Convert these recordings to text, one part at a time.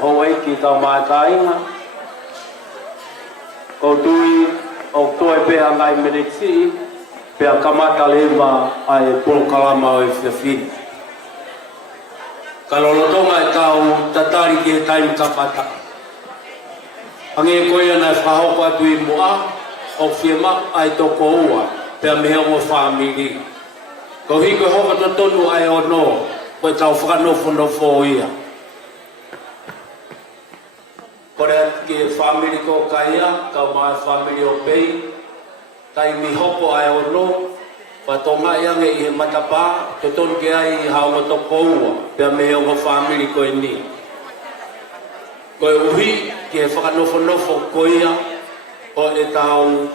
hoi ki tau mātainga. Ko tui o toi pēha ngai mereti, pēha kamata lema ai polokalama o i whiawhini. Ka lolotonga e tau tatari ki e taini kapata. Ange koe ana e whahoko atu i mua, o whiema ai toko ua, pēha mehe o whamiri. Ko hiko hoka to tonu ai o no, koe tau whakanofo ia. Kore ke whamiri ko kaia, kau mai whamiri o pei, kai mi hopo ai o no, whatonga iange i he matapa, te tonu ke ai i haunga toko ua, pēha mehe o whamiri ko ni. Koe uhi ke whakanofo ko ia, o e tau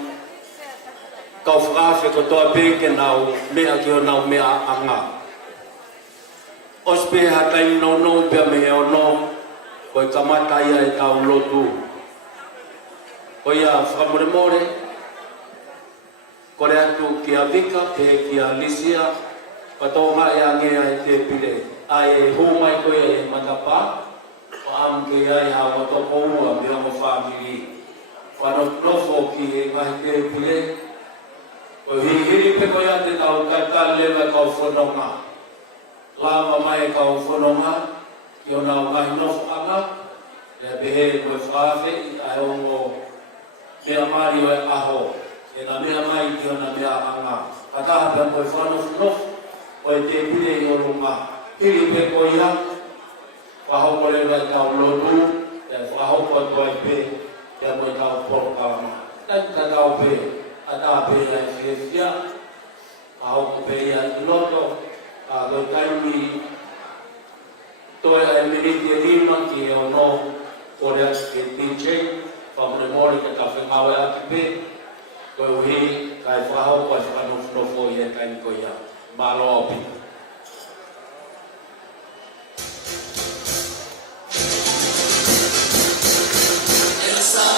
kau whakawhi ko toa peke nau mea ki o nau mea anga. Ospe hatai no pēha mehe o no, koe kamata ia e tau lotu. Koe ia whakamoremore, kore atu ki a vika, ki a lisia, patonga e angea e te pire. Ai e humai koe e matapa, o am ke ai hawa toko ua mea mo whamiri. Whanofo ki e ngahi te pire, koe hiri pe koe ate tau kai lewa kau whanonga. Lava mai kau whanonga, ki o nau ngahi nofo anga, lea behe koe whaawe i ai ongo mea mari o e aho, e na mea mai ki o na mea anga. Kataha pia koe whanofo, o e te pire i o runga. Hiri pe koe ia, whahoko lewa i tau lotu, e whahoko a koe pe, pia koe tau porokalama. Ka tau pe, a tā pe ia i whiawhia, whahoko pe ia i loto, a koe taimi, toi ai meriti e lima ki e o no kore ake DJ, whamoremore ke ka whengawe ake pe, koe uhi kai whahau koe whanofo i e kaini koe ia. Mālo au pita. Yes,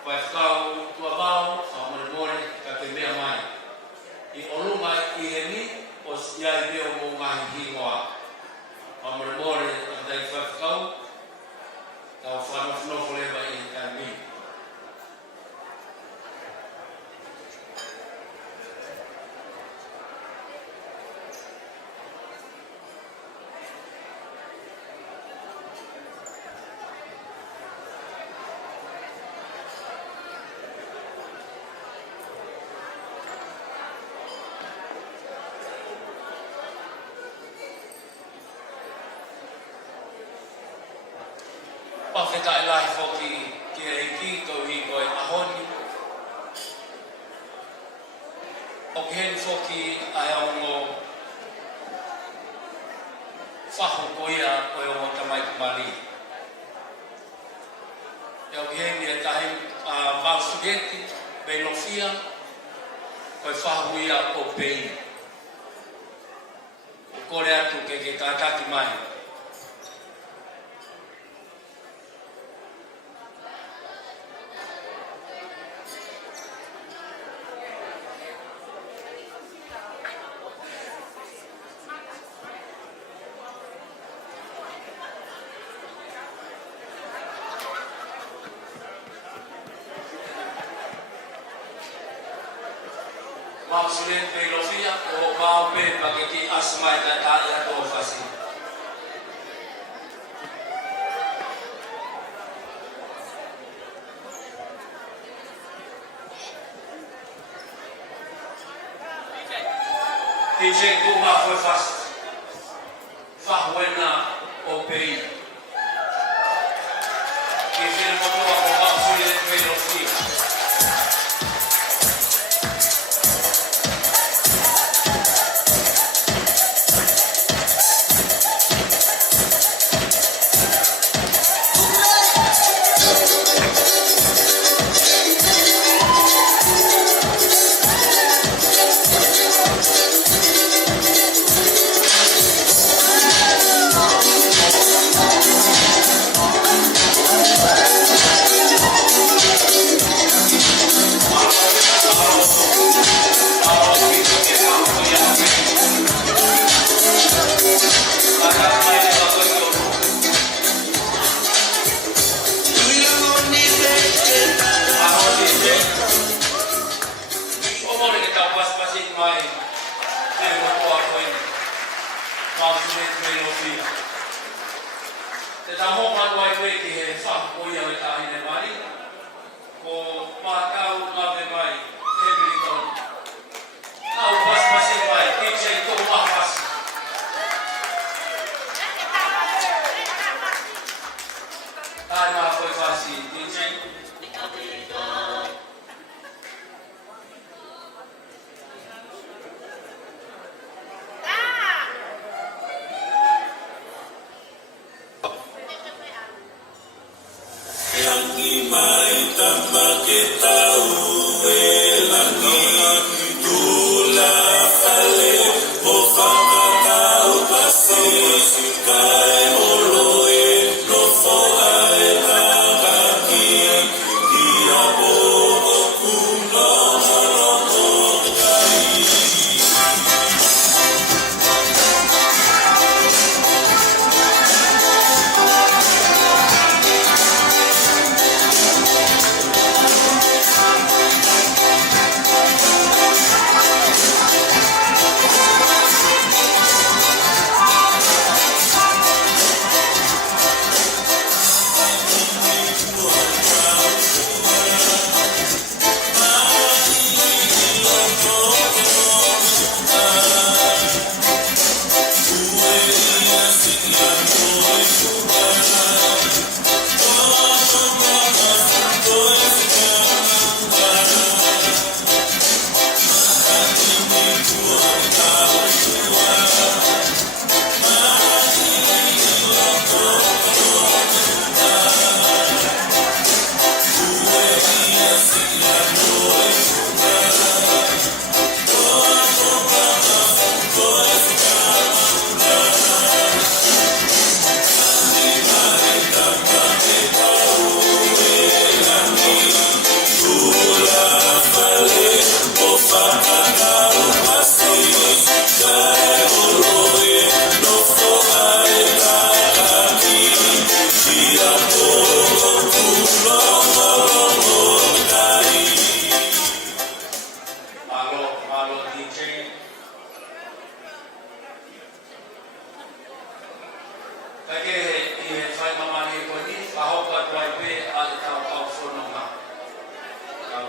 Vai kau tua mau, sa more more ka te mea mai. I olunga I he ni, o siai beo mo ngahi hingoa. Sa more more, ang dai vai kau, tau whanofnofo lewa I ka mi. Pawheta e lahi whoki ki e ki tau hi koe ahoni. O ki hen whoki ai aongo whaho koia koe o tamai kumari. E o ki hen I e tahi mausugeti, beilofia, koe whaho ia o pei. O kore atu ke tātaki mai. Maksudnya filosofia o mau pe bagi ki asma dan ayat o fasi. Teaching tu ma foi fast. Fahwena o pei. Que filho motor o maksudnya filosofia.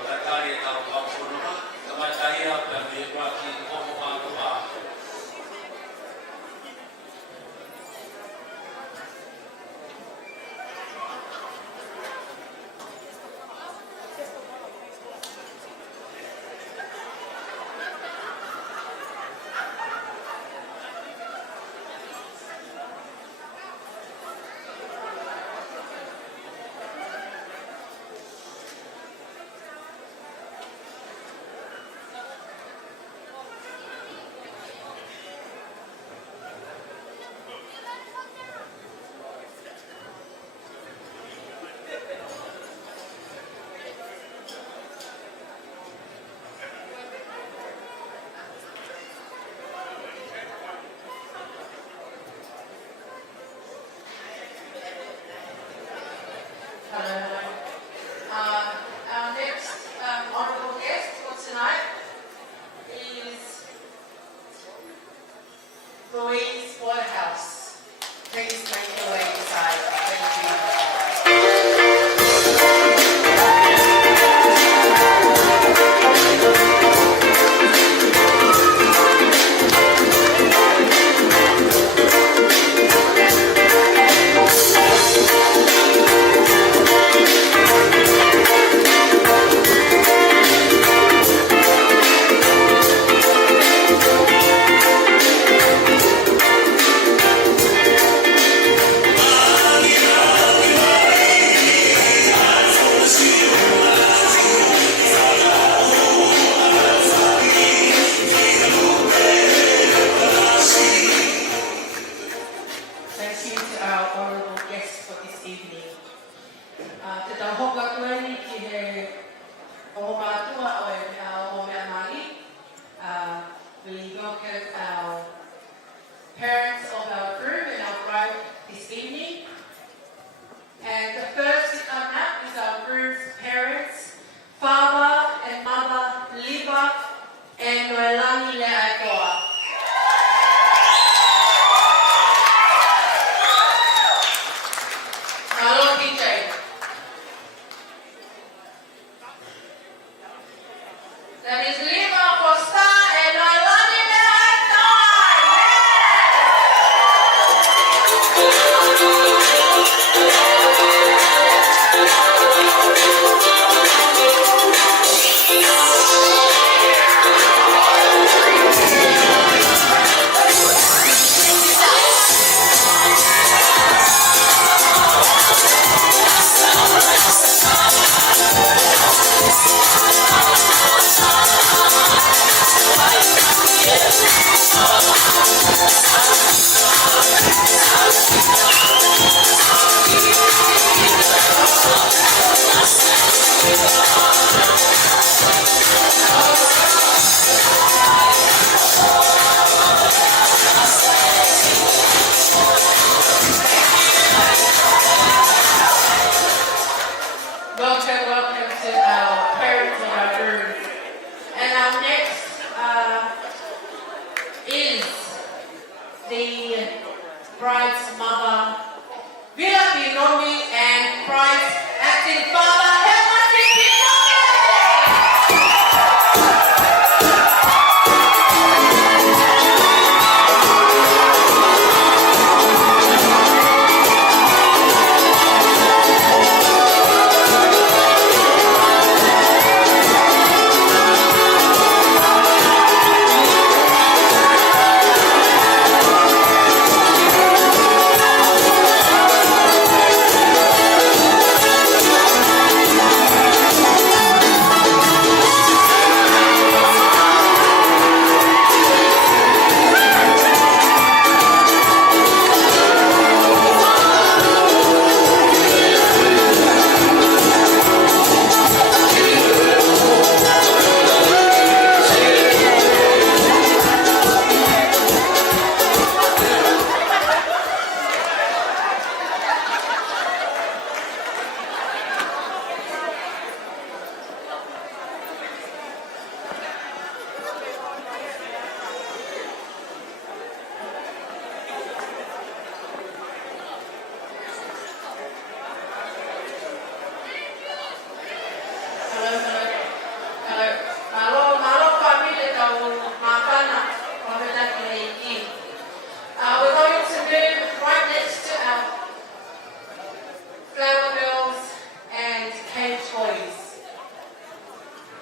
katari tau pangpunuma, kamataya pamilwaki komumatua. Our next honourable guest for tonight is Louise Waterhouse. Please make your way inside. Thank you. Thank you to our honourable guests for this evening. Te tauhoka tueni ki he ohomatua o e ao mea mali. We welcome our parents of our groom and our bride this evening. And the first to come up is our groom's parents, father and mother Liva and Noelani Le'AETOA. Hello, DJ. That is Liva Costa and Noelani Le'AETOA.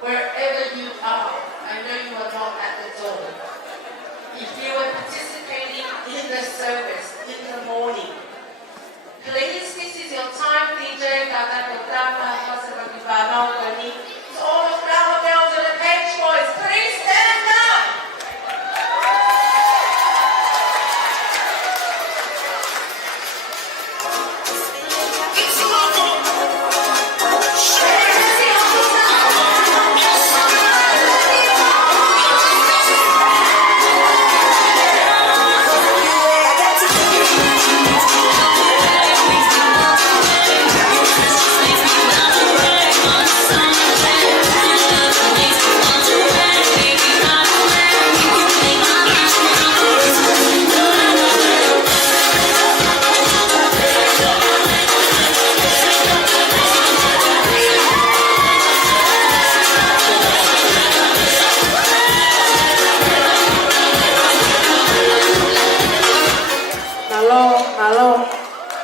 wherever you are. I know you are not at the door. If you are participating in the service in the morning, please, this is your time, DJ, to all the flower girls and the page boys, please stand up.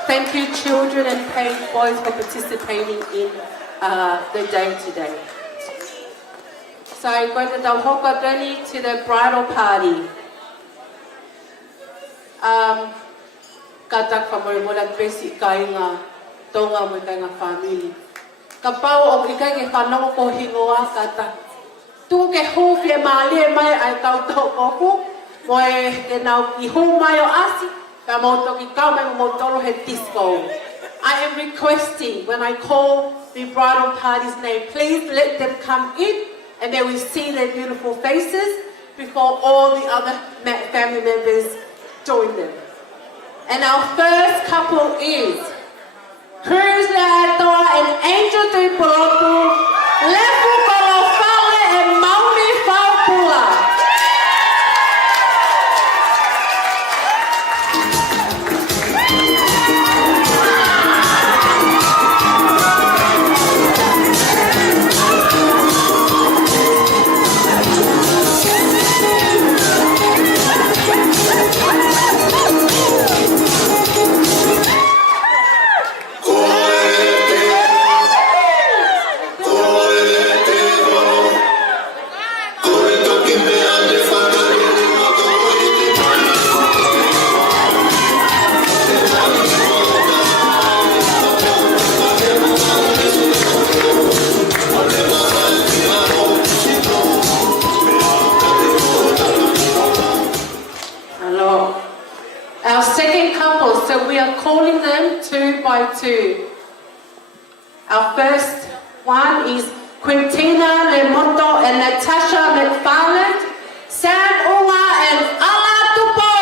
Thank you, children and page boys, for participating in the day today. So I'm going to do to the bridal party. Katak pamorimolat basic kainga tonga mo kainga family. Kapao og ikay ke whanau ko hingoa katak. Tu ke hufie malie mai ai tau tau oku. Moe ke nau ki hu mai o asi. I am requesting, when I call the bridal party's name, please let them come in and they will see their beautiful faces before all the other family members join them. And our first couple is Cruz Le'AETOA and Angel Tuipolotu, Lefu Kolofale and Maumi Faupula. Our second couple, so we are calling them 2 by 2. Our first one is Quintina Lemoto and Natasha McFarland, Sam Uma and Ala Tupo.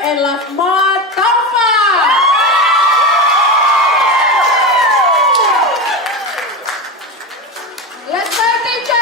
And Lafmar Taufa. Let's go, DJ.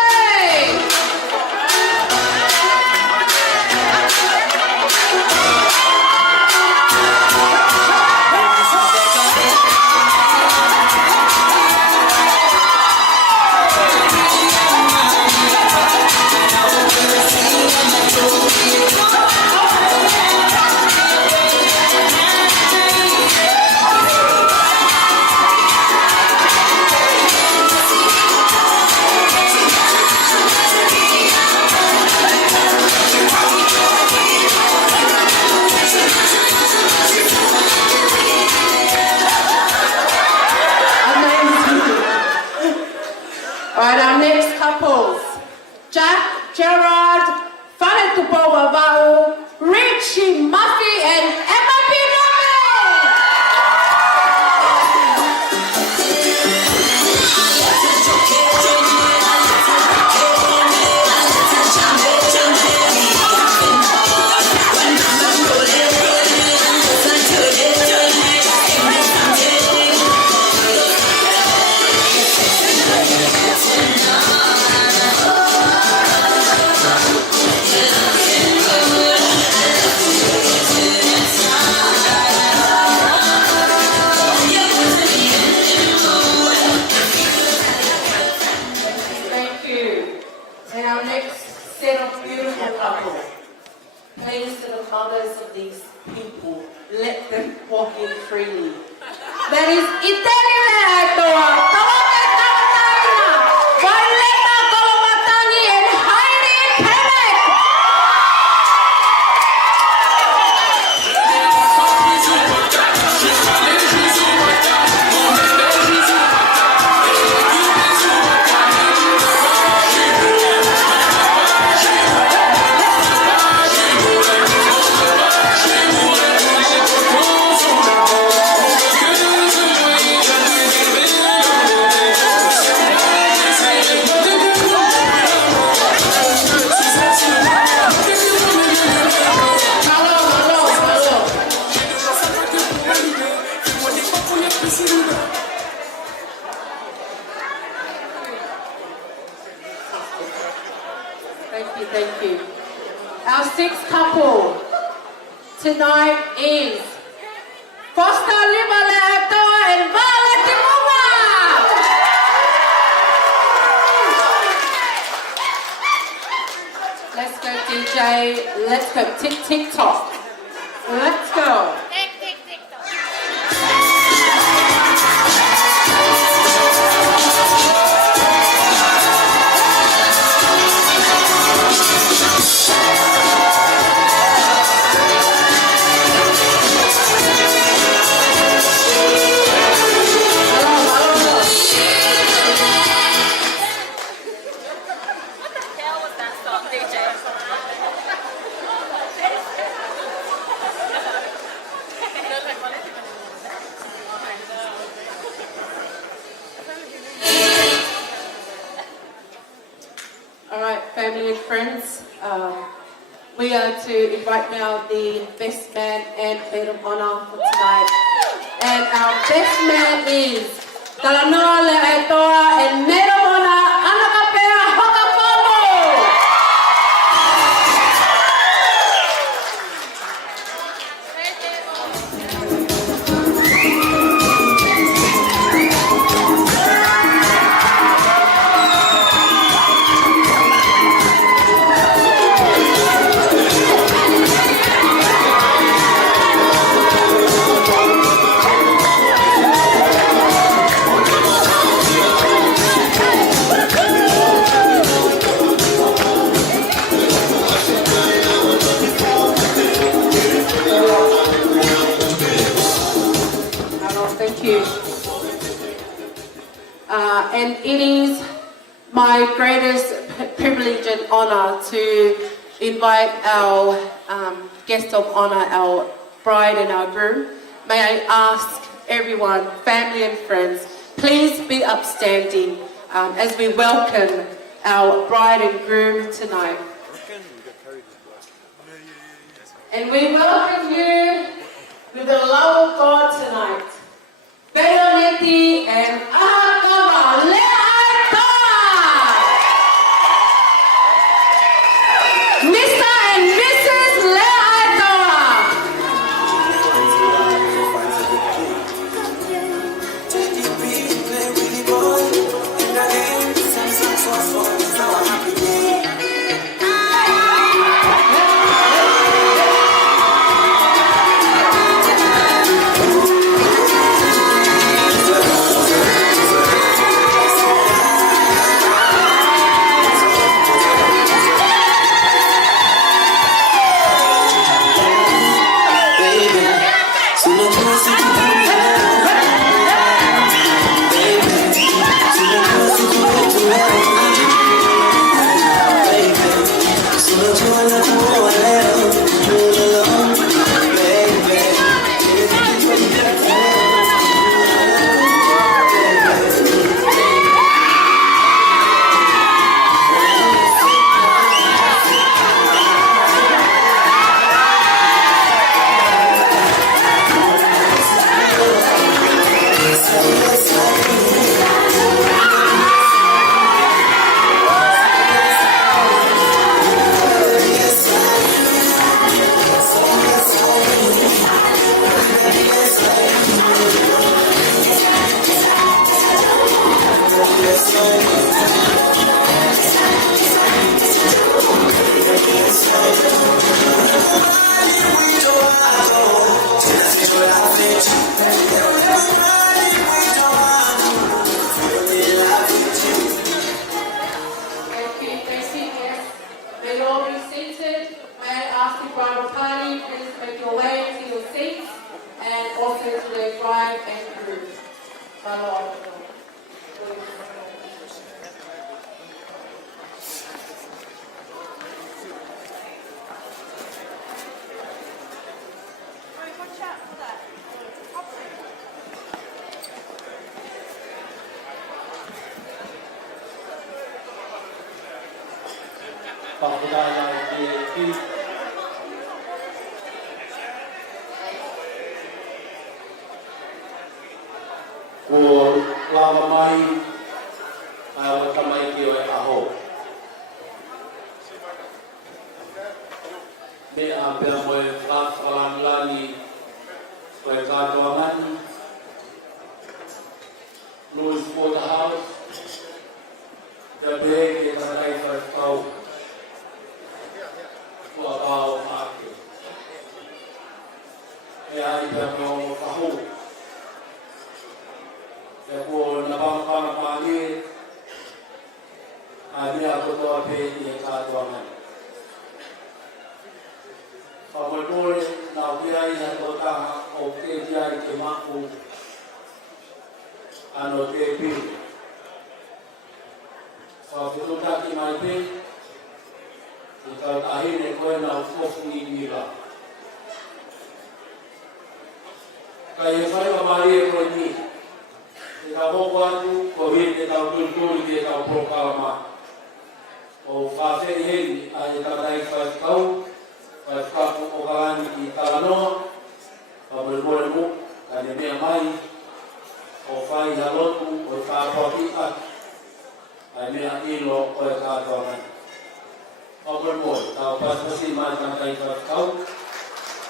Alright, our next couples, Jack, Gerard, Fanetupo Wavau, Richie Murphy and Emma Pinomi. our next set of beautiful couples. Please, to the mothers of these people, let them walk in freely. That is Itali Le'aetoa, Tawaka Tawataina, Waleta Kolomatani, and Heidi Kemek. Thank you. Our sixth couple tonight is Costa Lima Le'aetoa and Violet Timuma. Let's go DJ, let's go TikTok. Let's go. All right, family and friends, we are to invite now the best man and maid of honor for tonight. And our best man is Talanoa Le'aetoa and maid of honor Anakapea Hokapono. Thank you. And it is my greatest privilege and honor to invite our guest of honor, our bride and our groom. May I ask everyone, family and friends, please be upstanding as we welcome our bride and groom tonight. And we welcome you with the love of God tonight. Peioneti and AHAVAKAIA Lea'aetoa. Mr. and Mrs. Lea'aetoa. May you all be seated. May I ask the bridal party, please make your way to your seats and also to the bride and groom. Pagkakala di ko lama mai kamay kiyo ay aho me ampera mo kafalang lani ko katuangan Milsons Point house the big is an effort kau about market. Kaya ibabaw kaho. Kaya po nabangkang pangit. Abi ako to ape ni katuangan. Pagmulmul na upiyay na kota o kaya kimaku ano tepi. Pagmulmul ki maipe. Ikaw tahin ko na ufos ni nila. Kaya saya kembali ko ni. Ikaw ko atu ko hindi ikaw tultul di ikaw proklama. O fase hen ay tatay sa kau. Pas ko kalan di talano. Pabulbol mo kanina mai. O fai halotu o kapotiat. Ay may ilo o katuangan. Overboard, tapos kasi matang tayo sa scout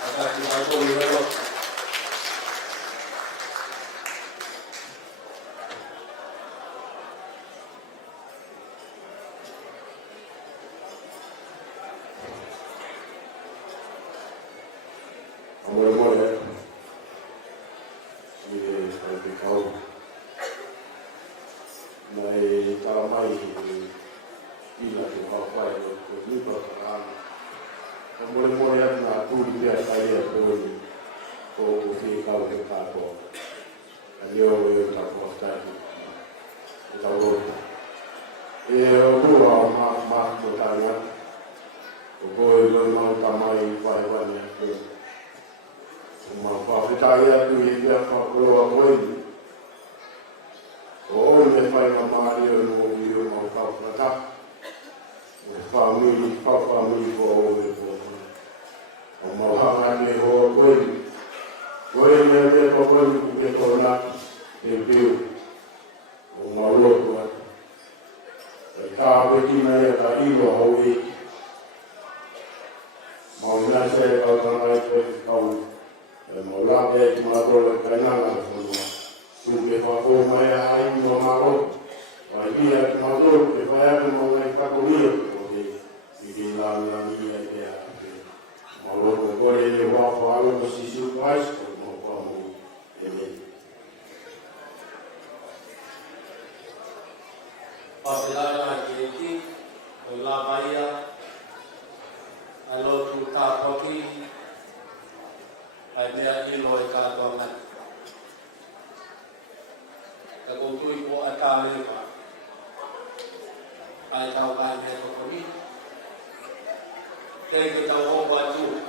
at ako yung overboard ini seperti kau may kalamay Ila di bawah itu, ini berperan. Kemudian yang aku dia saya tu, kau kau kita kau, dia tak kau tadi, tahu. Dua mak bertanya, kau itu kamai payahnya tu. Semua percaya tu dia kau kau ini. Oh, dia payah dia mau kau berkata. Family for Mohammed ne ho koi ne de ko ke ko na e biu o malo ko ka be ki na ya I lo ho wi mo na se ko na ko ko mo la be ma do le ka na na ko na su ke ko ma ya ai mo ma ro wa ni ya ma do ke fa ya mo na ka ko ni Di dalam ini ada malu boleh lewat malu posisi pas mau kamu ini. Apabila jadi ulama kalau kita pergi ada di luar katuangan. Kalau tu ibu akan lepas, kalau kan dia pergi. Kita tahu baju,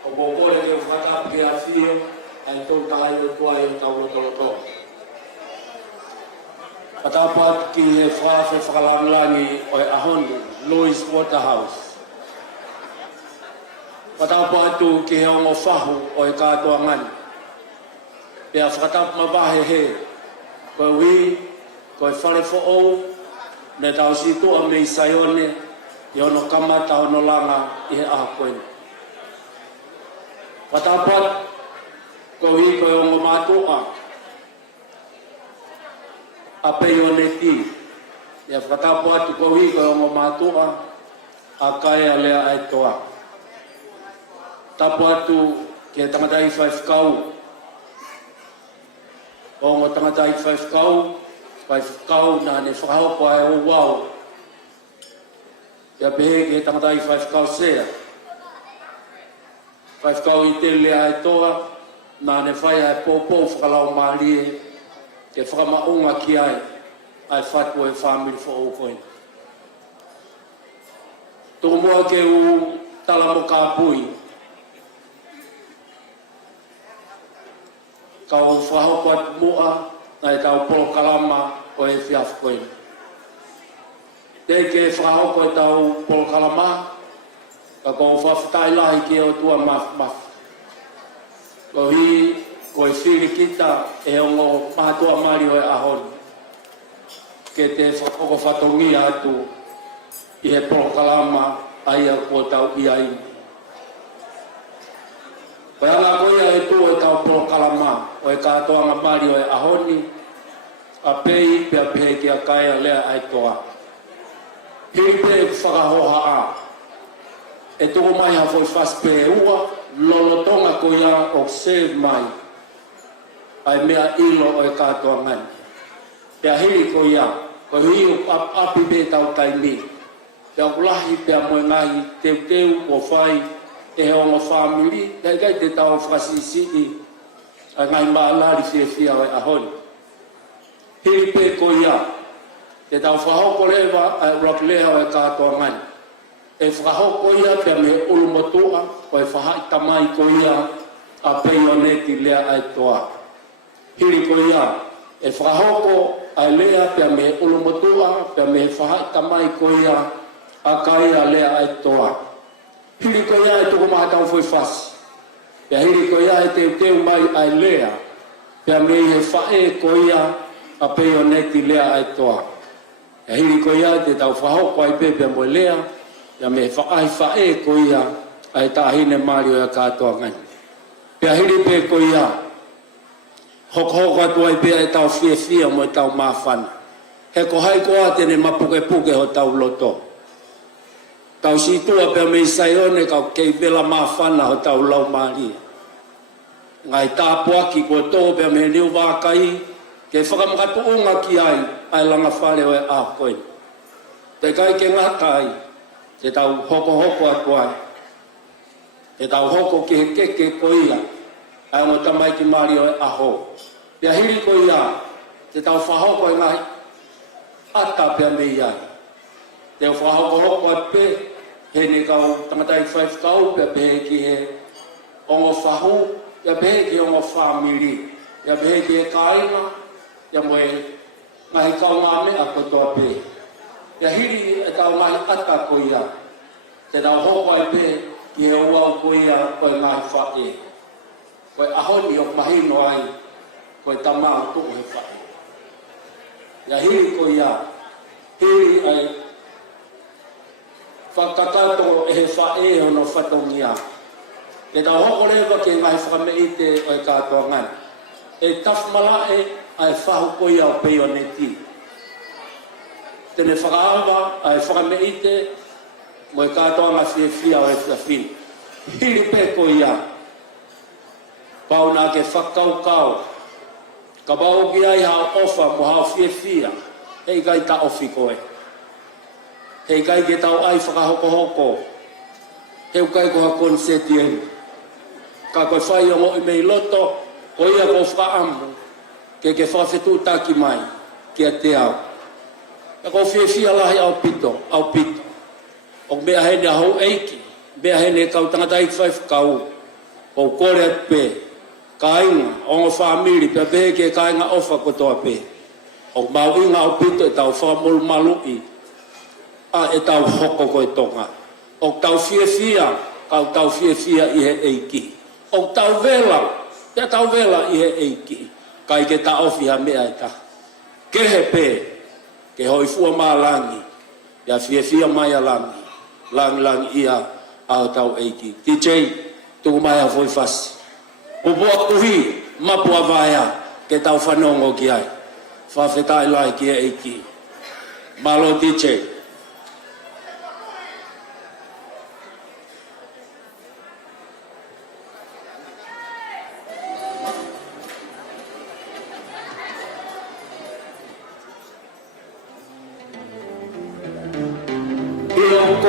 kebobol yang kita biasa, itu tahu tua yang tahu betul. Katapat kini fase fakalang lagi oleh ahon Milsons Point house. Katapat tu kini orang fahu oleh katuangan. Dia katap mabahehe, kau fale fo, dan tahu situ ambil sayonnya. Yono kamata ono langa I akoin. Patapat ko wi ko yung matua. Pioneti. Ya patapat ko wi ko yung matua. AHAVAKAIA LEA'AETOA. Tapatu ke tangadai 5 kau. O tangadai 5 kau na ni fahau pa wow. Ya pehe ke tangata i whaifkau sea. Whaifkau I te Lea'aetoa, nā ne whai ai pōpō whakalau mālie, ke whakamaunga ki ai whatu e whamiri whaokoina. Tō mua ke u tala mo ka pui. Kau whahoko atu mua, nai tau polo kalama o e whiafu koina. Te ke whahoko e tau polo kalama, ka kou whawhitai lahi ki o tua mafu. Ko hi, ko e whiri kita e ongo mahatua mari o e ahoni. Ke te whakoko whatongi atu I he polo kalama aia kua tau I ai. Pai ala koia e tū e tau polo kalama o e kātoanga mari o e ahoni, a pei pia pehe ki a kaia Lea'aetoa. Hiri pe e whakahoha a. E toko mai ha foi whaspe e ua, lolotonga koia o save mai. Ai mea ilo o e kātoanga. Pia hiri koia, ko hiu api me tau taimi. Pia kulahi pia moe ngahi teu o whai e he ongo whamiri, kai te tau whasisi a ngai maalari whiawhia o e ahoni. Hiri pe koia, te tau whahoko lewa a rock leha o e kātoanga. E whahoko ia pia me ulumotua o e whahai tamai koia a Peinoneti Lea'aetoa. Hiri koia, e whahoko a lea pia me ulumotua pia me whahai tamai koia a kaia Lea'aetoa. Hiri koia e tuku maha tau whai whasi. Pia hiri koia e teu mai a lea pia me he whae koia a Peinoneti Lea'aetoa. Pia hiri koia te tau whahoko ai pia mo lea ya me whae koia ai tāhine Mario e kātoa ngani. Pia hiri pe koia, hoko atu ai pia e tau whiawhia mo e tau mawhana. He ko hai koa tene mapuke ho tau loto. Tau situa pia me isaione kau kei vela mawhana ho tau lau Maria. Ngai tāpuaki ko tō pia me liu wākai, ke whakamakatu unga ki ai langa whare o e ākoina. Te kai ke ngatai, te tau hoko atu ai. Te tau hoko ki he keke koia. Ai mo tamai ki Mario e aho. Pia hiri koia. Te tau whahoko e ngai. Ata pia me iai. Te whahoko atu pe. He ne kau tangatai whaifkau pia pehe ki he ongo whahu. Pia pehe ki ongo whamiri. Pia pehe ki he kainga. Pia mo e ngahi kau ngā mea kotoa pe. Pia hiri e tau ngahi ata koia. Te tau hoko ai pe ki he uau koia koe ngahi whae. Koe ahoni o mahino ai koe tamau tuku he whae. Ia hiri koia, hiri ai whakatato e he whae hono whatongia. Te tau hoko lewa ki ngahi whakameite o e kātoa ngai. E tafmalae ai whahu koia o Peinoneti. Tene whakaawa ai whakameite mo e kātoa ngā whiawhia o e whiawhini. Hiri pe koia. Pau nā ke whakaukau. Ka pau ki ai hao ofa mo hao whiawhia. Hei kai ta ofi koe. Hei kai ke tau ai whakahoko. Heu kai koha konseti e. Ka koe whai o ngoi mei loto. Koia ko whaamu. Ke whawhetu taki mai. Kia te au. Ka ko whiawhia lahi au pito. O mea hene hau eiki, mea hene kau tangatai whaifkau, o kore atu pe, kainga, ongo whamiri, pia pehe ke kainga ofa kotoa pe. O mau inga au pito e tau whamolu malui, a e tau hoko koe tonga. O tau whiawhia, kau tau whiawhia I he eiki. O tau vela, pia tau vela I he eiki. Kai ke ta ofi ha mea e ta. Kehe pe, ke hoi fua maa langi, pia whiawhia mai a langi. Lang ia au tau eiki. DJ, tuku mai a foi fasi. Upua kuhi, mapua vaya, ke tau whanongo ki ai. Whawhetai lai ki eiki. Malo DJ. Ko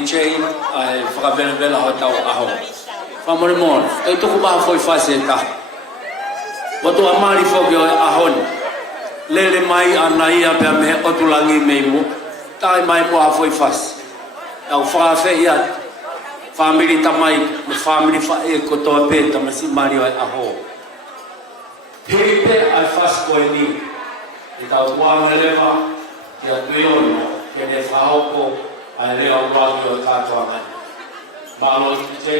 DJ ai whakawela ho tau aho. Whamore mōna, kei tuku maha foi whase ta. Watu amari whoki o ahon. Lele mai ana ia pia me otulangi mei mo. Tai mai po a foi whase. Au whawhe ia. Family tamai, me family whae kotoa pe tamasi mari o aho. Piripe ai whase koe ni. I tau tuanga lewa, ia tuiono, kene whahoko, ai reo ragi o tātua mai. Malo i te.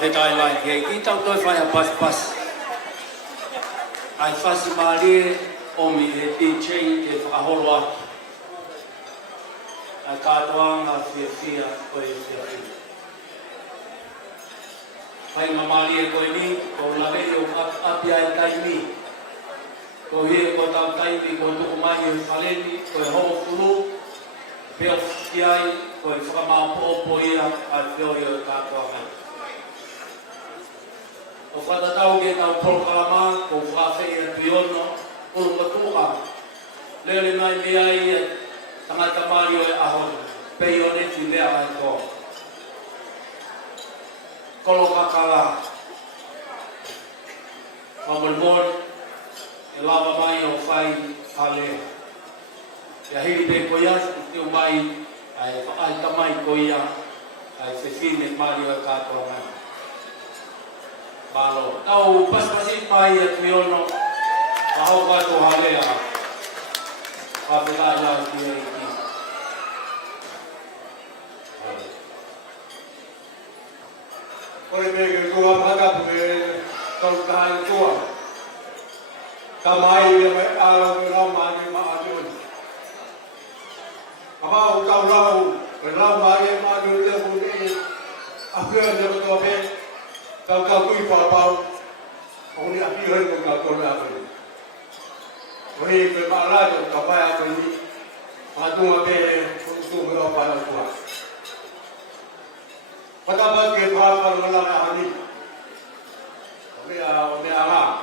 whawhetai lai kei ki tau toi whai a pas. Ai whasi maare o mi e DJ e whakahoroa. a katoanga fia o e fia. Pai mamali e koe ni, ko lawe o apia e kaimi. Ko hie ko tau kaimi, ko tuku mai o whaleni, ko e hoko kuru, peo ki ai, ko e whakamau pōpo ia, a whio i o katoanga. O whatatau ke tau proklama, ko whawhai e piono, uru matua. Lele nai mea i e tangata mari o e aho, peioneti lea'aetoa. Kolo kakala. Mamalmon, e lava mai o whai halea. Ia hiri pe koia, te o mai, ai tamai koia, ai whewhine mari o e katoa mai. Malo. Tau paspasi mai e piono, aho kato halea. Whawhila ia ki e ki. Oi bege tua maka pe tau tai tua. Kamai ia mai alo ke lau mari ma ajun. Kamau tau lau mari ma ajun le buni. Apia le tua pe tau kui pa pau. Oni apia le ko ko la pe. Oi pe ma la jo kapai a pe ni. Atu pe tu me pa la tua. Patapat ke pasal malam hari, kami ala.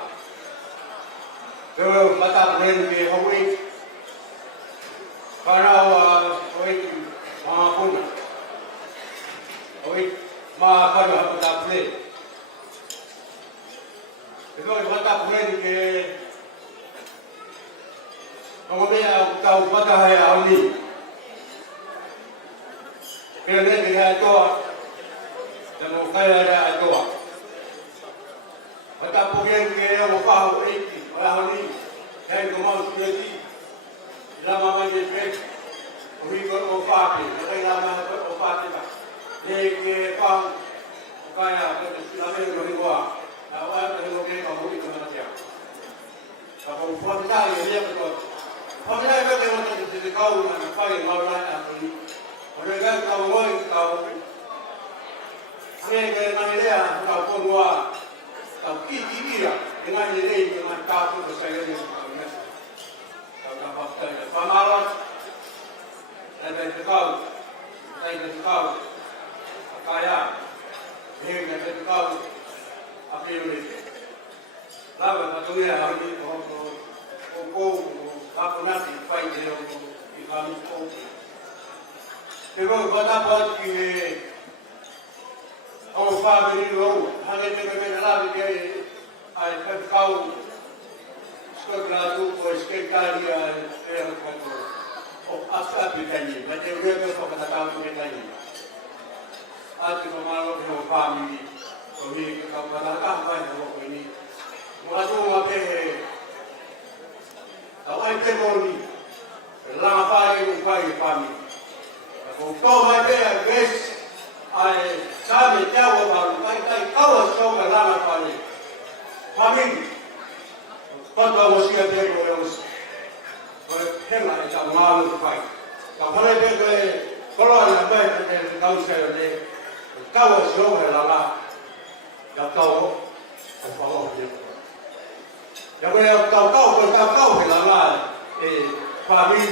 Kalau mata beren ke hari, karena hari maupun hari maupun mata beren. Kalau mata beren ke, kami tahu mata hari, kerana dia itu. Dan o kaya ada atoa. Mata pugeng ke o pahu eki, pahu ni, kai ko mau tiati. Lama mai me pe. O ri ko o pati, kai lama o pati ba. Le ke pahu kaya ko lama no ri wa. Na wa ko no ke ko ri ko na tia. Ka ko fo ta ye le ko. Fo ta ye ko ko te kau na pa ye mau la na ko ni. O re ga ka o moi ka o Ini dengan dia tak pun wah, tak kiki dia dengan dia dengan tahu saya ni sebenarnya. Tak dapat saya pamalan, saya tahu, kaya, ini saya tahu, apa ini? Lalu satu dia hari ini apa nanti fight dia di kami kau. Terus berapa kini? Ang family lo, hanggang kami nalabi kay ay pagkaw skrado ko skekali ay ko o asa pitani, mate rebe ko katataw ko pitani. At ko malo ko family, ko ni ka pataka pa ko ni. Mga tuwa pe tawai pe moni. La fa ni family. Ko to mai pe guys ai sabe tahu baru kai kau semua lama kali. Kami pada usia dia berus, berhelah itu malu kai. Kalau dia kalau ada baik dia tahu saya ni kau semua lama, dah tahu apa dia. Yang kau lama kami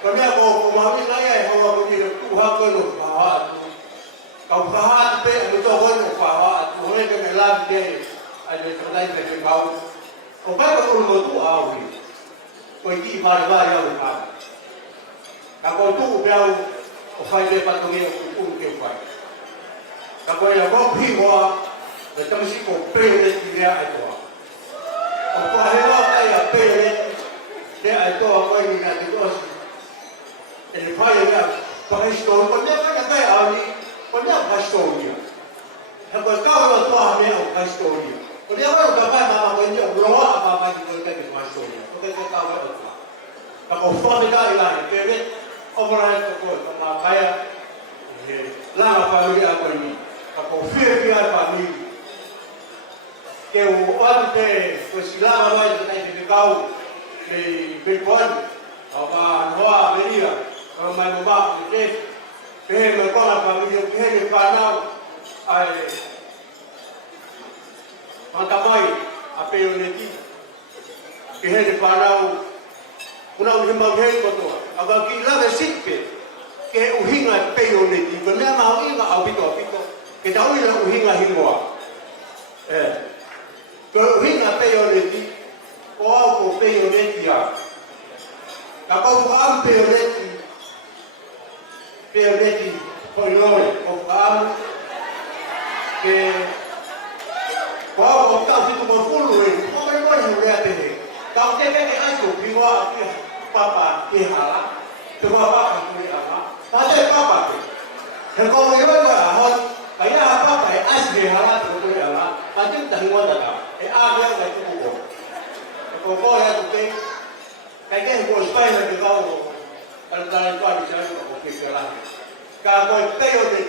aku mami saya bawa pergi Tuhan kalau bawa kau kahat pe anu tohon upawa mulai ke melam dia ada terlain ke kau opai ko ulu tu awi ko iki bar ya upa kau tu biau opai de patungi ku ke pai kau ya ko piwa de tamsi ko pe de dia aitoa o ko hela ya pe de aitoa ko ni na dios el pai ya para esto ko ne ka kai awi Quando a história, agora cada tua minha a história. Quando eu vou trabalhar na manhã, eu vou lá para mais de qualquer coisa história. Porque eu estava lá. Então o fome da ilha, que é obra esta coisa, na caia, lá na família agora mim. Então o filho que é família, que o outro que o lá mais da identificação de Bitcoin, a nova avenida, Kalau mai mabak ni, keh mereka family keh ni panau, pantamai, apa uniti, keh ni panau, punau himbau keh betul. Abang kita bersih keh uhinga peioneti, benar mau inga abito. Kita uhinga hingwa. Uhinga peioneti, kau peioneti ya. Kapag ang peoneti, Pinoy, ang kung kasi tumapuluin, kung may mga hurete eh. Kung teke ni aso, biwa at papa, ihala, tumapa ang kuri ama, pati papa eh. Kung yun ba ahon, kaya papa eh, as ihala, kuri ama, pati tahiwa na ka, agay na ituko. Kung ko ya tuke, kaya ko spy na ikaw kalau dalam itu ada saya juga okey jalan. Kalau tayo ni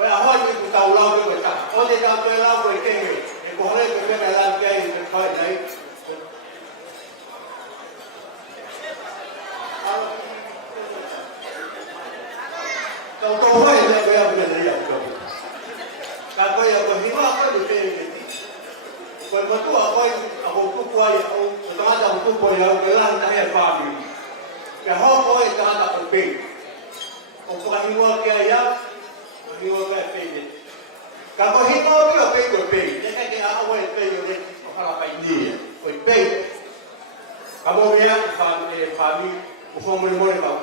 awak ni kita ulang tu betul. Kalau dia tak ulang boleh kene. Boleh kita dalam kaya ni terkait lain. Kalau tahu boleh dia benar dia. Kalau yang berhima apa tu ni? Kalau betul aku tu kuai aku tak ada tu kuai aku kelang tak ada faham. Kalau kau itu ada penting, kau hingga kaya, hingga kaya penting. Kalau hingga kaya penting, jangan kaya awal penting ni, kalau apa ini, kau penting. Kamu lihat kami, usah mula kau.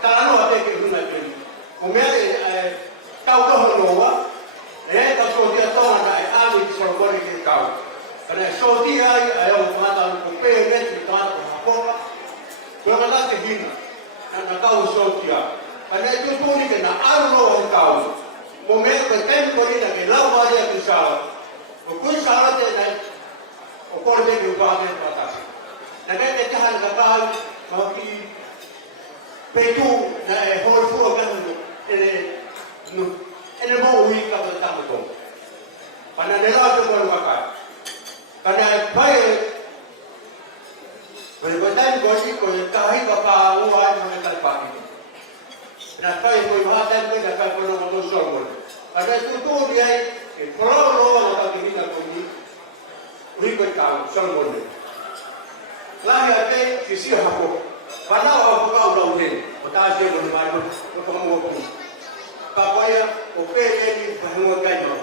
Kalau ada yang guna ini, kau lihat kau tu hendak, kau sudah tahu ada apa di sekolah ini kau. Karena sudah ayah mengatakan kau penting, mengatakan apa? Jangan lagi hina, nak tahu sosial. Karena itu pun ni kena arlo tahu. Momen bertem kau ni nak lawan dia besar. Kau salah dia nak, kau dia berubah dia atas. Nanti dia cakap nakal, maki, petu, nak horfur kan ini mau uik apa tak betul. Karena dia tu baru makan. Karena baik. Berbadan gosip kau tahu bapa awak mana terpakai. Kenapa kau bahagian kau dapat penuh motor sorban? Ada itu dia kalau atau ini nak kau ni, uri kau tahu sorban. Lagi ada sisi apa? Pada awak kau dah ulen, otak dia boleh malu, kau kamu apa? Bapa ya, oke ini bahagian kau.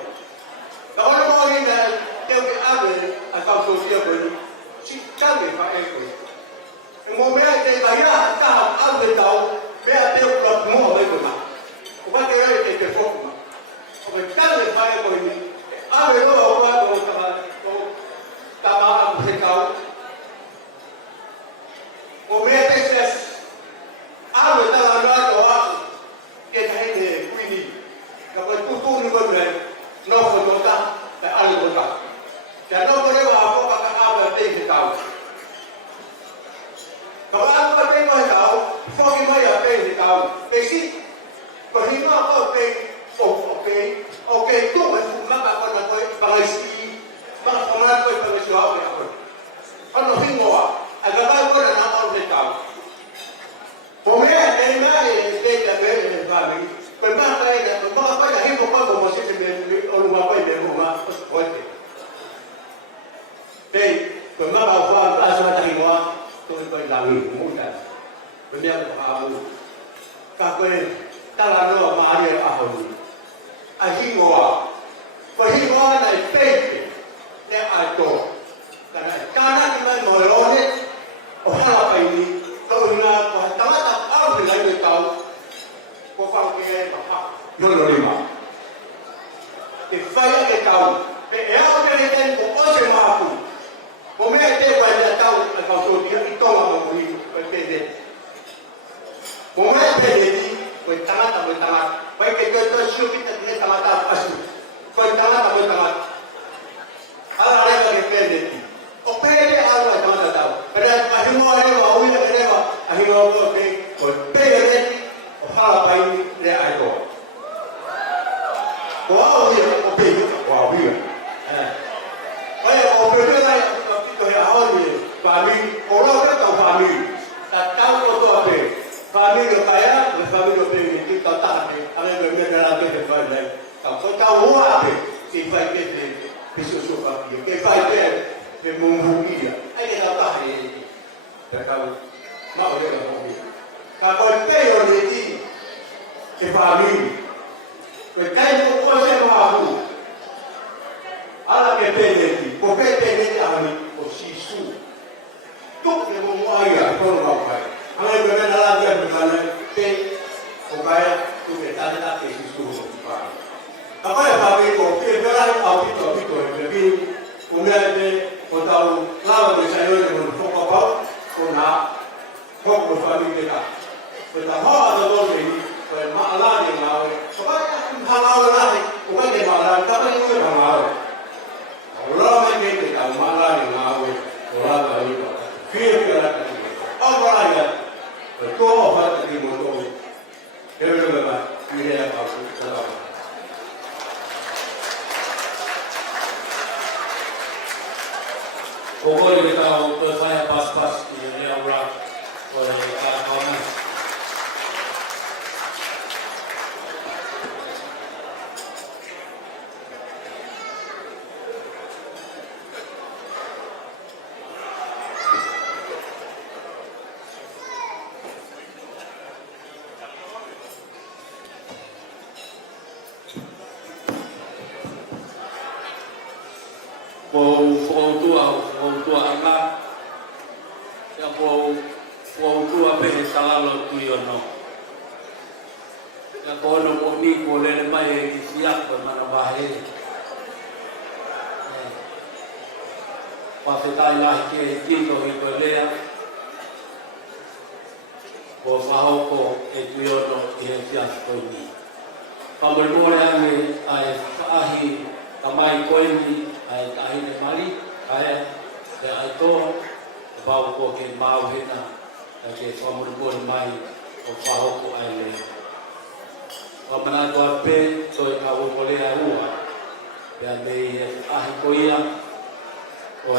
Kalau mau ini dia ada atau sosial boleh, cikar dia pakai kau. Momen yang saya tahu, aku tahu, saya tahu kalau semua orang itu nak. Apa dia itu telefon nak. Apa jangan saya kau ini. Apa itu orang kau tahu aku tahu. Momen yang saya, aku tahu orang doa kita ini kuini. Kalau tutu ni pun ber, nak berdoa, tak ada berdoa. Jangan boleh apa kata apa dia tahu. Kalau aku apa yang tahu, fokus mana apa yang tahu. Besi, perhima apa yang, okey, tu macam apa pengisi, pengisi apa yang apa. Kalau hingga, agak apa yang nak orang tahu. Pokoknya dari mana dia berada kami, berapa yang hingga apa masih sebenarnya orang apa yang rumah seperti. Jadi, berapa orang asal hingga tôi phải làm gì cũng muốn làm, bây giờ họ các bên ta làm nó mà đi à hồi, hi ngô, và hi ngô này tê, để ai tổ, cái này ta nói cái này mồi lo hết, họ là phải đi, tôi là còn ta nói là áo thì lấy được tàu, có phong kia mà học, vô rồi đi mà, thì phải cái tàu, để áo cái này cũng có thể mà học. Momen itu banyak tahu kalau dia itu orang mui berpede. Momen ini bertangan, baik itu syuk kita dia tangan asu, bertangan. Hal ada berpede. Opede hal ada tahu. Kerana ahimu ada mau ini kerana ahimu berpede. Hal apa ini dia ada. Wow dia opede, wow dia. Baik opede lah. Awal ni, family, orang kita tahu family, tak tahu apa apa. que fai pe so papia, que fai pe mumbuia. Ai que la tahe. Takau mau le ka mo. Ka ko peioneti e famili. Pe kai ko se mahu. Ala ke peioneti, ko peioneti ahani o sisu. Tuk le mo aia ko no vai. Ala ke na la ke na pe o kaya tu ke ta ke sisu ba. Apa ya papi ko ke vera au pito e pe umete o tau lava de saio de un foco pau na foco família cá. Então a roda do domingo foi malada em aula. Só vai a aula lá, o que é malada, tá bem no é malada. O lá mais que tá malada em aula, o lá vai ir. Filho que era aqui. Agora já. Eu tô fazendo aqui motor. Eu não vai. Filho é para Pokoknya kita untuk saya pas-pas ini ya Allah, oleh kawan-kawan. Kau tua anak, yang kau tua behetalau tuyono, yang kau nak ni kau le mai siap bermana bahaya. Pasetai lah ke kita itu lea, kau faham kau tuyono yang siap kau ni. Kamu boleh ni ahi kamai kau ni ahi ni mari. Kaya aito bau ko ke mau hena ke famur ko mai o faho ko ai le pamana to pe so ka wo ko le aua ya me ahi ko ia o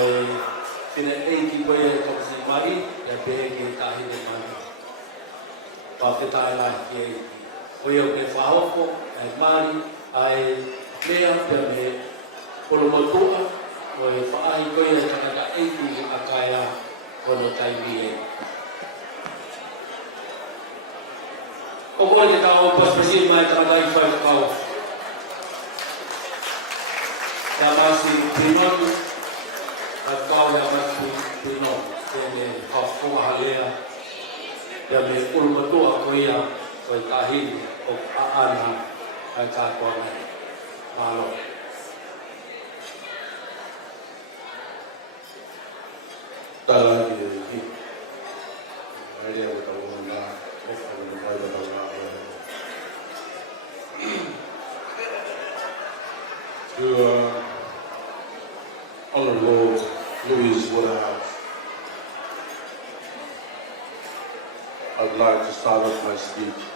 tine ki ko ia ko si mai ya be ke ta hi de mai pa te ta la ke o yo ke faho ko ai mari ai lea pe me ko lo tua Oi fai koe taka eitu akaya kono taimi. O koe te kau pas pesi mai trabalho fai kau. Ya masih Pinoni, kau ya masih Pinoni. Tene kau halea. Ya me ulmatua koe ya koe tahin o aana kaka kone malo. Dalam ini, ada yang bertamu dengan, ada yang to Honorable Louis Woodhouse, I'd like to start off my speech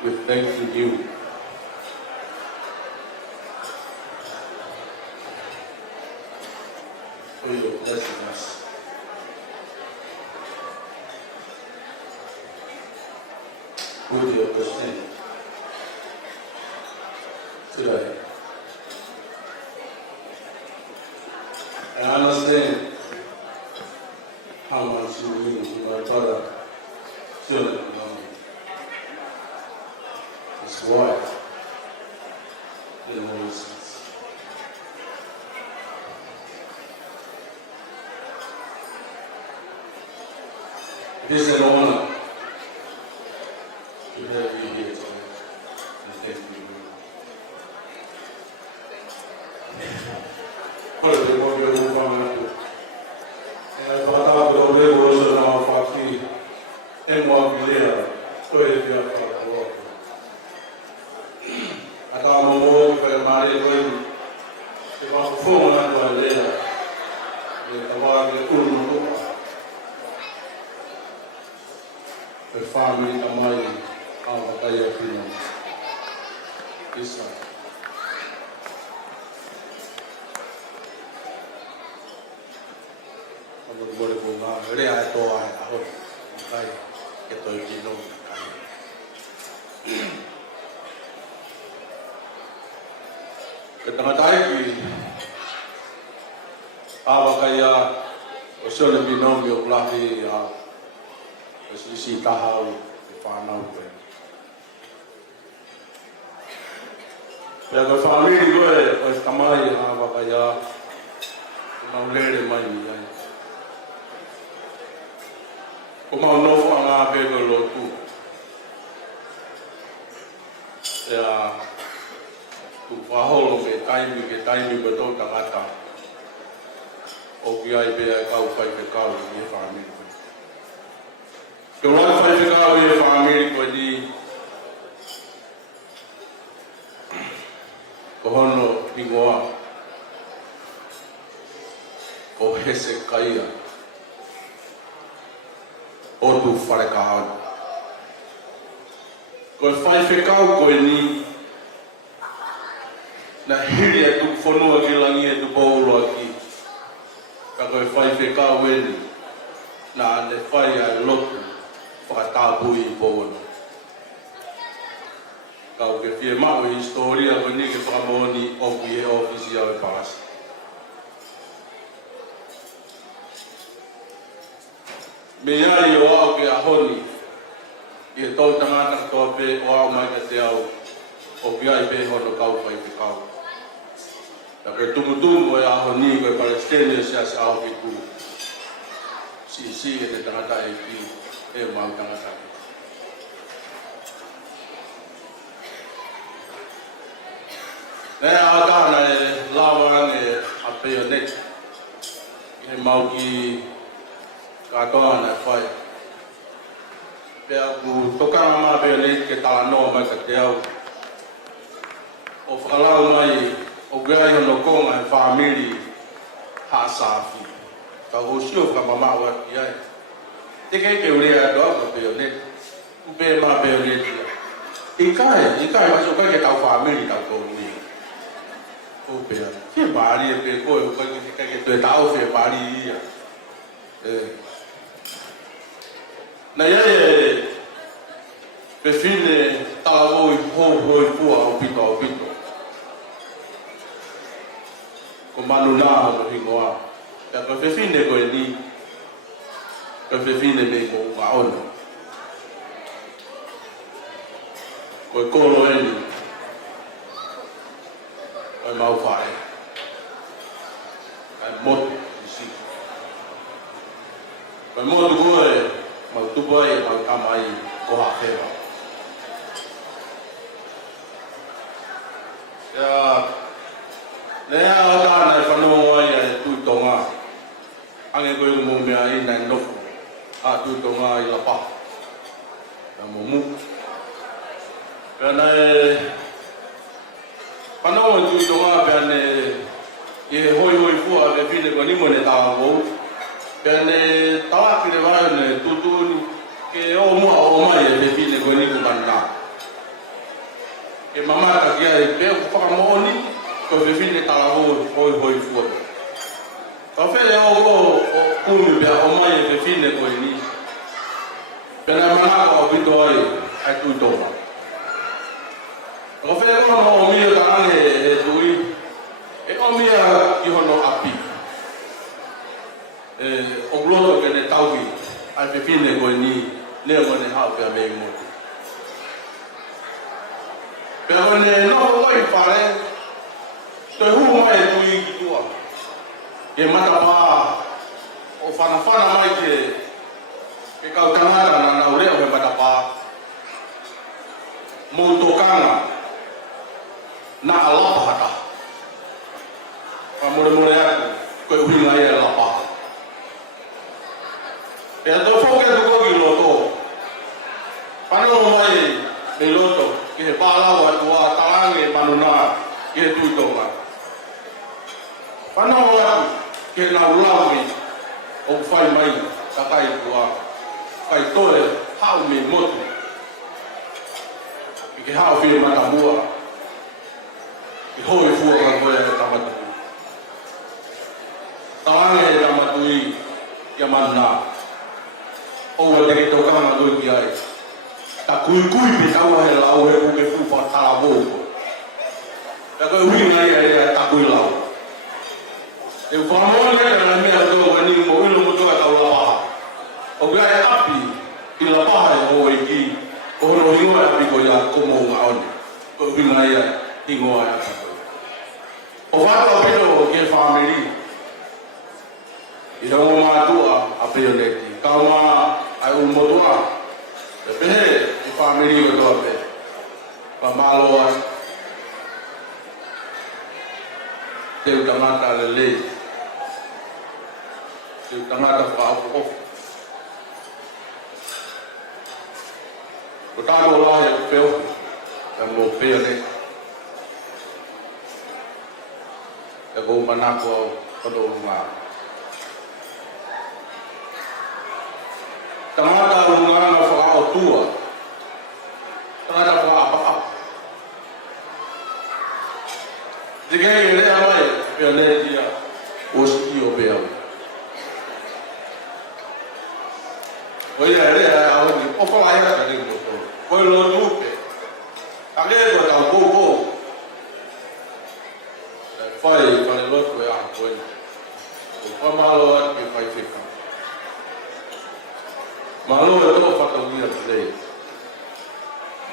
with thanking you for your blessing us. With your presence today. And I understand how much you mean to my brother, children, his wife, and Milsons. It is an honor to have you here tonight. And thank you. Olha, eu vou ver o comando. Para o revolução na fakti, uma guerra, estou ele a falar. Até o momento que Maria foi, que vai fogo na guerra, e agora que tudo não the family amai AHAVAKAIA PINOMI. This one. Honorable LEA'AETOA PINOMI. Ke tangatai ki AHAVAKAIA o sole pinomi o lahi a si tahau e whanau pe. Pea koe whamiri koe tamai AHAVAKAIA nau lere mai ni ai. Ko mau nofo a ngā pēko lotu. Ea tu whaholo ke taimi ko tō tangata. O ki ai pēa kau whai pe kau i e whamiri koe. Ke wai whai pe kau i e whamiri koe ni ko hono ingoa o Hezekia o tu wharekahana. Koe whai whekau koe ni na hiri e tu whanua ki langi e tu paulo aki. Ka koe whai whekau e ni na ane whai ai loku whakatāpui i paulo. Kau ke whie mau i historia koe ni ke whakamoni o ki e ofisi au e pāsi. Me iari o au ke ahoni i e tau tangata toa pe o au mai ka te au o ki ai pe hono kau whai pe kau. Ta ke tumutumu e ahoni koe Palestinian se asa au ki tu. Si e te tangata e ki e mau tangata. Nea atana e lawa e a Peioneti. E mau ki katoa na whai. Pea ku tokanga mā Peioneti ke tala noa mai ka te au. O whakalau mai o gai hono konga e whamiri hāsāwhi. Ka o sio whakamamau aki ai. Te kei ke urea doa ka Peioneti. Upe mā Peioneti. I kai maso kai ke tau whamiri tau kōni. Upea. Ke bari e pe koe o kai ke tue tau whi bari ia. Na iai e pe whine talavou i hoi pua o pito. Ko manu nā hono hingoa. Pea ka pe whine koe ni. Ka pe whine me ko unga ono. Koe kolo e ni. Koe mau whae. Kai motu i si. Koe motu koe mau tupai e mau tamai ko hawhewa. Lea atana e whanau ai e tūtonga. Ange koe umu mea i nai nofo. A tūtonga i la pa. Na momu. Pea nei whanau e tūtonga pea ne i he hoi fua e whine koe nimo ne tāma kou. Pea ne tawaki le wai ne tūtuni ke o mua o mai e whine koe nimo mana. Ke mamata ki ai pea whakamooni ko whine tāma kou hoi fua. Ka where o kumi pea o mai e whine koe ni. Pea na manaka o pito ai ai tūtonga. Ka where ono o mia ka ange e tui. E o mia ki hono api. O gloto ke ne tauhi ai whine koe ni lea mo ne hao pea mei motu. Pea o ne noho oi whare toi hu mai e tui ki tua. E matapā o whanawhana mai ke kau tangata na nau reo he matapā. Mou tōkanga na alapahata. Ka mure aku koe uhinga e alapa. Pea tō whauke tuko ki loto. Whanau mai me loto ki he pālau atua talange manuna ki he tūtonga. Whanau aku ke nau laui o whai mai takai tua. Kai toe hau me motu. I ke hau whie matamua. I hoi fua ka koe e tamatui. Talange e tamatui ia manuna. Oua te ke tokanga koe ki ai. Ta kui pe taua he lau he puke fupa tala mōko. Ta koe hui ngai e lau. E whamoni na mea tō wani mo ilo mo tō tau la paha. O kia e api I la paha e o e ki o hono hingoa e api ko ia komo ngā one. O hinga ia hingoa e api. O whātua pino ke whamiri. I rongo mātua a Peioneti. Kaunga ai umotua. E pehe I whamiri o toa pe. Pa māloa. Teu tangata le lei. Teu tangata whaopo. O tāko lahi o peo. E mō Peioneti. E gō manako au koto ngā. Tangata lunganga whakao tua. Tangata whakapaka. Dikei lea mai, Peioneti ia oski o peo. Oi lea au ni opolai ka ni moto. Oi lo nupe. Ake ko tau popo. Fai loto e a koe. O whamalo ake whai whika. Malo e tō whakawia tei.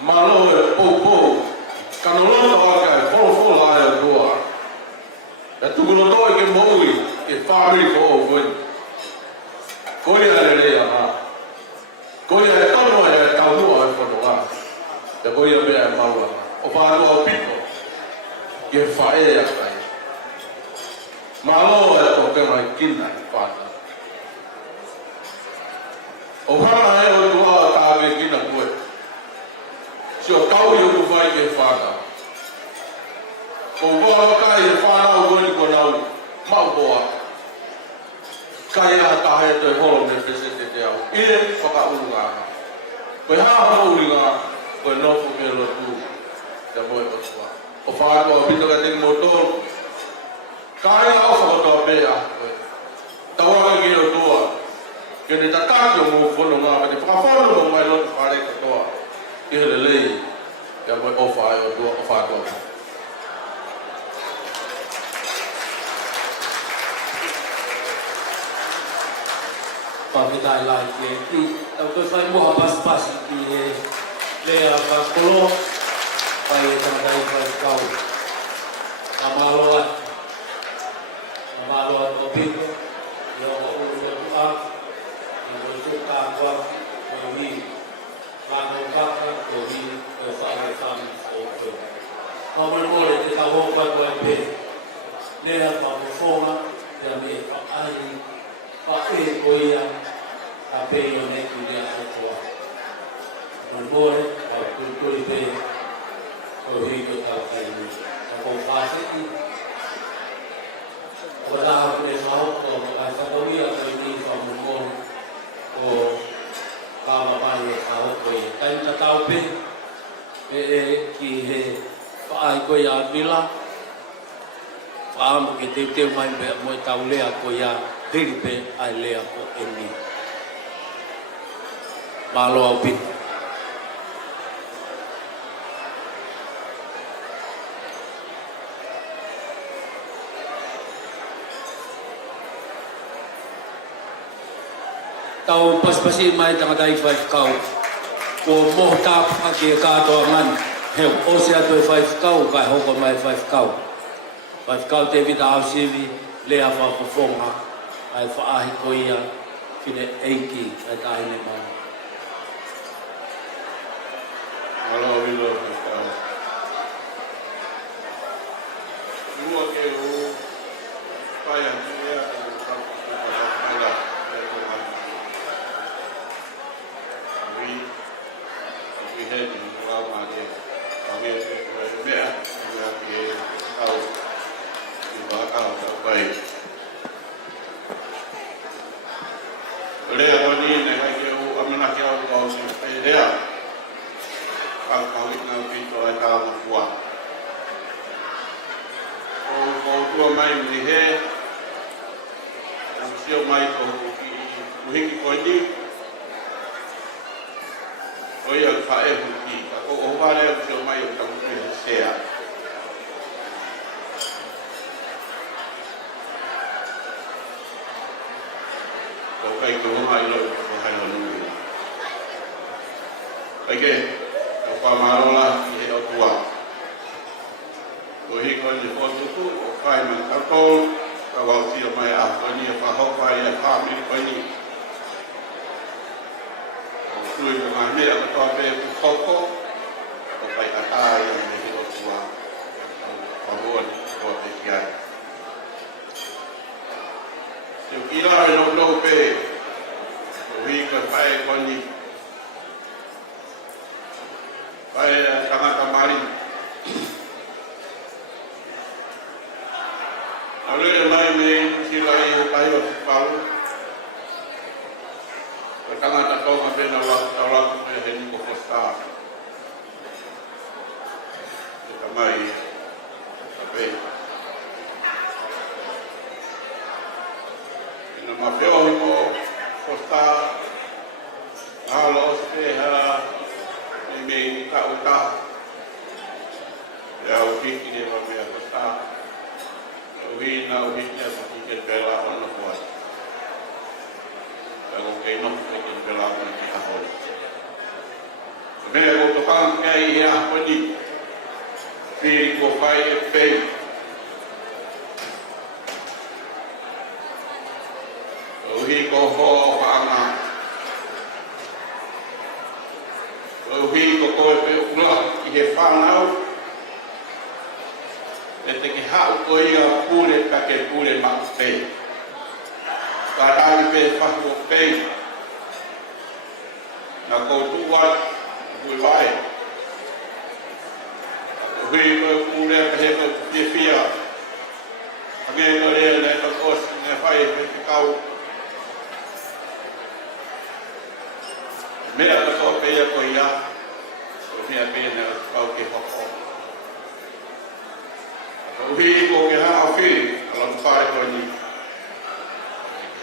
Malo e popo. Kanoloto ake e wholo ai o toa. E tukuloto e ke moui e whamiri ko o koe. Koe a rea mā. Koe e tono e taunua e whanua. E koe a mea e maua. O whanua pito. Ke whae a kai. Malo e o te mai kina I whāta. O hana e o tua tāwe kina koe. Si o tau I o kuwhai ke whāta. O wāra kai e whānau koe ni ko nau maupoa. Kai a tahe te holo me pese te au. Ire whakaurunga. Koe haha uringa, koe nofu ke lotu. Te moe o tua. O whātua o pito ka te motoro. Kai au whakatoa pēa. Tawanga ki o toa. Ke ne tataki o mō whono ngā. Ka te whakawhono o mai lotu whare katoa. I hele lei. Ia moe o whae o toa o whātua. Pāwitai lai ki e ki. Tau koe whai moha pasi ki e lea whakolo. Pai e tamatai whai kau. Amaloa. Amaloa tō pito. Ia o uru o tua. Ia o tō kātua. O hi. Whānau kaka. O hi. O whaare whāmi o tō. Pāmare mōre te tau hōpai koe pē. Lea whakawhonga. Ia me e whakahi. Whae koia. A Peioneti LEA'AETOA. Mōre. A kūkuri pē. O hi ko tau kaini. A kō whāwhiti. O raha kune whahoko, ai whakawia koe ni whamumon o kāma mai e whahoko e. Kai ta tau pe, e ki he whaai koe a mila, whaamu ke teu mai mea moe tau lea koe a hiripe ai lea ko e ni. Malo au pita. Tau paspasi mai tangatai whai kau. Ko moho tāpaka ki e kātoa mani. Heu, ose atu e whai kau, kai hoko mai whai kau. Whai kau te vita au sivi, lea whakufonga, ai whaahi koia, kine eiki, ai tahine mau. Malo wilo whai kau. Ua ke u whai a kia e whakaila. We had to go out on it. We had to go to bed. We had to go out. We got out of the way. Lea wani ne hai ke u amina ke au kau si pe lea. Kau ina pito ai ka mafua. O tua mai ni he. Ang sio mai ko uhingi ko ni. Oi al whae huki, o whare au sio mai o tamu e sea. kai ko mai lo ko hai lo ni Oke, apa marola di tua. Ohi ko ni foto tu, kai man katol, kawal tio mai apa ni apa hau kai apa mi ko ni. Lui ko ngane apa to pe ku koko, ko kai kata yang di tua. Pabon ko te kiai. Yo kira lo pe. Ohi ko pai ko ni. Pai tanga kamari. Ale mai me silai pai o pau. Tanga ta to ma bena la tala me hen ko costa. Ta mai ape. Ina ma peo mo costa. Alo se ha me ka uta ya uhi ni ma me costa uhi na uhi ya ki bela on no wa kalau ke no ki bela on ki ha ho me ko to kan ke ya ko ni fi ko fai pe uhi ko ho pa na uhi ko ko pe ula ki he fa na te ke ha ko ia pule pa ke pule ma pe ka ai pe fa ko pe na ko tu wa vui vai uhi ko pule pe he ko te fia age ko le le ko os ne fai pe kau mira ko pe ya ko ia ko mia pe na kau ke ho uhi ko ke ha afi alam pai ko ni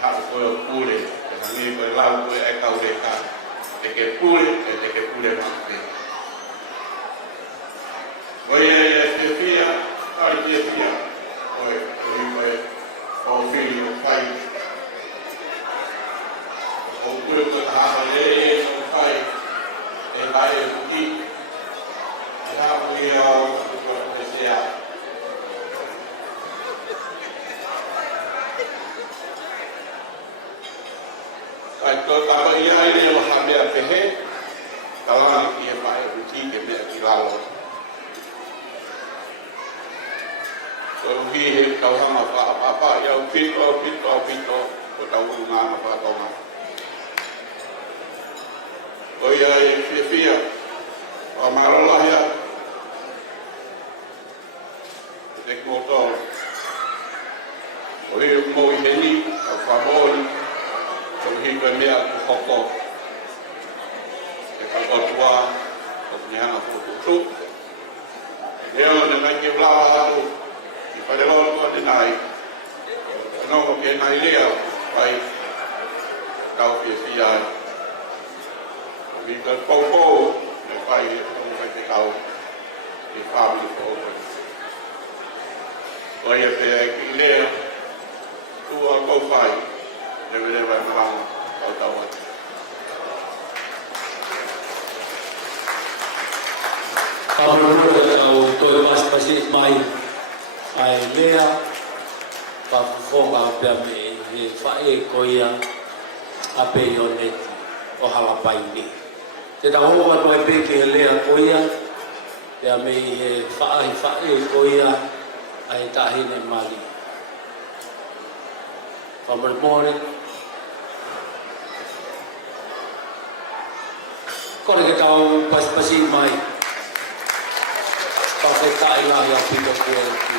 ha ko pule ka ni ko la ko e ka ure ka te ke pule ma te oi e te fia ai te fia oi ko fi o pai o ku ko ha le o pai e lai ki ha ko ia ko te sia Kalau kalau ia ini yang hamil pehe, kalau ia pakai uji dia kilau. Kalau dia kau sama apa yang pito, kau tahu mana apa tahu mana. Oh ya, dia, amarolah ya. Dek motor. Oh ya, mau ini, apa mau Kami kami aku pokok, kita berdoa, kemudian aku tutup. Dia dengan jumlah itu, pada lalu ada naik. Kalau dia naik dia, baik kau biasa. Kami terpokok, baik kau di kami pokok. Baik dia, tua kau baik. Deve malang kau tahu. Kalau tu masih mai, ai lea, pafufonga pia me fai koia PINOMI o halapaini. Te tahu apa pe ke lea koia, pia me fai koia ai tahine mali. Good morning. Kau nak tahu pas-pasi mai, pakai kailah yang pindah PINOMI.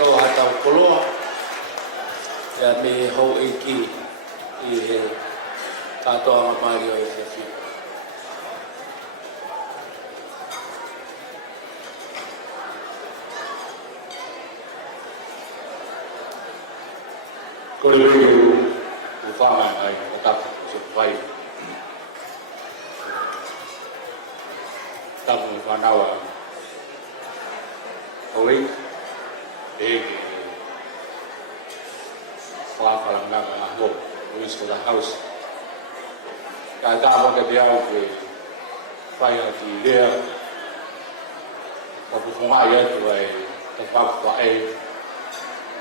Kau tahu keluar, ya me hau iki, kata orang Mario itu. Kau dulu ufangan ay otak survive. Tamu panawa. Oi. Papa lang na mahbo. is for the house. Kada mo kaya ke fire di dia. Tapi semua ayat tu ay tempat ay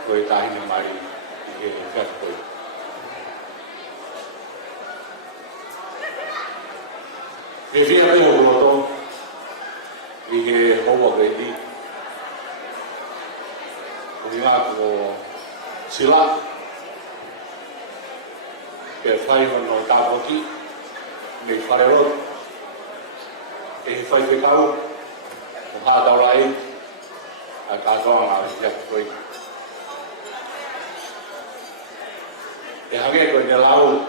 koi tahin na mari di kat koi. Vivi ay mo to. Ige mo ready. Kuya ko sila ke fai no ta boti me fare ro e fai pe kau o ha da rai a ka do ma ya koi e ha ge ko de lao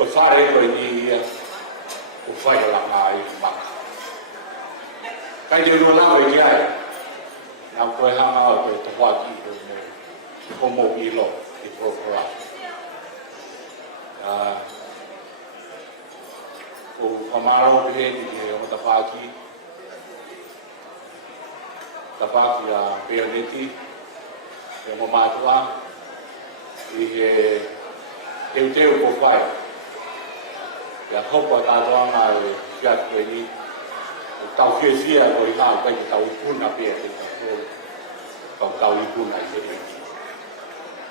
ko fare ko ni o fai la mai ma kai de no la ve ya na ko ha ma ko to wa ki como hilo y procurar. O kamaro que o tapaki a peoneti e mo matua e eu teu ko pai ya hopa ta doa ma ya ko ni o tau ke sia ko i ha ka ki tau puna pe ko tau i puna i se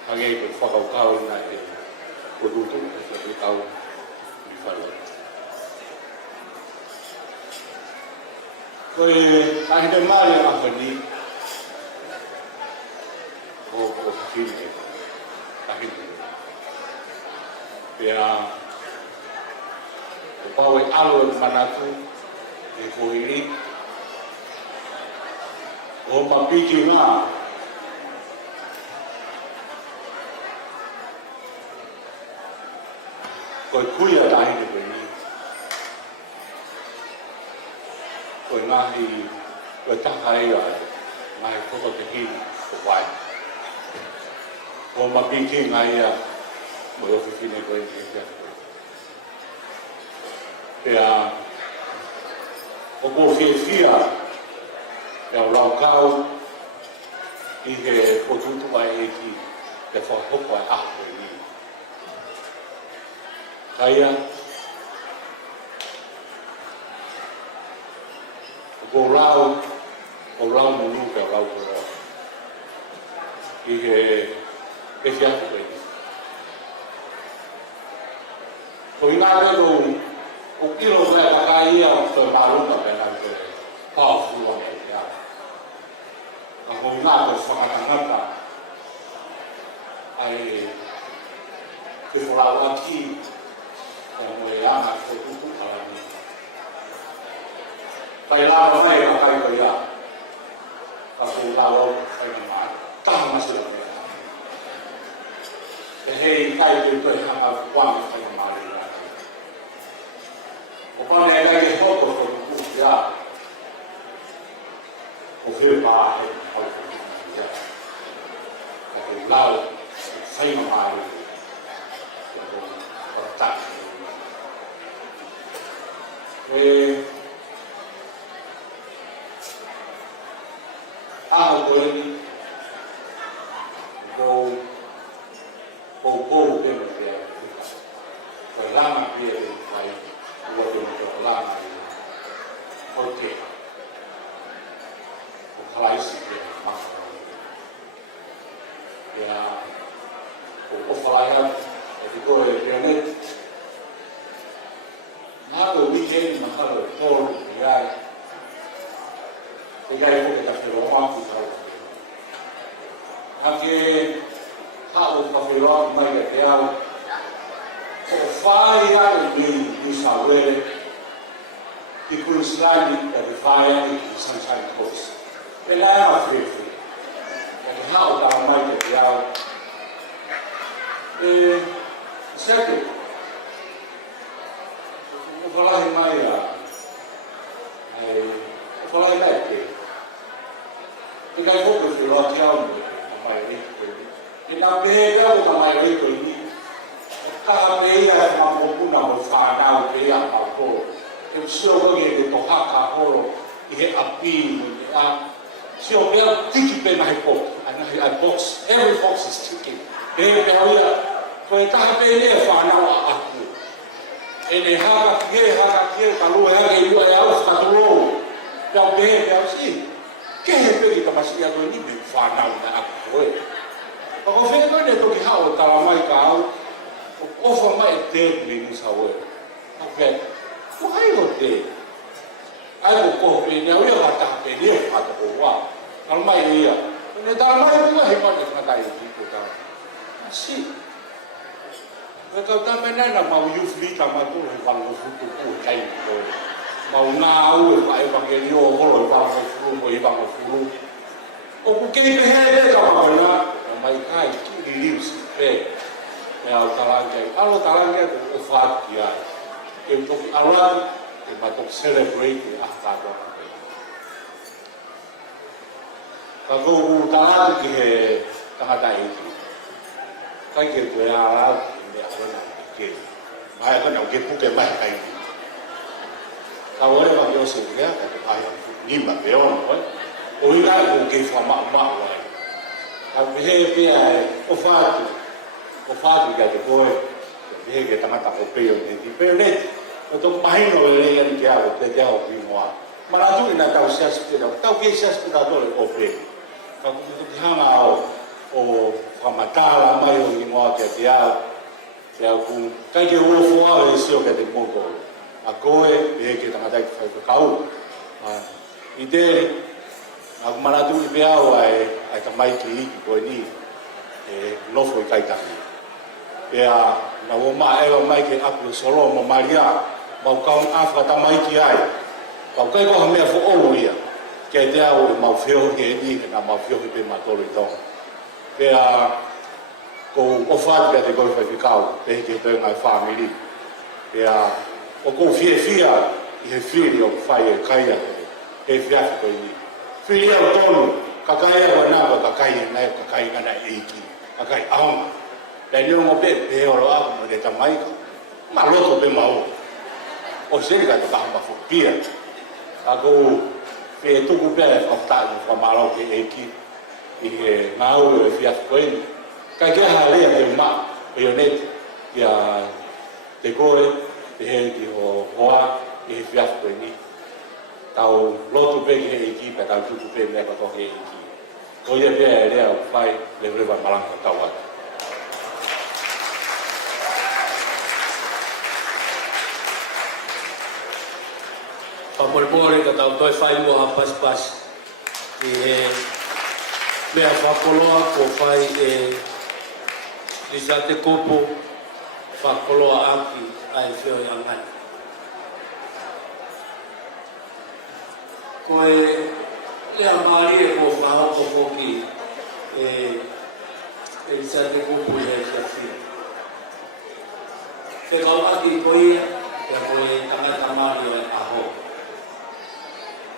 Hangei ko whakau na e ko rutu e kau i whala. Koe kahi te maare ahani o whine kahi te. Pea ko pau e alo e manatu e koiri o mapiki ngā Koi kuia tahi ni koe ni. Koe ngahi, koe takai ai, ngahi koko te hini ko wai. Ko mapiki ngai a, mo yo whiwhine koe ni e kia koe. Pea, o ko whiwhia, pea o lau kau, i he potutu ai e ki, te whakahoko ai aho koe ni. Kaya, ko rau munu ke rau ko rau. I he fiatu koe ni. Ko i ngā rero, o kiro koe takai ia o koe marunga pe nai koe pao fua me te a. Ka ko i ngā koe whakatangata ai te whorau aki como le llama que tú para mí. Kai la no mai ka kai ko ya. Ka ko la lo kai ni ma. Ta ma se lo. Te hei kai te ko ha ka kwa kai ni ma le. O pa ne kai ho ko ko ku ya. O fe pa he ko ya. Ka la sai ma le. Ta Aho koe ni, ko te mo te a, koe lama pia te kai, ua te mo te lama i o te, ko kalaisi te maka. Ia, ko whalaia, e te koe peoneti, Nāko weekend na karo tōru i ai. Te kai koke ka whiroa māku tau. Ake tāo ka whiroa mai ka te au. Ko whāi ai New South Wales. Ki Queensland ka te whāi ai ki Sunshine Coast. E nai ama whiwhi. Ake hao tāo mai ka te au. Seke. O whalahi mai a, o whalahi mai te. E kai hoku whiroa te au mo te mai reiko ni. E nā pehe pēo ta mai reiko ni. E kaha pēia e ma mokuna mo whānau pēia ma kō. Te sio wangi e te tohaka horo i he api mo te a. Sio pēo tiki pēna he kōku. I box. Every box is ticking. He koe taha pene e whanau a aku. E ne haka kie, ka lua hake i lua e au whakatoro. Pau pehe pau si. Ke he peki ka masi a koe ni me whanau na aku koe. Ka ko whenga koe ne toki hao tala mai ka au. O ofa mai te me ni sa oe. Ka whenga, ko hai o te. Ai ko koho pene, au ia ka taha pene e whakatoro wa. Tala mai ia. Ne tala mai pina he pane whakai e ki ko tala. Si. Kau tak pernah nak mau youth leader macam tu, kalau futu ku cai tu, mau ngau, ai evangelio, kalau evangelio, mau evangelio. Oku kini behede kau mana, mai kai tu lius pe, ya talangkai, kalau talangkai aku ofat dia, untuk Allah, untuk celebrate kado. Kalau talang ke tengah tahu, kai ke tu ya. Mai kan au ke puke mai kai. Ka ore ma yo se ya ka ai ni ma pe on ko. O ina ko ke fa ma wa. Ka he ai o fa ga de ko. He ke tamata ko peioneti. Peioneti. O to mai no le ya ki a te ja o ki moa. Ma la tu ina tau sia se da. Tau ke sia se da do o pe. Ka ku tu hanga o fa matala mai o ni moa ke dia. Ya ku kai ke wo fo a le sio ke te moto a koe e ke tanga tai fai kau I te a mana tu I bea o ai ta mai ki ko ni e no fo kai ka e a na wo ma e mai ke apu solo mo maria ma ka un afa ta mai ki ai ka kai ko me fo o ia ke te a o ma feo ke ni na ma feo ke ma to ri to e a ko o fa te ko fai kau e ke te ngai family e a o ko fie I he fili o fai e kaia e fiafi ko ni fili o tonu ka kaia wa na ka kai na ka kai na e ki ka kai auma da ni mo pe o lo a mo de tamai ma lo to pe mau o se ga to ba fo pia a ko pe tu ku pe o ta ni fa ma lo ke e ki I he mau e fiafi ko ni kai ke ha le e ma peioneti ya te koe te he ki o hoa I he fiafu koe ni. Tau lotu pe ki he iki, pe tau tutu pe mea kato he iki. Ko ia pia e rea o whai le rewa malanga tau atu. Papolpore ka tau toi whai mua pas I he mea whakoloa ko whai e Lisa te kupu whakoloa aki ai whio I angai. Koe lea maari e ko whahoko hoki e Lisa te kupu he kia whio. Te kauaki ko ia e koe tangata maari o e aho.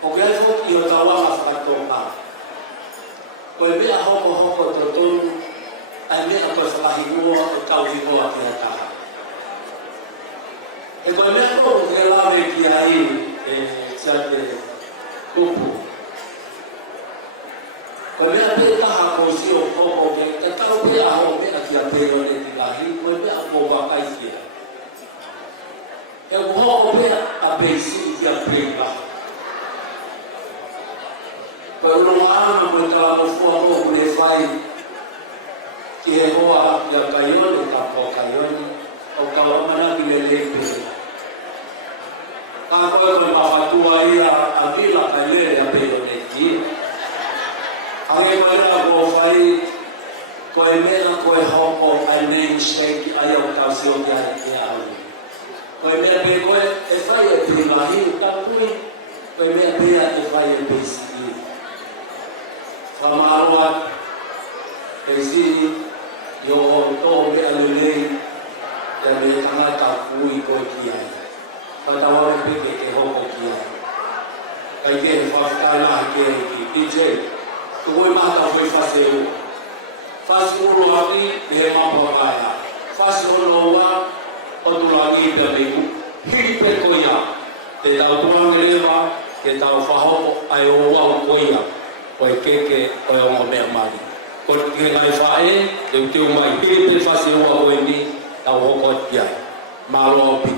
O kia hoki o tawanga whakatoka. Koe mea hoko totonu ai mea koe whakahimoa e kauhimoa ki a taha. E koe mea koe ke lawe ki ai e te kupu. Koe mea pe taha ko si o koko ke tau pe aho mea ki a peioneti lahi, koe mea ko wakai kia. E hoko mea a peisi ki a peipa. Koe uronga ana koe tala no fua koku le whai ki he hoa ki a kaione, ka po kaione, o kalamana ki le lepe. Ka koe koe mawhatua ia a vila kai lere a peioneti. Ake koe rea ko whai, koe mea koe hoko ai name shake ai au tau seo ki ai ki au. Koe mea pe koe e whai e pilahi u kapui, koe mea pea e whai e pesiki. Whamaroa, pesiki, I o tō mea lelei, te me tangata kui koe ki ai. Ka taware peke ke hoko ki ai. Kai ke he whakatana ke ki PJ, tu koe mahata koe whase ua. Whase uro aki, te he mapawakaya. Whase uro ua, o turangi pia meiku. Hiri pe koe ia, te tau turangi rewa, te tau whahoko ai o wau koe ia. Koe keke, koe o mea mari. ko ke ngai fae te te mai pe fase wa ko ni tau hoko ia malo pi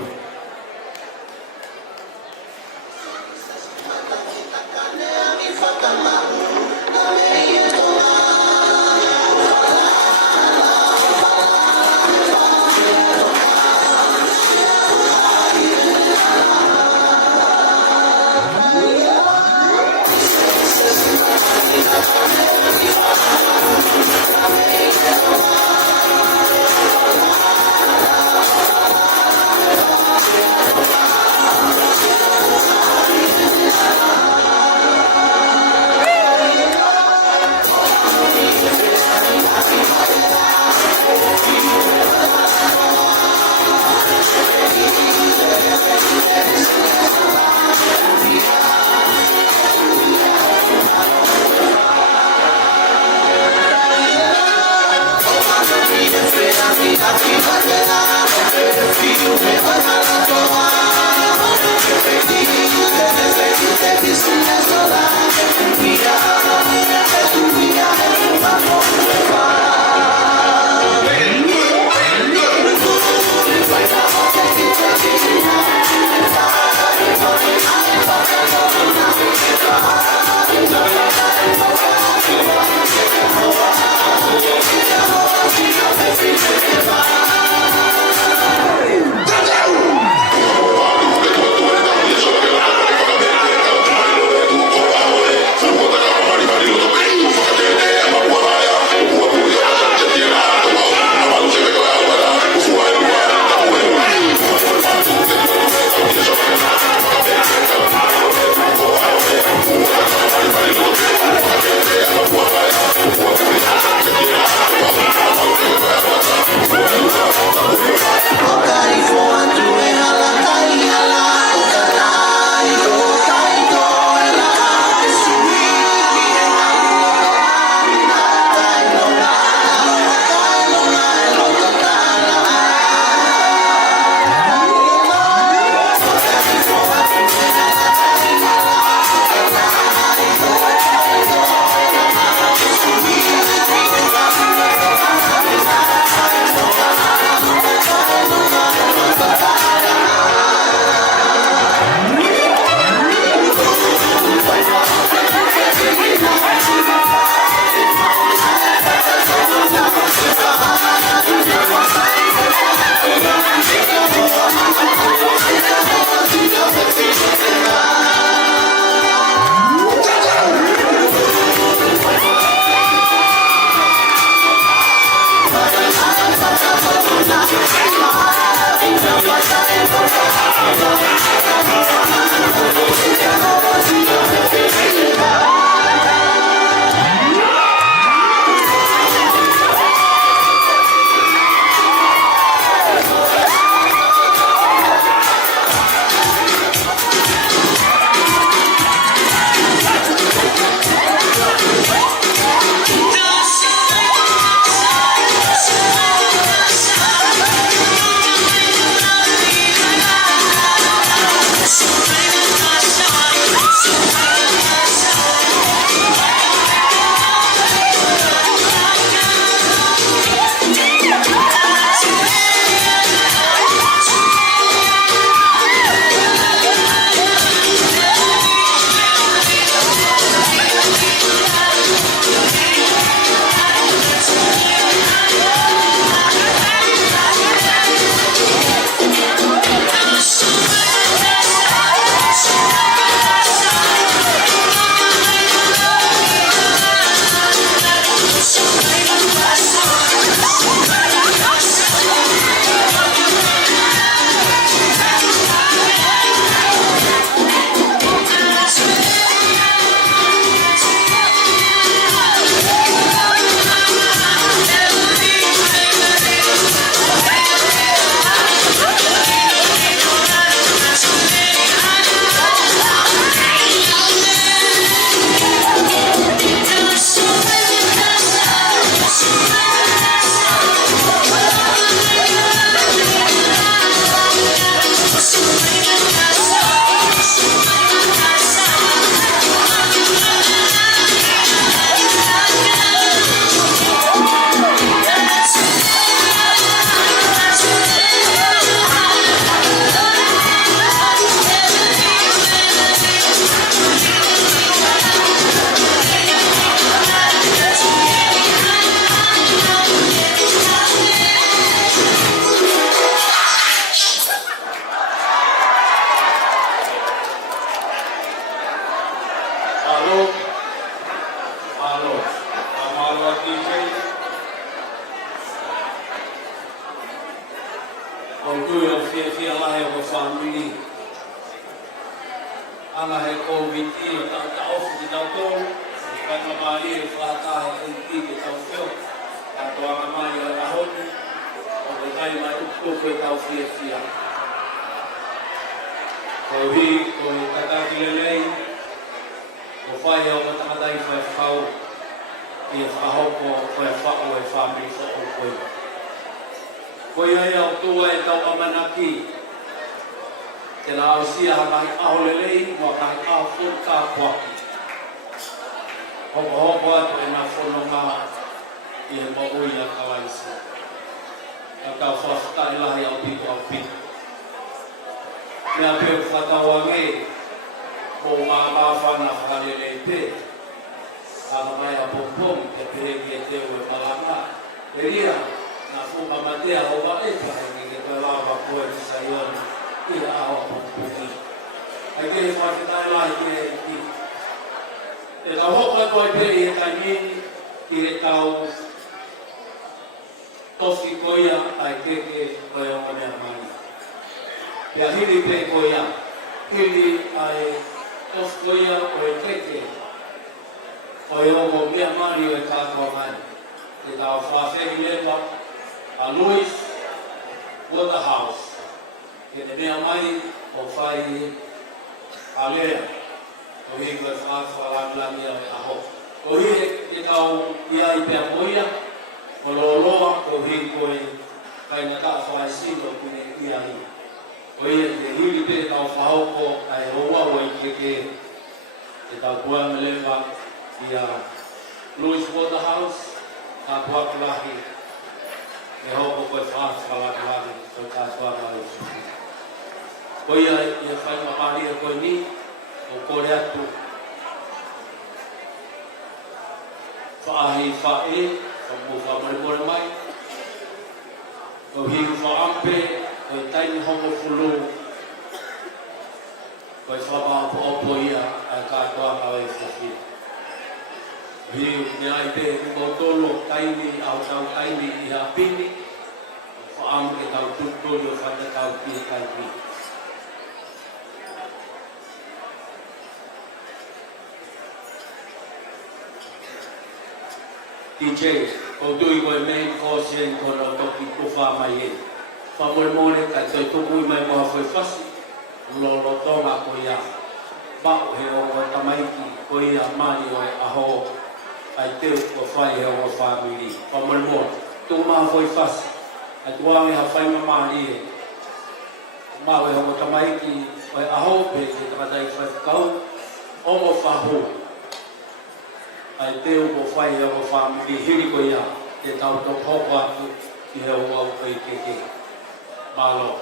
COVID ta ofu di tau tolu kan mamali fa ta he ti ki tau fio ta to mamali o ahoni o le kai mai ko ko tau fia ko hi ko tata ki lei ko fai o ta dai fa fau e fa ho ko fa o e fa mi so ko ia ia tu e tau amanaki te la ausia mai aholelei mo ka a fu ka kwa ho atu e na fono ma e mo uia ka laisi ka fa sta ila ia pi ko pi na pe fa ta wange mo ma fa na fa le te a mai a pom te pe ki te o malanga peria na fu ma matea o va e pa ni ke te lava ko e saion ia awa pupuki. Ai ke he whaketai lahi ke ki. E tau hoka toi peri he kai nini ki he tau tofi koia ai ke koe o mea mani. Pea hiri pe koia. Hiri ai tofi koia o e keke. Koe o mo mea mani o e kātua mani. Ke tau whawhegi lepa a Louis Waterhouse. Ke te mea mai o whai a lea. O hi koe whaalangi a aho. O hi e tau ia i pia moia. O loa o hi koe kai na ta whai sino kune ia hi. O hi e te hiri te tau whahoko ai hoa o i keke. Te tau kua me lewa i a Louis Waterhouse. Ta kua kulahi. E hoko koe whaalangi koe kātua mai usu. Koe ia whai mamari e koe ni, o kore atu. Whaahi whae, whamu whamare mai. Koe hiu whaampe, koe taini hongo fulu. Koe whamaapo opo ia, ai kātua kawe whawhi. Hiu ni ai te kutolo taini, au tau taini i hapini. Whaampe tau tutolo whatatau ki kai ki. DJ, o dui koe mei kōsien kono toki kuwha mai e. Whamore ka toi tukui mai moha whai whasi, lolo tonga ko ia. Bau he o ko tamaiki ko ia mani o e aho, ai teo ko whai he o whamiri. Whamore tu maha whai whasi, ai tuangi ha whai mamani e. Mau he o tamaiki o e aho pe te takatai whai kau, o mo whahu. Ai teo ko whai e o whamiri hiri ko ia, te tau to hoko atu ki he o au kei keke. Malo.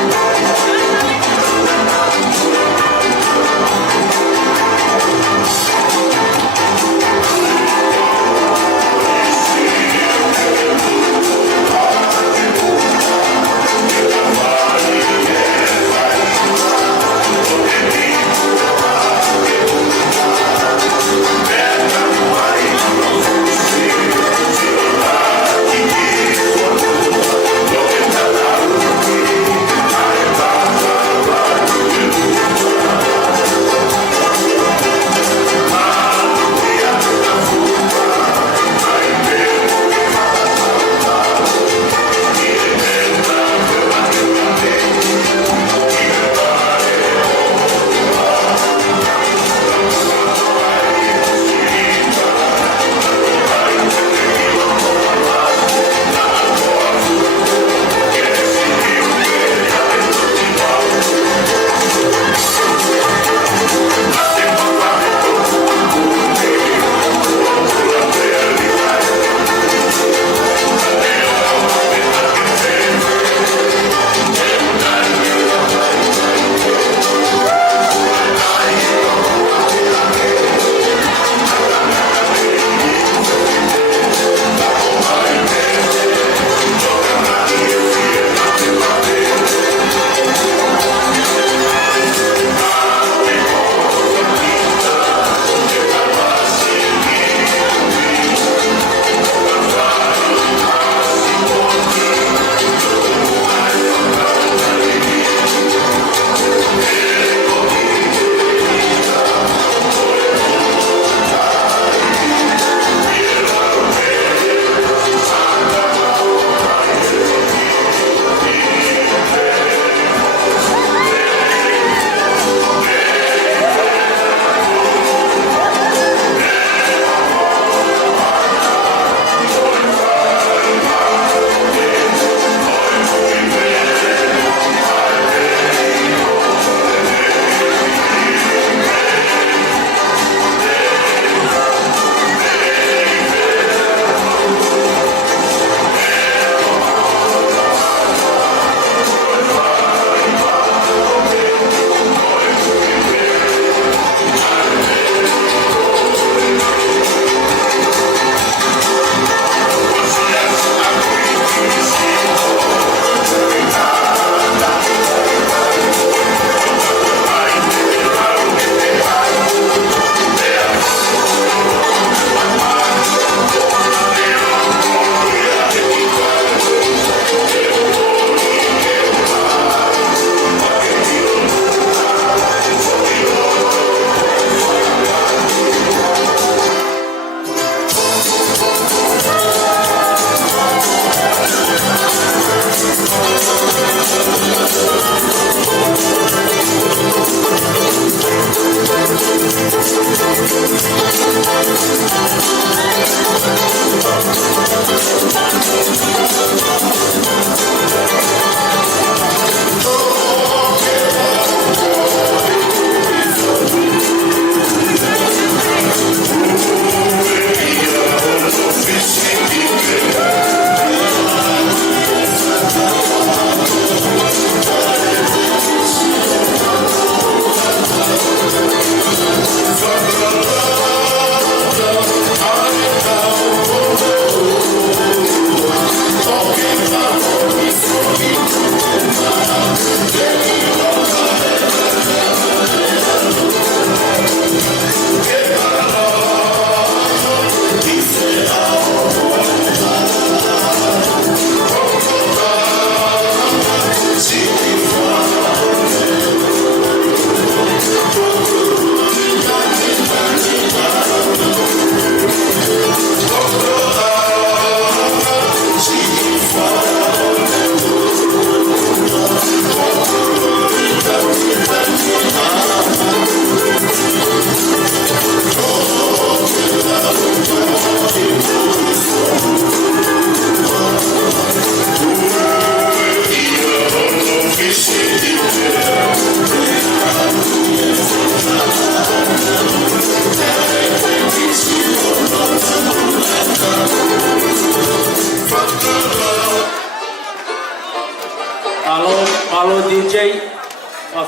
Thank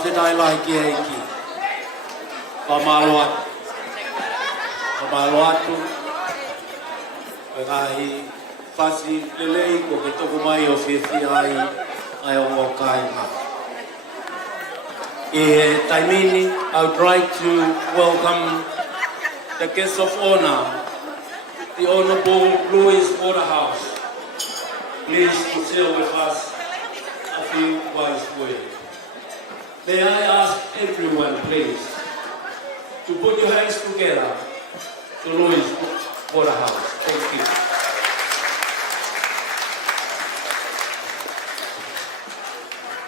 Pāwhitai lai ki eiki. Pamalo atu. E ngai whasi lelei ko ke toku mai o whiwhi ai o wakai ma. E taimini, I would like to welcome the guest of honor, the Honorable Louis Waterhouse. Please to share with us a few wise words. May I ask everyone, please, to put your hands together to Louis Waterhouse. Thank you.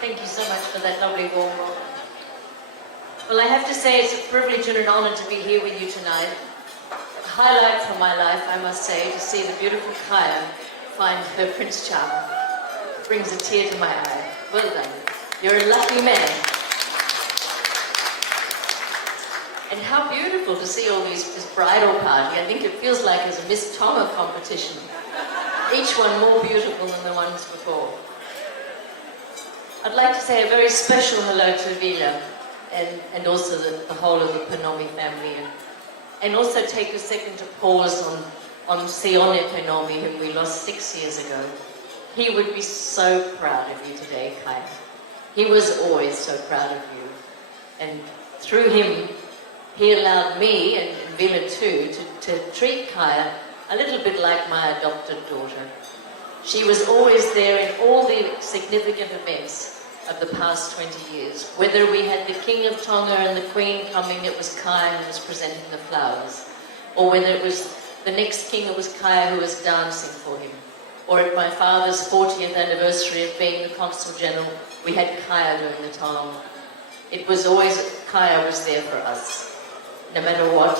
Thank you so much for that lovely warm welcome. Well, I have to say it's a privilege and an honor to be here with you tonight. A highlight from my life, I must say, to see the beautiful Kaya find her Prince Charming. It brings a tear to my eye. Well done. You're a lucky man. And how beautiful to see all this bridal party. I think it feels like it's a Miss Tonga competition. Each one more beautiful than the ones before. I'd like to say a very special hello to Vila and also the whole of the Pinomi family, and also take a second to pause on Sione Pinomi, whom we lost 6 years ago. He would be so proud of you today, Kaya. He was always so proud of you. And through him, he allowed me, and Vila too, to treat Kaya a little bit like my adopted daughter. She was always there in all the significant events of the past 20 years. Whether we had the King of Tonga and the Queen coming, it was Kaya who was presenting the flowers. Or whether it was the next king, it was Kaya who was dancing for him. Or at my father's 40th anniversary of being the Consul General, we had Kaya doing the tongue. It was always, Kaya was there for us. No matter what,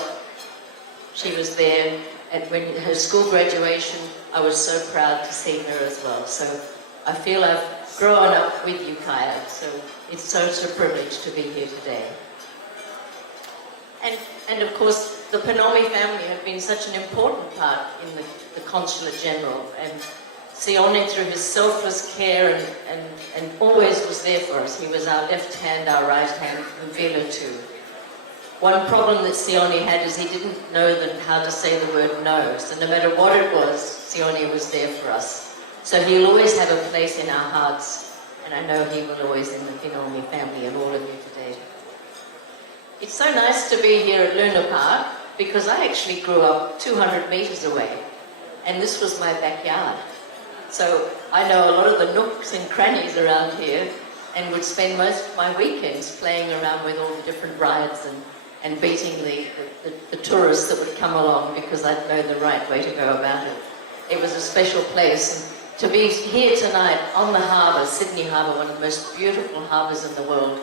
she was there. And when her school graduation, I was so proud to see her as well. So I feel I've grown up with you, Kaya, so it's such a privilege to be here today. And of course, the Pinomi family have been such an important part in the Consulate General, and Sione, through his selfless care and always was there for us. He was our left hand, our right hand, and Vila too. One problem that Sione had is he didn't know how to say the word no, so no matter what it was, Sione was there for us. So he'll always have a place in our hearts, and I know he will always in the Pinomi family and all of you today. It's so nice to be here at Luna Park, because I actually grew up 200 metres away, and this was my backyard. So I know a lot of the nooks and crannies around here, and would spend most of my weekends playing around with all the different rides and beating the tourists that would come along, because I'd know the right way to go about it. It was a special place. To be here tonight on the harbour, Sydney Harbour, one of the most beautiful harbours in the world,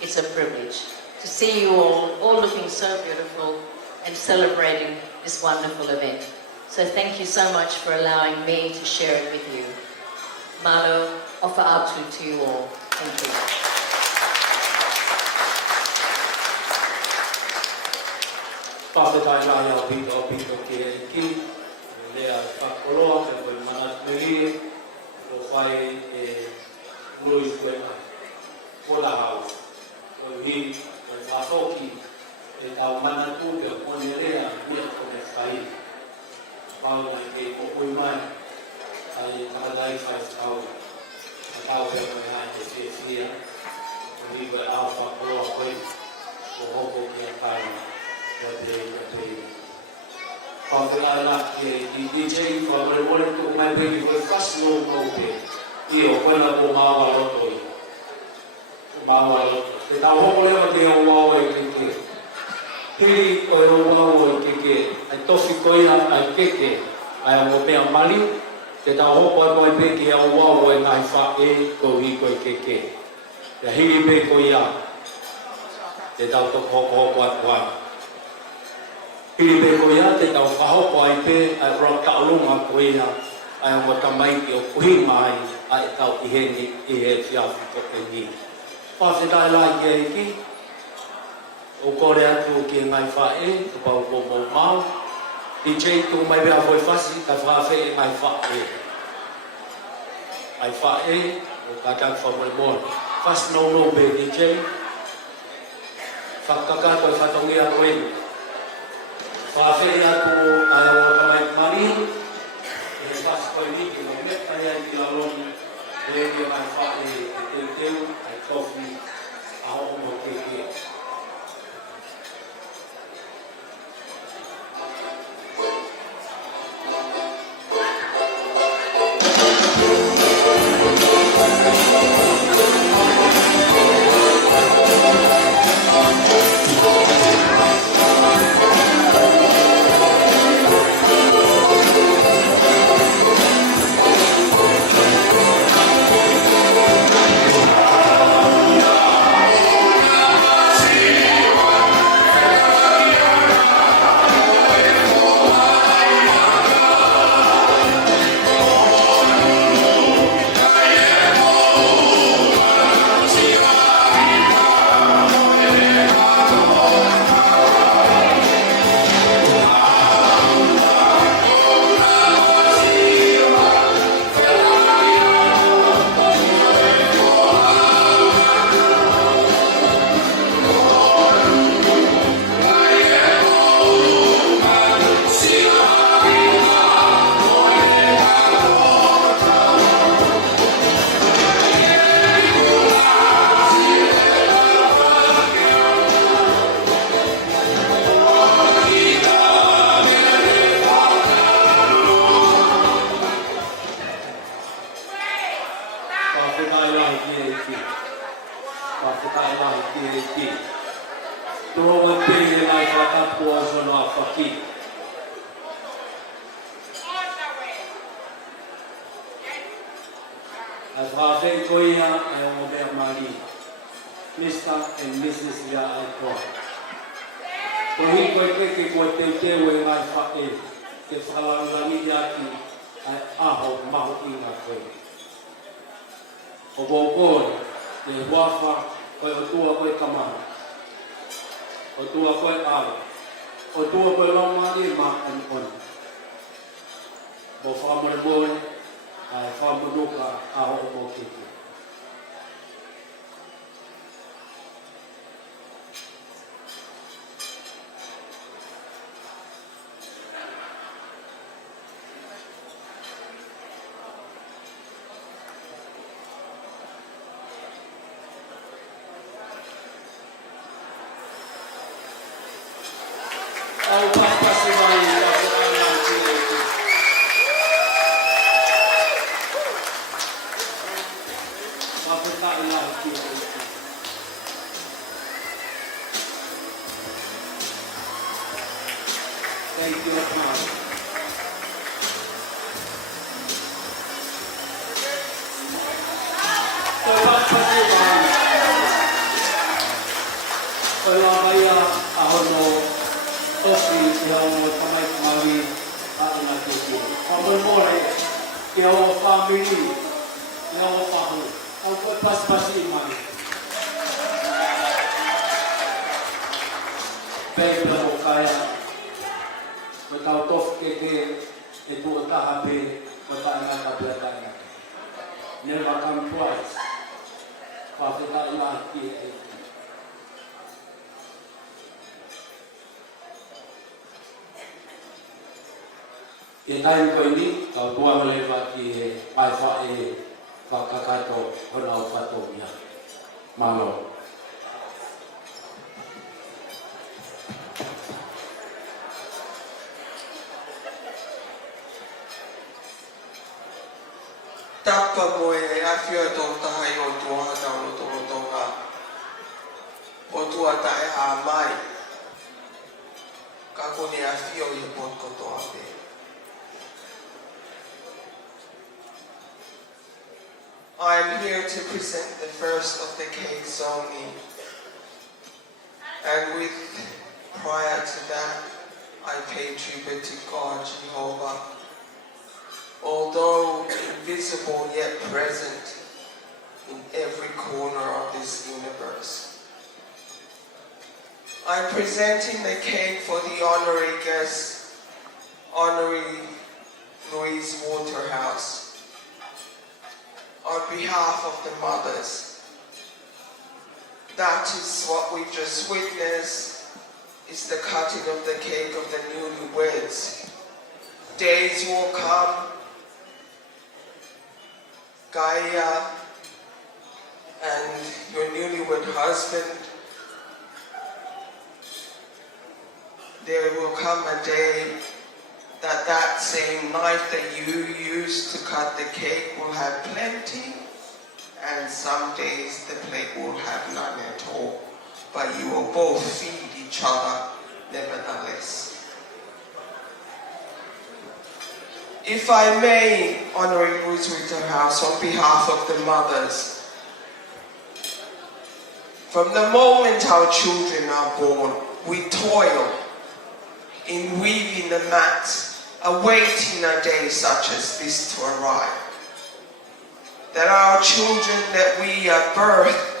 it's a privilege. To see you all looking so beautiful and celebrating this wonderful event. So thank you so much for allowing me to share it with you. Malo, offer atu to you all. Thank you. Pāwhitai lai au pito ki eiki. Lea whakoroa te koe manatui o whai Louis Waterhouse. Koe hi, koe whawhoki e tau manatu te o kone rea mia kone whai. Pau mai ke kopui mai, ai takadai whai tau. A tau pia koe hai te whia. Koe hi koe au whakoroa koe, ko hoko ki a kai. Koe te Pāwhitai la ki DJ whakarewore ko mai peki koe whasino kou te. I o koe na ko māua roto i. Māua roto. Te tau hoko lewa te o wāua i keke. Hiri koe o wāua i keke. Ai tofi koina ai keke. Ai o mea mali. Te tau hoko ai koe peki o wāua i ngai wha e ko hi koe keke. Te hiri pe koe ia. Te tau toko hoko ai koe. Hiri pe koe ia, te tau whahoko ai pe, ai roa taurunga koe ia, ai o tamai ki o kuhi mai, ai tau i heni i he whiawhi toke ni. Pāwhitai lai ki eiki, o kore atu ki ngai whae, o pau ko mou mau, i tei tu mai bea hoi whasi, ka whawhi i ngai whae. Ai whae, o ka tau whamoe mora. Whas no no be di tei, whakakato e whatongia koe. Whawheri atu ai o kamai mari, e he pasi koe niki no meta ia i la loni, e ia mai whae e teu, ai tofi, a ho mo keke. Mr. and Mrs. Lea'aetoa. Kohi koe keke koe teu teu e ngai whae, te whakalangi aki ai aho maho i ngā koe. O kōkore, te huawha koe o tua koe kamaha, o tua koe awe, o tua koe lomari ma en on. Mo whamare mōre, ai whamanuka aho o keke. Thank you, Father. Never come twice. Father, that life be e tai koe ni, tau tua mole waki e ai wha e whakakato hona o whatomia. Malo. Tapa koe e awhia tō tahai o tuaha tau no tō tonga. O tua tae a mai. Ka kone awhia o i pot kotoa te. I am here to present the first of the cakes only. And prior to that, I pay tribute to God, Jehovah. Although invisible yet present in every corner of this universe. I'm presenting the cake for the honorary guest, Honorary Louise Waterhouse. On behalf of the mothers, that is what we just witnessed. It's the cutting of the cake of the newlyweds. Days will come, Gaia and your newlywed husband, there will come a day that that same knife that you used to cut the cake will have plenty, and some days the plate will have none at all. But you will both feed each other nevertheless. If I may, Honorary Rita House, on behalf of the mothers, from the moment our children are born, we toil in weaving the mats, awaiting a day such as this to arrive. That our children that we are birthed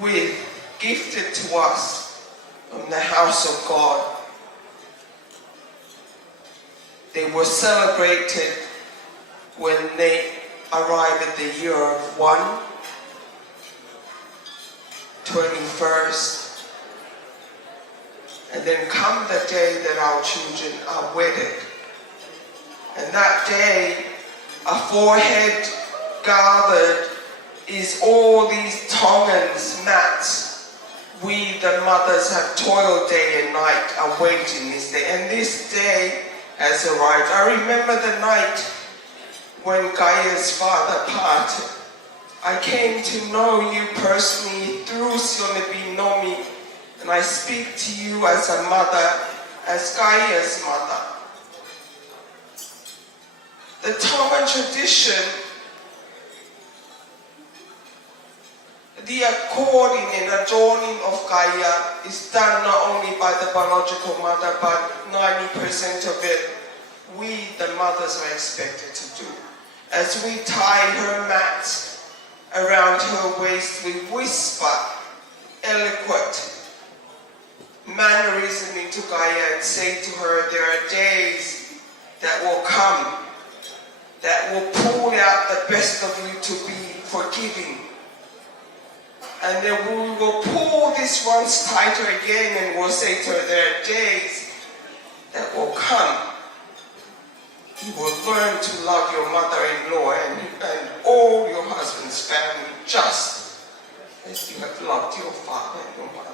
with, gifted to us from the house of God, they were celebrated when they arrived at the year of 1, 21st, and then come the day that our children are wedded. And that day, a forehead gathered is all these tongans, mats. We, the mothers, have toiled day and night awaiting this day. And this day has arrived. I remember the night when Gaia's father parted. I came to know you personally through Sione Pinomi, and I speak to you as a mother, as Gaia's mother. The Tongan tradition, the according and adorning of Gaia is done not only by the biological mother, but 90% of it we, the mothers, are expected to do. As we tie her mat around her waist, we whisper eloquent mannerism into Gaia and say to her, there are days that will come that will pull out the best of you to be forgiving. And then we will pull this once tighter again and we'll say to her, there are days that will come. You will learn to love your mother-in-law and all your husband's family just as you have loved your father and your mother.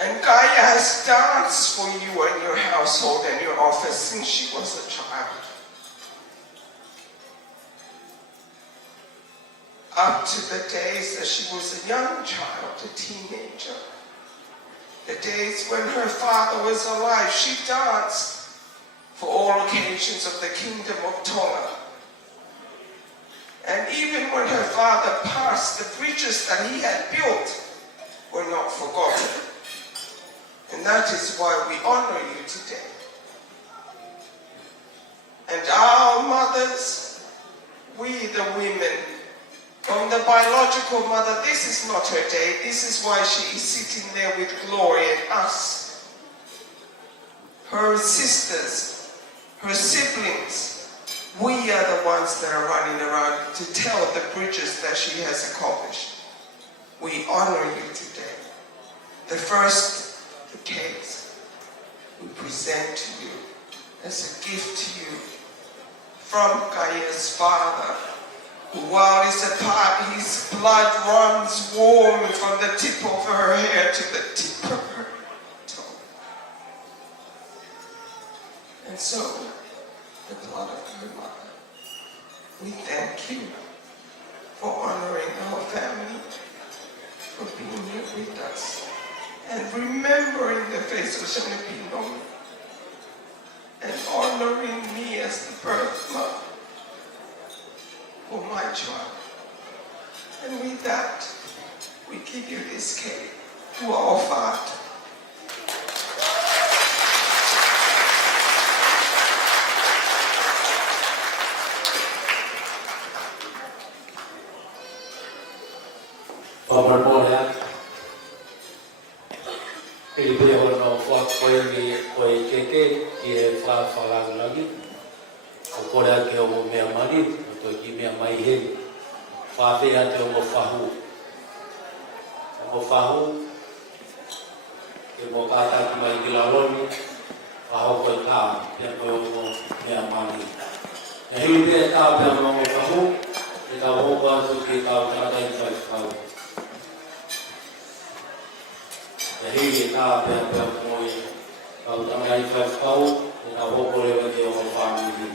And Gaia has danced for you and your household and your office since she was a child. Up to the days that she was a young child, a teenager. The days when her father was alive, she danced for all occasions of the kingdom of Tonga. And even when her father passed, the bridges that he had built were not forgotten. And that is why we honor you today. And our mothers, we the women, from the biological mother, this is not her day. This is why she is sitting there with Glory and us. Her sisters, her siblings, we are the ones that are running around to tell the bridges that she has accomplished. We honor you today. The first cakes we present to you as a gift to you from Gaia's father, who while he's apart, his blood runs warm from the tip of her hair to the tip of her tongue. And so, the blood of her mother, we thank you for honoring our family, for being here with us, and remembering the face of Sione Pinomi, and honoring me as the birth mother for my child. And with that, we give you this cake to our Father. Ele veio no foco ele foi que é falar lagi. O coração que o meu marido, o que minha mãe ele. whawhea te o whahu. O whahu, e mo kātaki mai ki laloni, whahau koe kā, pia koe o mea mani. E hui pia kā pia mo whahu, e ka hoko atu ki ka tātai whaikau. E hui kā pia mo i ka tātai whaikau, e ka hoko rewa ki o whamiri.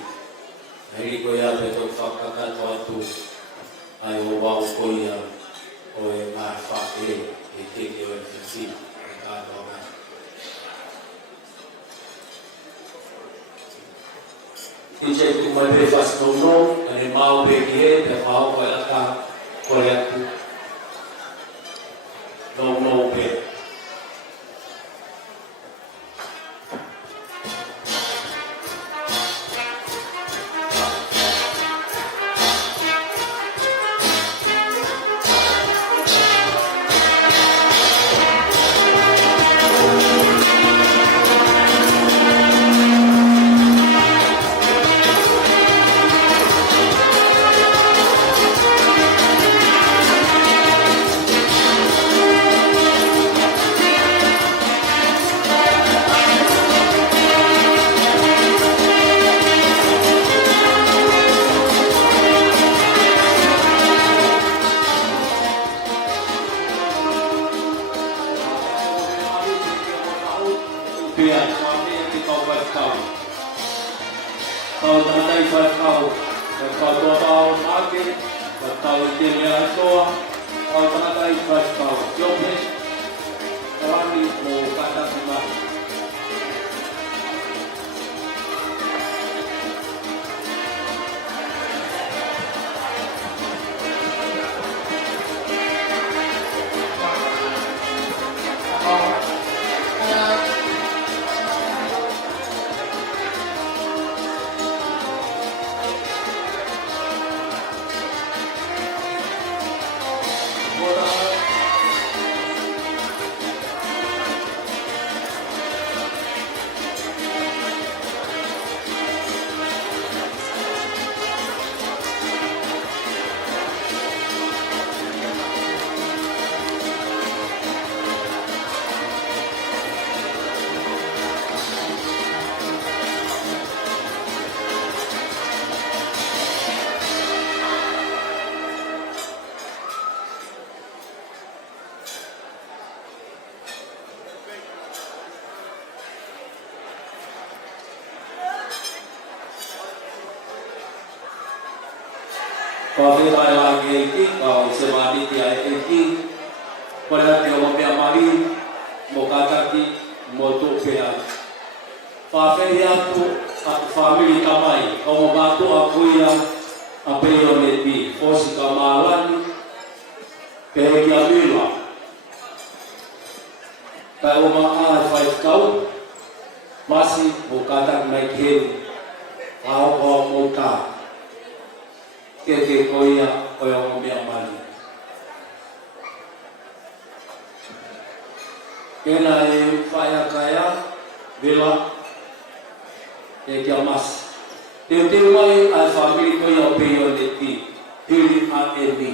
E hui koe atu e tau whakakato atu, ai o wau koe o e mai whae e teke o e whiwhi, e kātoa mai. I te tu mai pe whasnono, ane mau pe ki he, te whao koe aka, kore atu. No pe. Pia, mami ki kau whaikau. Kau tātai whaikau. Kau tō tau māke, kau te mea atoa, kau tātai whaikau. Kiope, kawani mō kataki mai. Kau vai lagi iki, kau semati tiai iki, pada dia mau pia mari, mau kataki, mau tu pia. Whawhea tu a family kamai, kau batu aku ia a peioneti, fosi kamalani, pehekia mila. Kau maa whaikau, masih mau katak mai kiri, kau mau ka. Ke koia o o mea mani. Kena e whaiakaya, vila, e kia mas. Te mai ai whamiri koia o peioneti, hiri a e ni.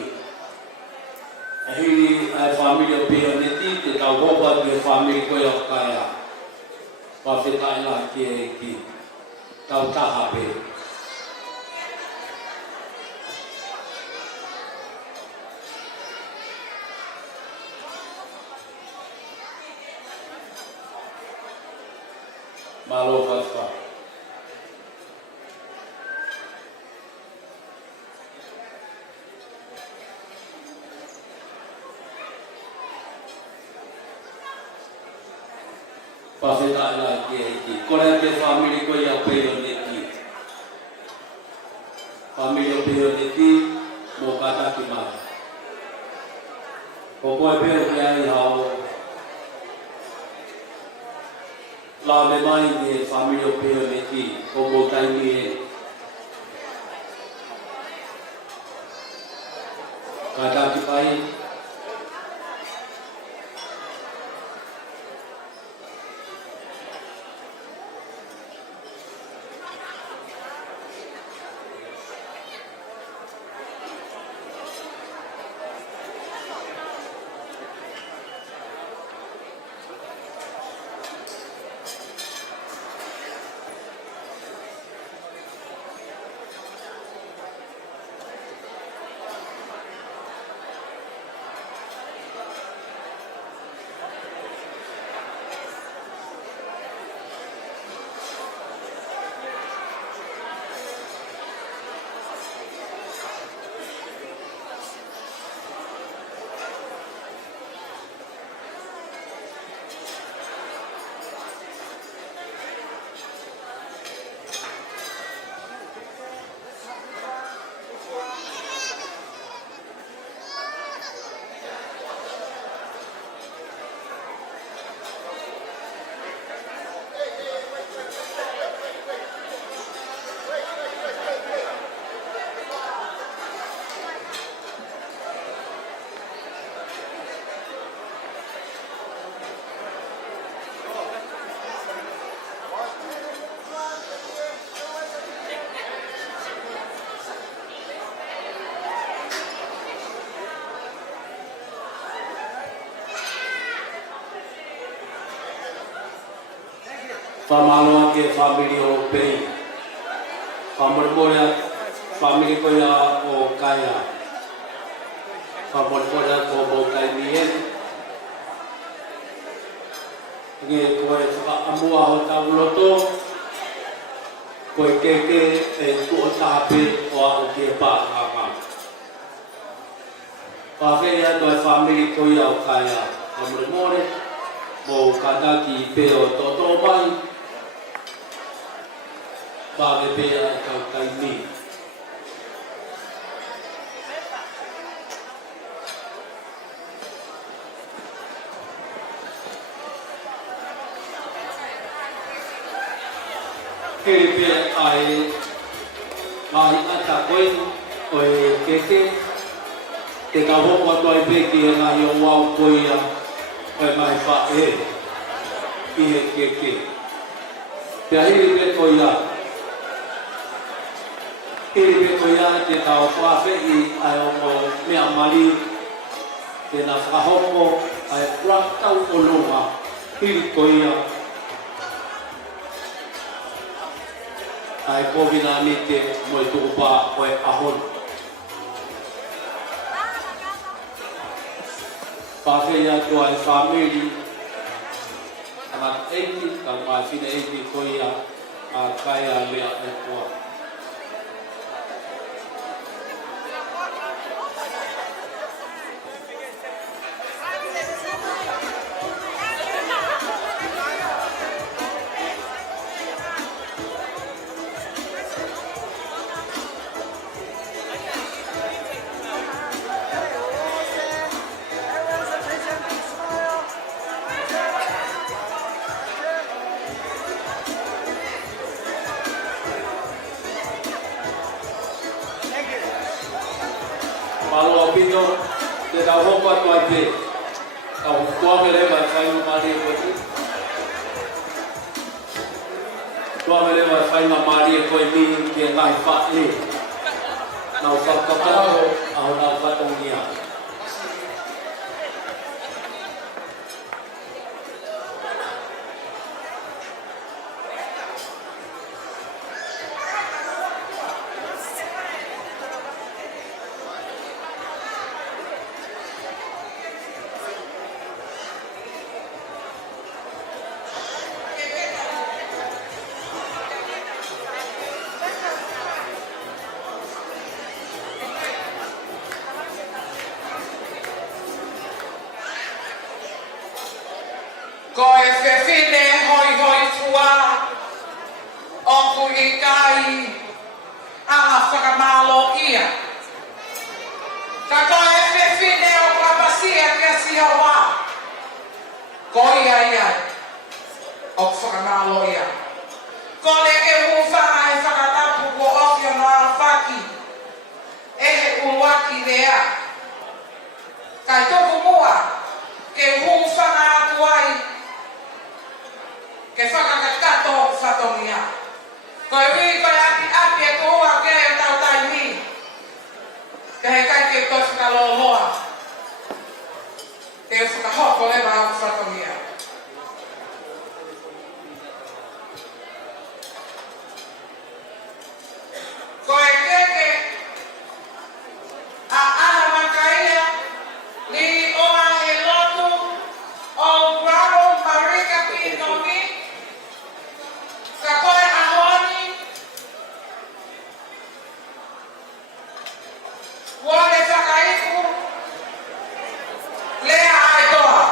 Hiri ai whamiri o peioneti, te tau hopa te whamiri koia o kaya. Whawhetai la ki e ki. Tau taha pe. Malo fatwa. Pafeta la ki. Kore te family ko ya peioneti. Family peioneti mo kata ki ma. Ko ko pe ya hao. La me mai de family peioneti ko ko tai ni. Kata ki pai Whamaloa ke family o Pei. Whamorimorea family ko ia o Kaia. Whamorimorea ko mo kai mien. Nge koe whakaamua ho tauloto. Koe keke e tuo tahape o au ke pākaka. Whawhea toi family ko ia o Kaia. Whamorimorea mo kanaki peo toto mai. Bāge pēa e kau kai mi. Kere pēa ai mahi ata koe o e keke. Te ka hoko atu ai pēki e ngā i o wau koea o e mai wha e. I he keke. Pēa hiri pē koea. Hiri pe koia te tau whawhi ai o mo mea mari te na whahoko ai rakau o lunga hiri koia ai kovina ni te mo i tuku pā o e ahon. Whawhi atu ai whamiri ana eiti ka mai whina eiti koia a kaia mea e kua. Malo pino te tau hoko atu ai pe. Tau tuame lewa e whainga maari e koe. Tuame lewa e whainga maari e koe mi ki e ngai wha e. Nau whakaparo au nau whatongia. Ko e whewhine hoi hoi fua, o ku I kai anga whakamalo ia. Ka ko e whewhine o kapasia kia siha wā, ko ia ia, o whakamalo ia. Ko le ke huwhanga e whakatapu ko ofia ngā whaki, e he uwaki rea. Kai toku mua, ke huwhanga atu ai, ke whakakakato whatongia. Ko e hui koe api e koua ke e tau tai mi. Ke he kai ke toi whakaloloa. Ke e whakahoko lewa au whatongia. Ko e keke a AHAVAKAIA ni oa he lotu o Bravo Marika Pinomi. Ka koe ahoni, wale whakaiku, lea aetoa.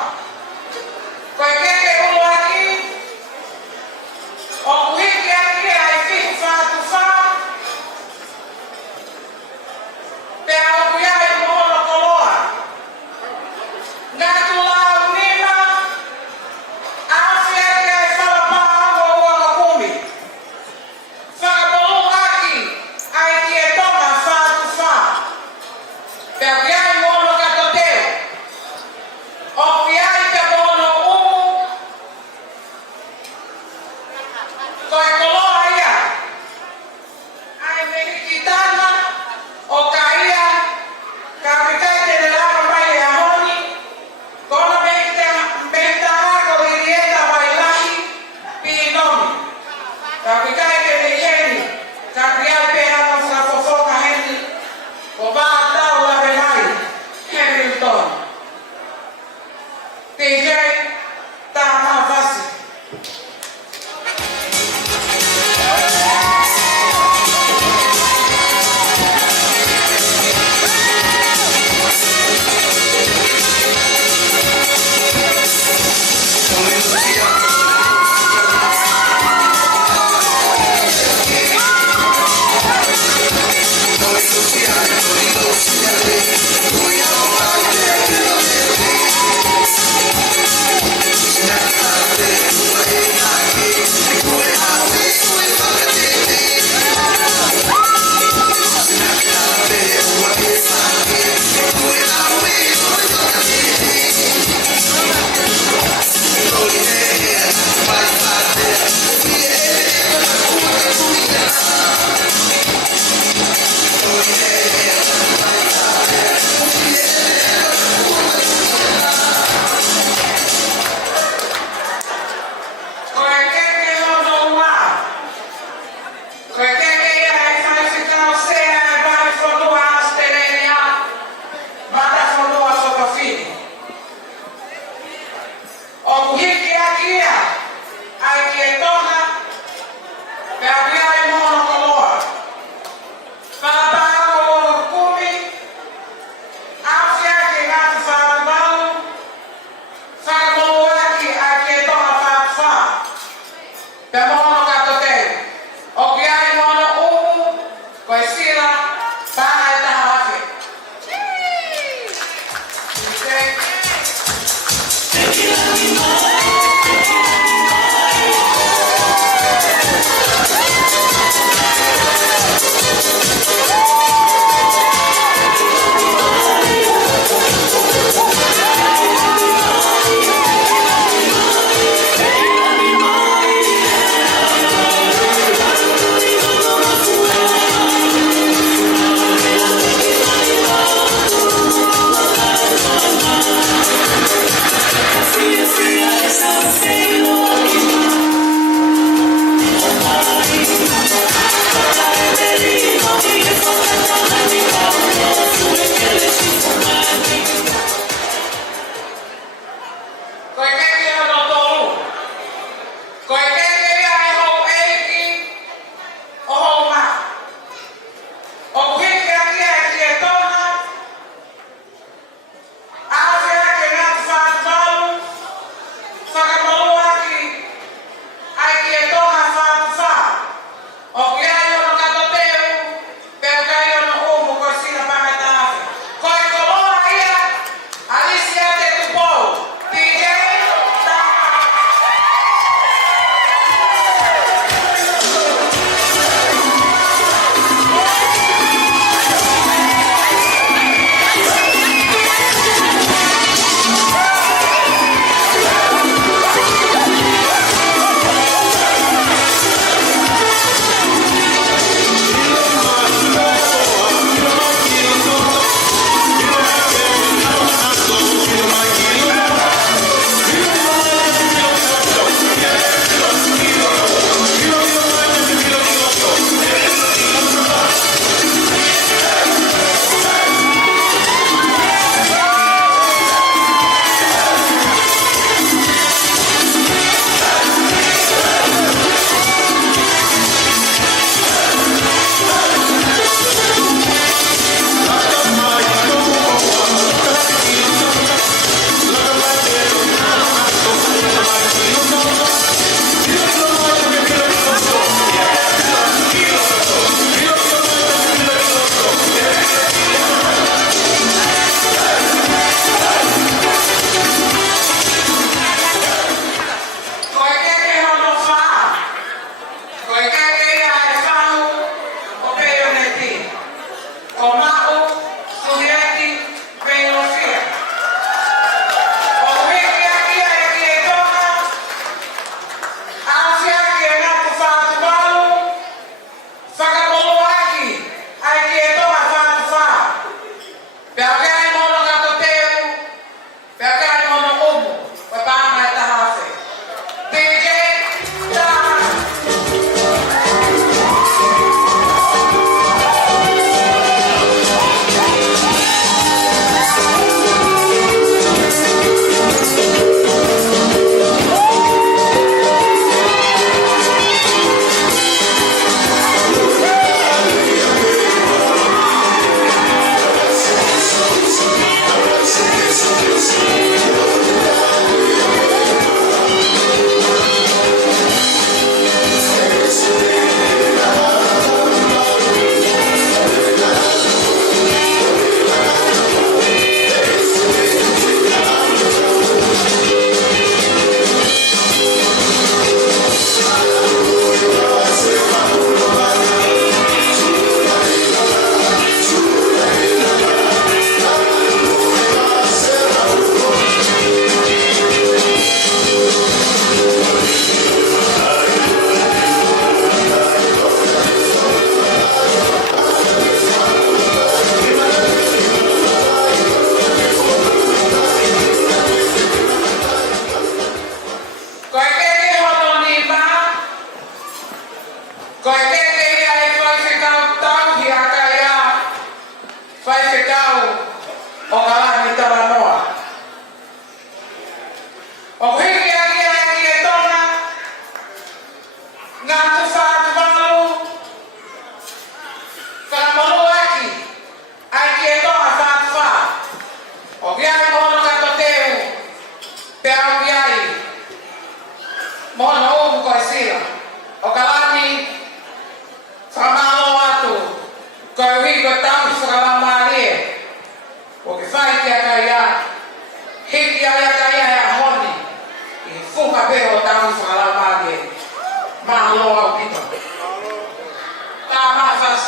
Kapikai ke ni Henry, kapikai pe ana fafofo ka Henry, oba tau la benai, Hamilton. TJ, tama vasi. Ko e keke ia e whai whikau tau hi aka ia. Whai whikau o ka lani tawa noa. O hiki aki ia e ki e tona. Ngā tuwha atu walu. Ka molu aki. Ai ki e tona wha. O ki ai mohono kato teu. Pe au ki ai. Mohono umu koe sila. O ka lani. Whamalo atu. Koe hui koe tau whakamamarie. O ke whai ki aka ia. Hiki ai aka ia e a honi. I whuka peo tau whakamamarie. Mahalo au pito. Tā mawhas.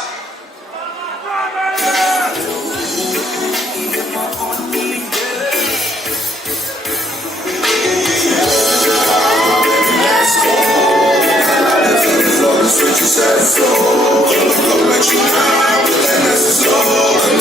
Switch your set flow. I'll let you now, but then that's slow.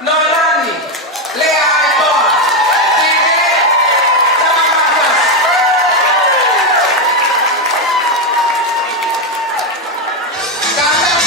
Noelani, Lea'aetoa, Tike, Tamakas. Kata Noelani yang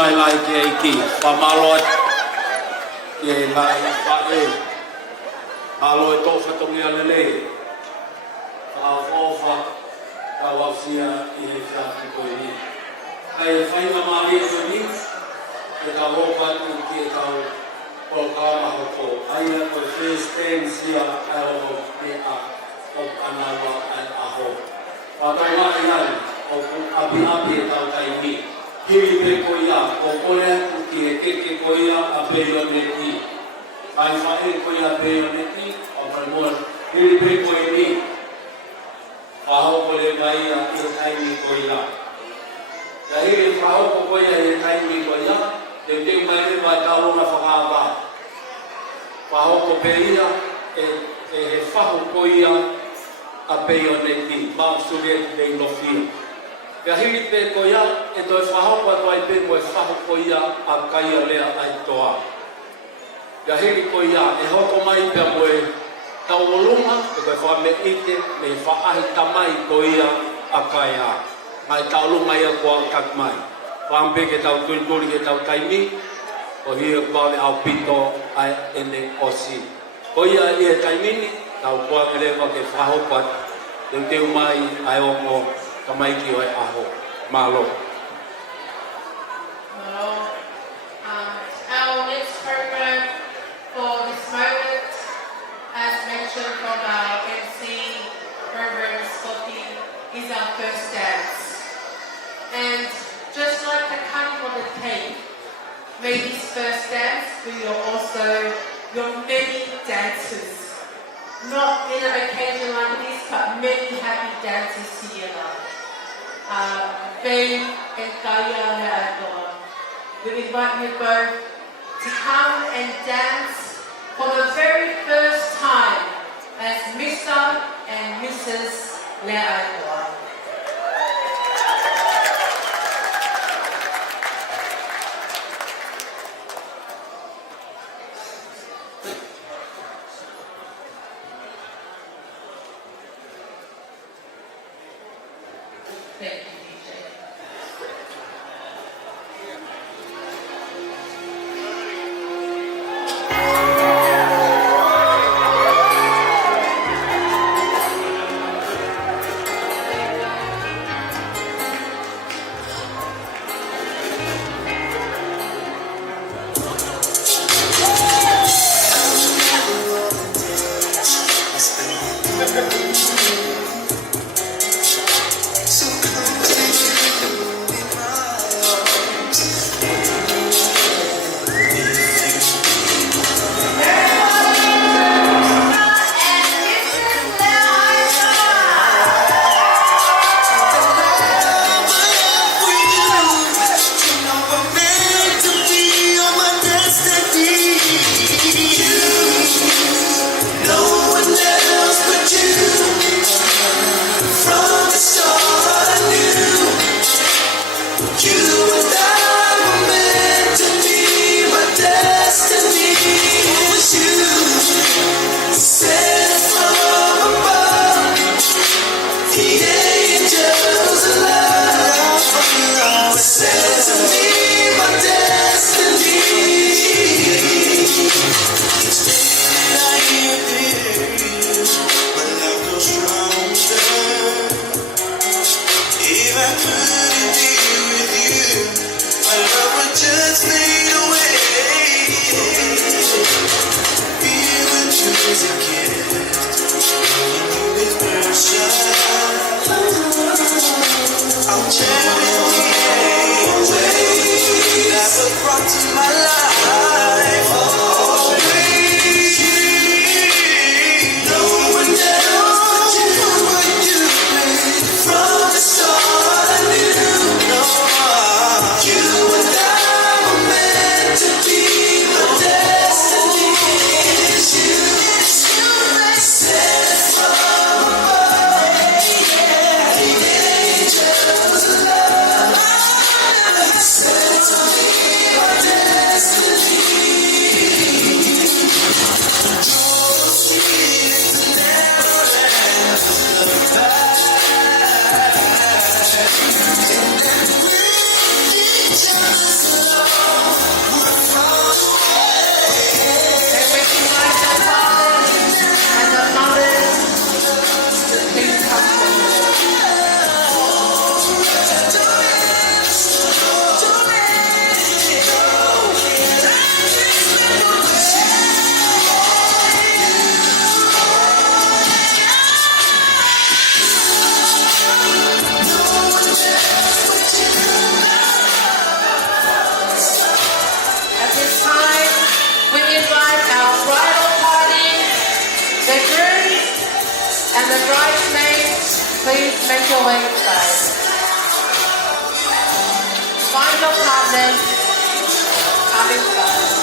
sai lai ke iki pamalot ye lai pa e alo to fatongia lele a ofa ka wasia I fa ko ni ai fai na mali ko ni e ka ofa tu ki ka o ka ma ko ai ko first time sia alo ni a o anawa al aho pa ta ma o api tau kai ni kiri pe koia o kore ki ke koia a peioneti ai fa e koia peioneti o palmon kiri pe koi ni a ho kole mai a ke kai ni koia dai e fa ho ko koia e kai ni koia te mai me va ta una fa ba fa ho ko peia e fa ho koia a peioneti ba suget de lofio Ka hili pe koia e toi whahau pa toi pe koe whahu koia a kaia lea ai toa. Ka hili koia e hoko mai pe moe tau olunga e koe wha me ite me whaahi tamai koia a kaia. Mai tau olunga ia kua kak mai. Whampe ke tau turituri ke tau taimi o hia kua le au pito ai ene osi. Koia ia taimini tau kua me lewa ke whahau pa teu mai ai ongo Kamaiki oi aho, malo. Our next program for this moment, as mentioned from our MC program, Scotty, is our first dance. And just like the cutting of the cake made this first dance, we are also your many dancers. Not in an occasion like this, but many happy dances together. Ben and Kaya Le'AETOA. We invite you both to come and dance for the very first time as Mr. and Mrs. Le'AETOA. Thank you. Please make your way inside. Find your partners. Come inside.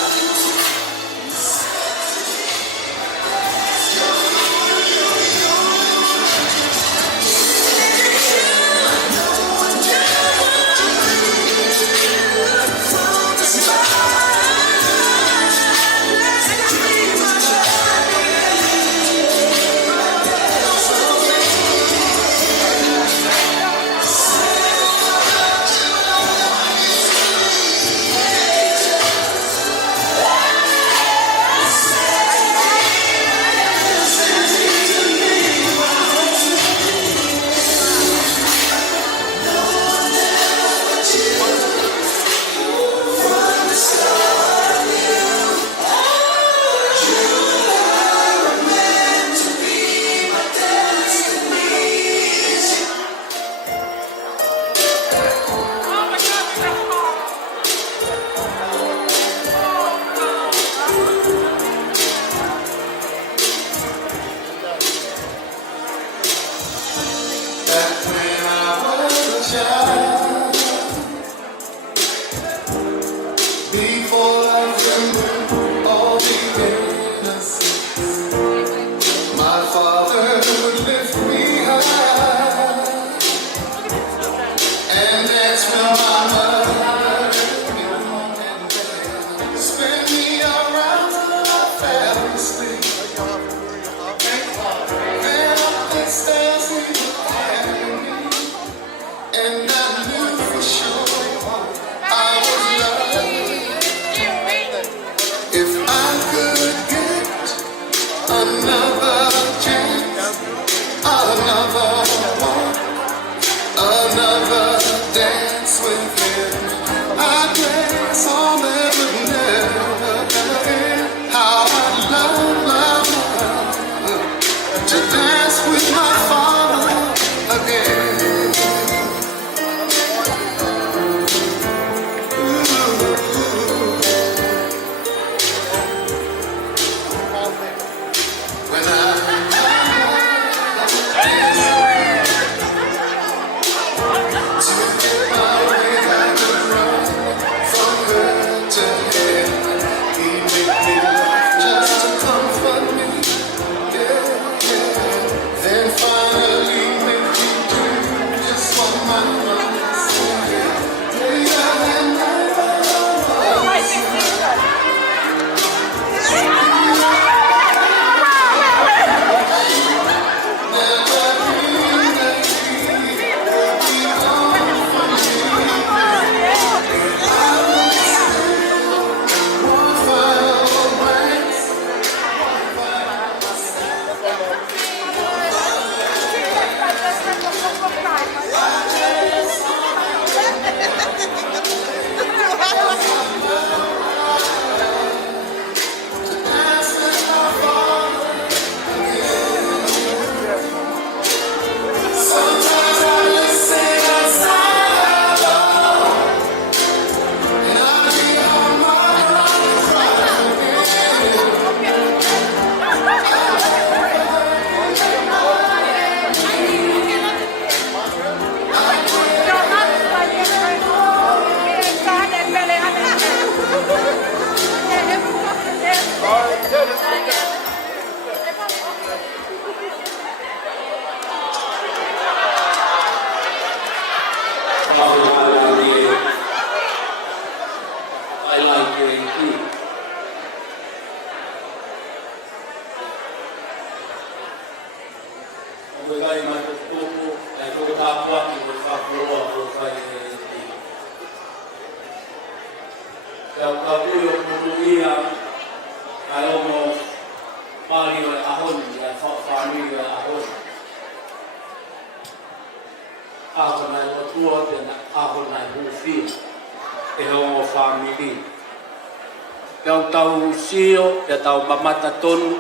Tau mamata tonu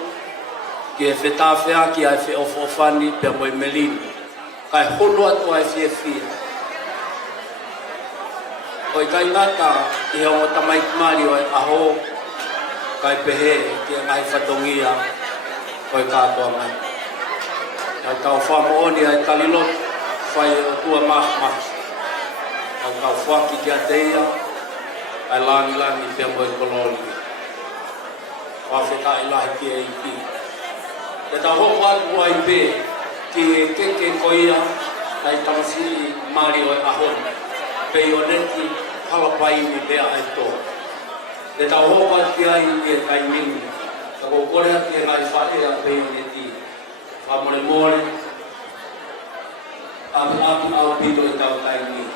ki e whetawhea ki ai whi ofofani pia moi melini. Kai holo atu ai whia whia. Koi kai ngata i hongo tamai kumari o e aho kai pehe ki e ngai whatongia koi katoa mai. kau whamooni ai talilot, whai o tua mahma. Kau whaki kia teia, ai langi pia mo i koloni. Whawheka i lahi kia i ki. Te tau hoku atu ai pē, ki e keke koia, ai tamasi mari o e ahon. Peioneti halapaini pia ai tō. Te tau hoku atu ki ai i e kaimini. Ka kore atu e ngai whae a peioneti. Whamore more, api au pito e tau kaimini.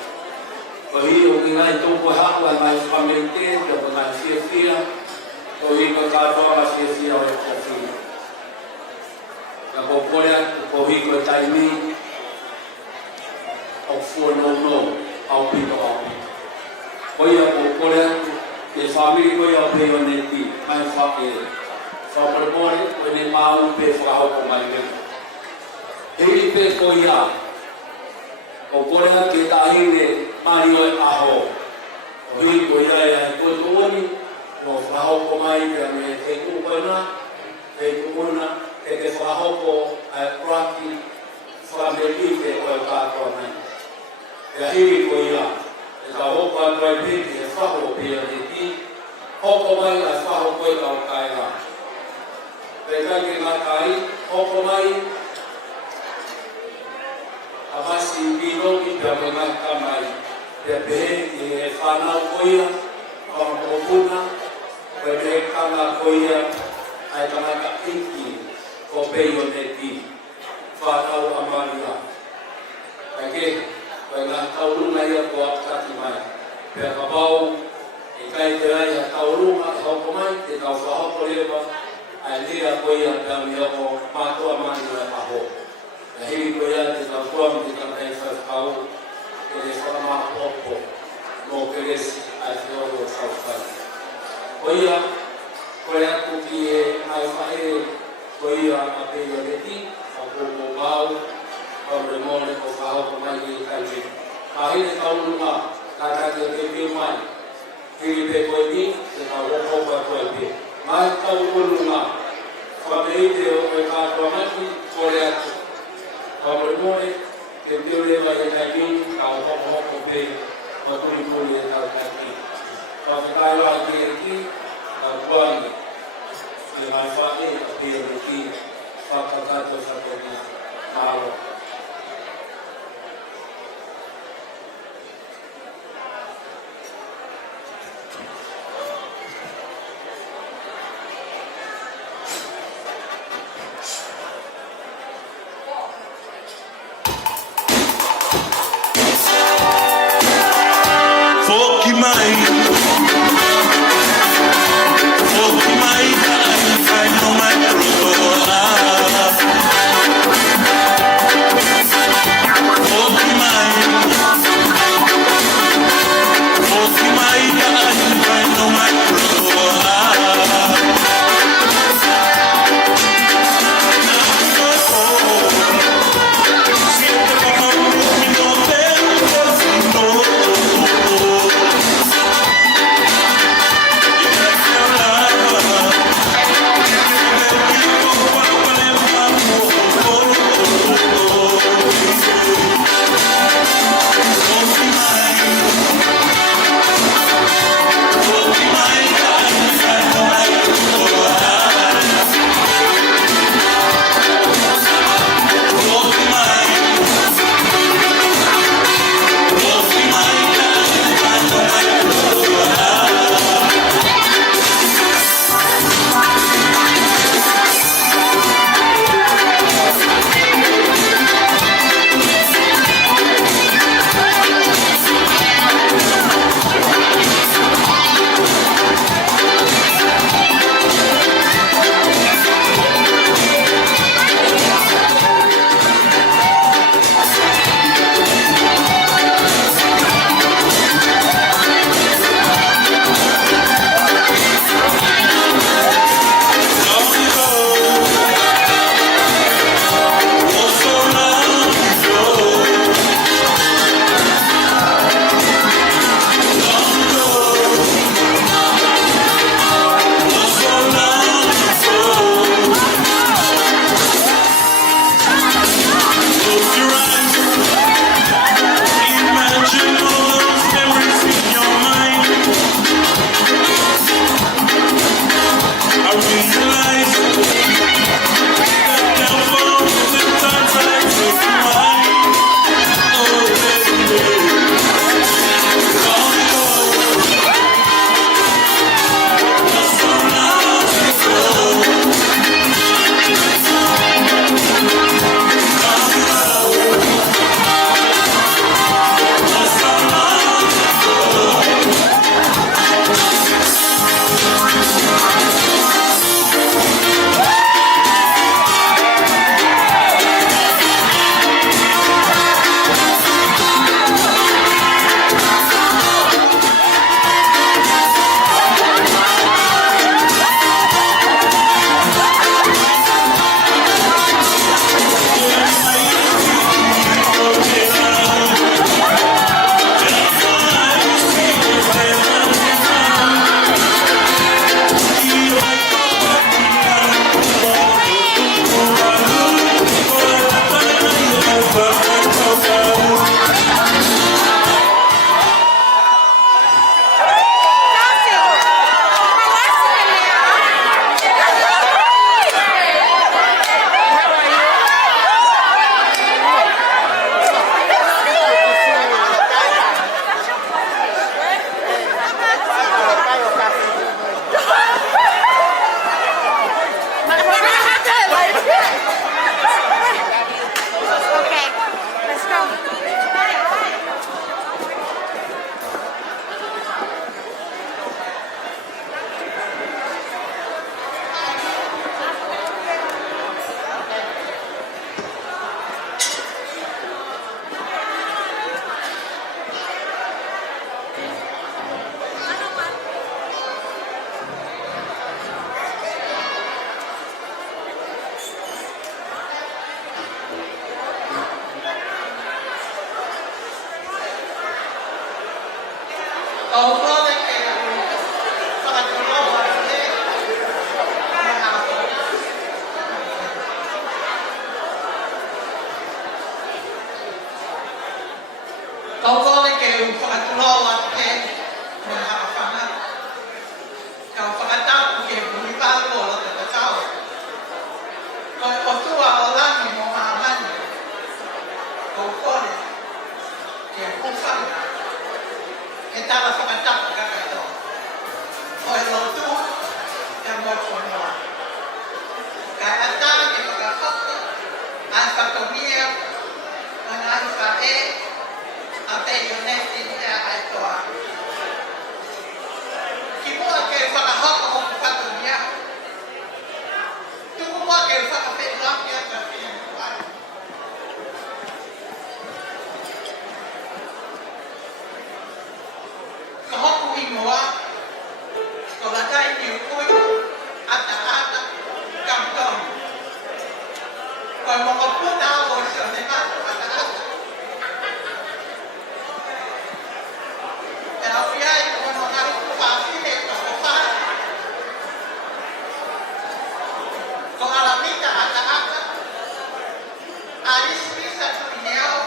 Ko hi o ki ngai tōko haku ai mai whamerite, te o ngai whiawhia, ko hi ko kātoa whiawhia o e kōwhia. Ka kore atu ko hi ko taimi, au fua no, au pito. Ko ia ko kore atu, te whamiri ko ia o peioneti, mai whake. Whamore more, ko ne mau pe whakahoko mai mea. Hei pe ko ia, o kore atu ke tahine, mari o e aho. O hi ko ia e ai koe tuoni, no whahoko mai pia me te kukona, te kumuna, te whahoko ai raki, whamerike o e kātoa mai. E hiri ko ia, e ka hoko ai koe piki e whaho pia te ki, hoko mai ai whaho koe kau kai rā. Pe kai ke ngā kai, hoko mai, a masi pinomi pia me ngai kamai, pia pehe i e whanau koia, whamokopuna, pia pehe kanga koia, ai tamaka iki, ko peioneti, whanau amaria. Ake, pia ngā taurunga ia ko aptaki mai, pia ka pau, e kai te rai a taurunga, e hoko mai, te kau whahoko lewa, ai lea koia pia mi hoko mātua mani o e aho. Na hiri ko ia te tau tuam te kakai whakau, ke le whakamāpoko, no keresi ai whioro o whaukai. Ko ia, koe aku ki e ai whae, ko ia a peioneti, a koko mau, kaure mone ko whahoko mai i kaime. Ka hine taurunga, ka kake o te pio mai, hiri pe koe ni, te tau rokoka koe pe. Mai taurunga, whameite o koe kātua maki, kore atu. Whamore more, ke pio lewa e kai mini, ka o hoko pe, ma turi e tau kaki. Whawhekai roa ki e ki, ka kuani, i mai whae a pia me ki, whakakato whakaki, ka awa. loa te me hawhanga. Ka whakatapu ke mui pālo o te tatau. Ko o tua o langi mo mahamani. Ko kore ke hufanga. E tala whakatapu kakato. Ko e lotu e motu noa. Ka atana ke whakawhaka. Ai whakamia. Ai whae. A peioneti le'aetoa. Ki mua ke whakahaka o whakamia. Tuku mua ke whakawhenapia ka whia kuai. Ka hoku i mua. Ko lakai ni ukui. Ata kam. Ko moko puna o sio ne matu ata. E au iai ko no ngaru ku whawhine ko whai. Ko alamita ata. A ismisa tu ineo.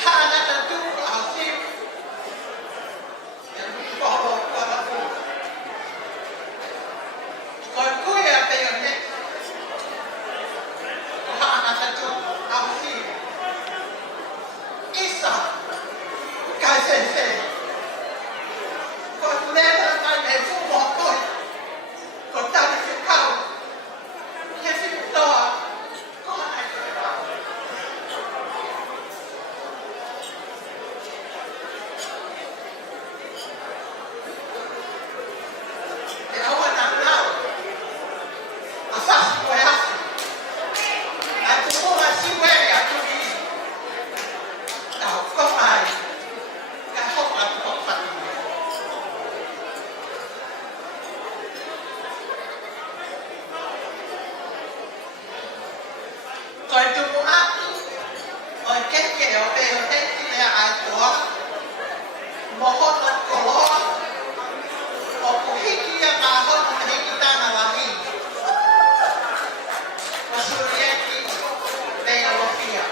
Hana ta tuku au sim. E luku koho kora pu. Ko kuia peioneti. Ko hana ta tuku au sim. Isa. Kai sensei. Ko leva mai me fu mo koi. Ko tani fi kau. Ke fi toa. Ko ai fi kau. E awa na nau. A fasi ko e asi. A tu mua si weri a tu i. Tau ko mai. Ka hoka ko fatu. Ko e tuku atu. O e keke o peioneti le'aetoa. Mohono koloa. O kuhiki a mahono hiki tana wahi. Masurieti mea lofia.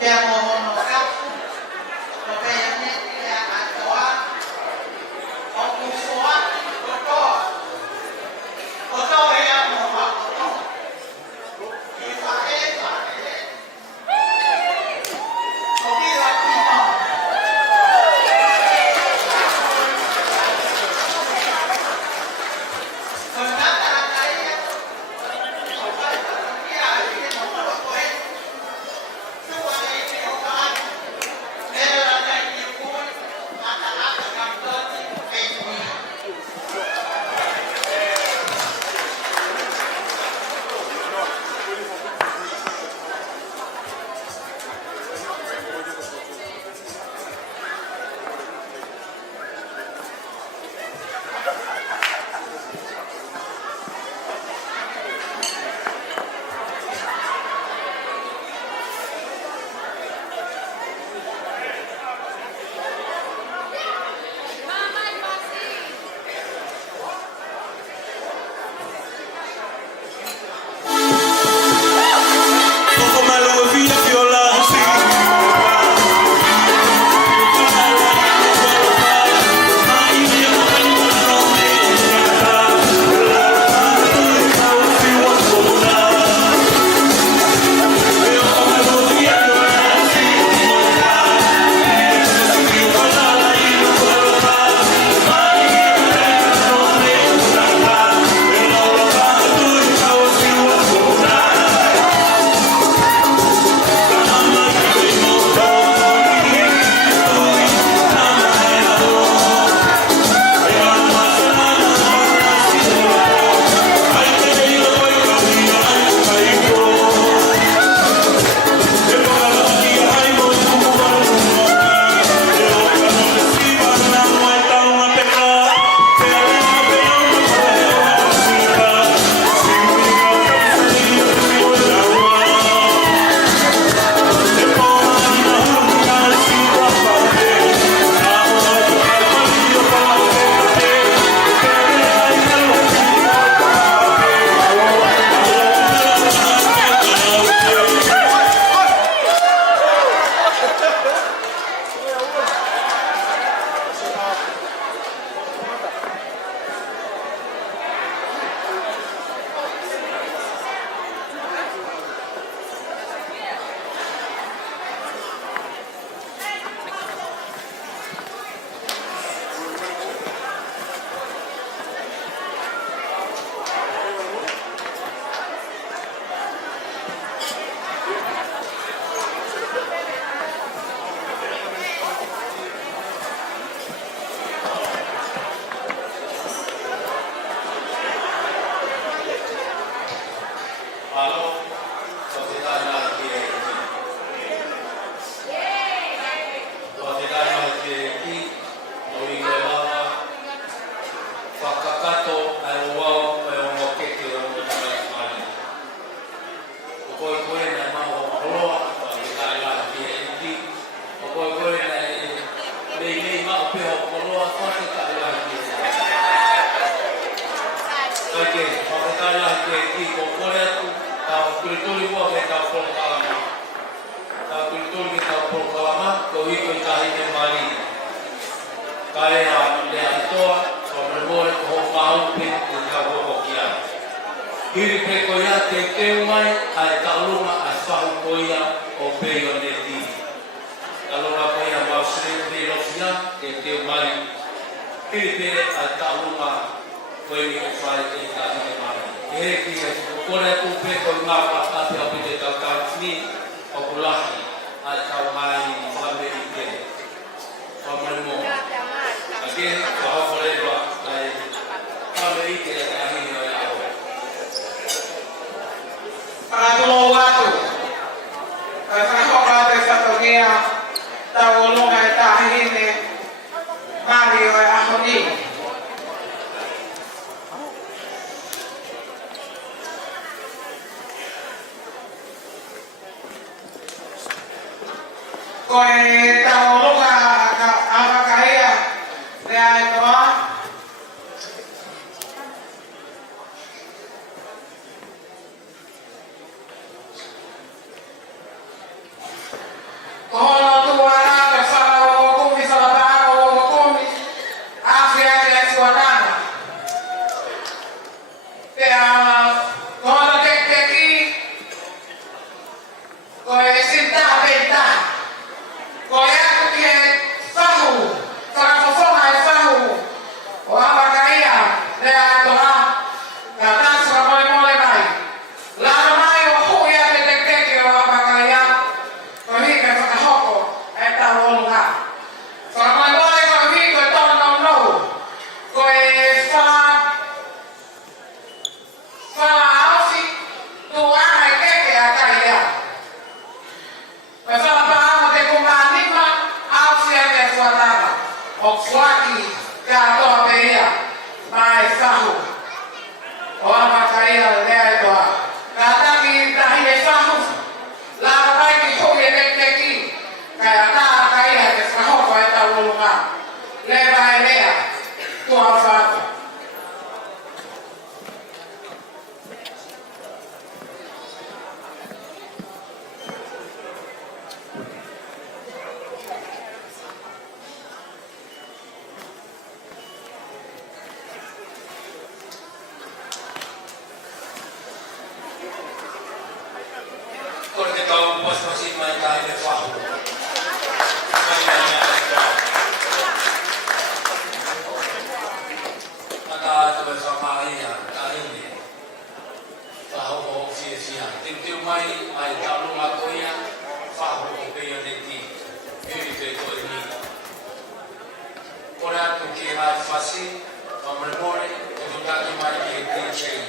Kia mohono kapu, o peioneti lea'atoa, o kusoa, o toa. O toa ea moha o toa. I whae, o kira pino. O nata ia, o whae kia ia mo toa koe. Tua e te o kai, era nei i koe, ata kaptoti, e koe. Hiri pekoia te teu mai ai taulunga ai whahu koia o peioneti. Talunga koia mausre peirofia te teu mai. Hiri pe ai taulunga koini o whai te tahine mai. E ki e kore tu peko i ngā whakati au pite tau tātini o kulahi ai tau mai i whameri te. Whameri mō. Ake, whahokorewa ai whameri te e tahine o ia au. Pangatulo watu. Whakahoka te whakongea tau olunga e tāhine Mario e ahoni. Ko e tau olunga AHAVAKAIA LEA'AETOA. Kaya kaya ke whahoko e tau lulunga. Lewa e lea, tua whātua. Porque kau pas-pasin mai kai le fahu. Maka tu sama kali ni. Fahu ko sia-sia. Tiu mai ai talu makoia fahu ko peioneti. Ini te ko ini. Ora tu ke mai fasi, pamremore, tu taki mai ke chei.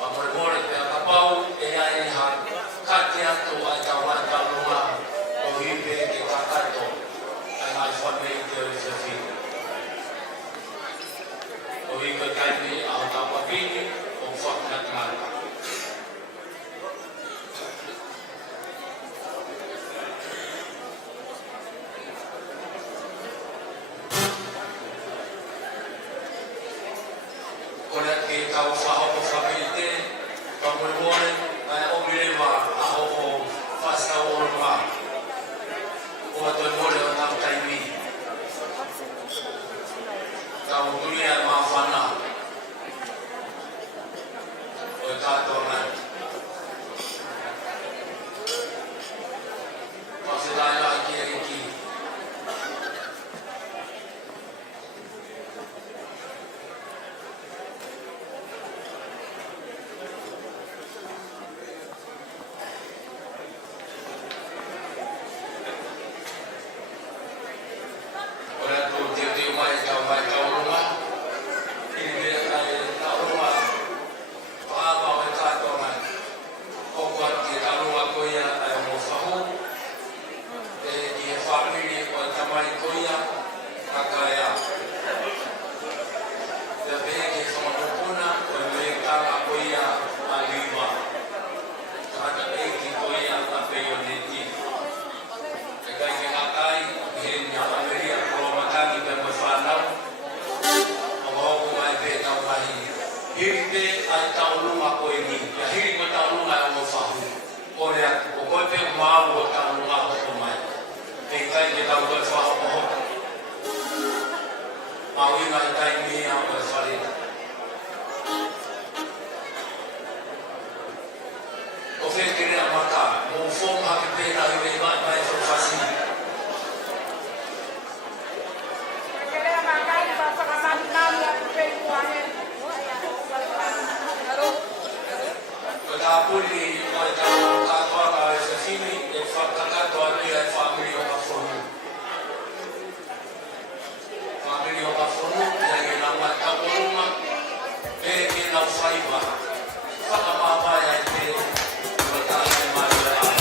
Pamremore pe akapau ai ha katia tu ai kawan kalunga o hipe ke kakato ai mai fame te o fifi o hipe kai au tapa pini o faknat mal ora ke kau faho ko famite pamremore ai o mileva aho fasta o ma o to mole o tam taimi kau dunia ma fana o ta torna pasila ya ki Hirite ai taulunga ko ini, ya hiri ko taulunga o fahu. Ora o ko te mau o taulunga ko mai. Te kai te tau ko fahu mo. Mau ina tai mi a o fare. O fe kere a mata, mo fom ha ke pena i me mai fo fasi. Kere a mata i ba sa ka mani a pe kuane. Puli o katoa ka e fini e whakakatoa ni e whamiri o ka whonu. Whamiri o ka whonu, ia ke nā mai kaporunga, e ke nā whaiva. Whakamāpai ai te whatai e mai o e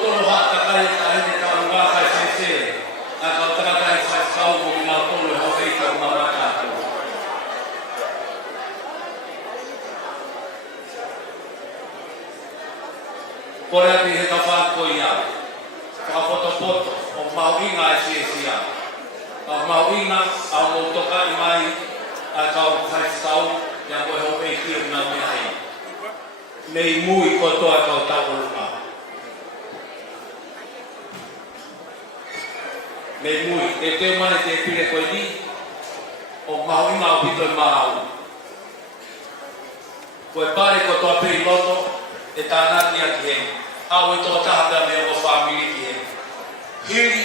tolo hata kai taene ka unga kai sese. A ka utaka kai sai sau mo na tolo ho kai ka mamata. Kora te he ka whako ia. Ka poto o mauinga e siesia. Ka mauinga a mo toka i mai a kau kai sau ia koe ho e kia na me ai. Nei mui ko toa kau tau lupa. Nei mui, e te mane te pire koe ni o mauinga o pito i mau. Koe pare ko toa piri loto e tānati a ki he. Au e tō tahapea mea o whamiri ki he. Hiri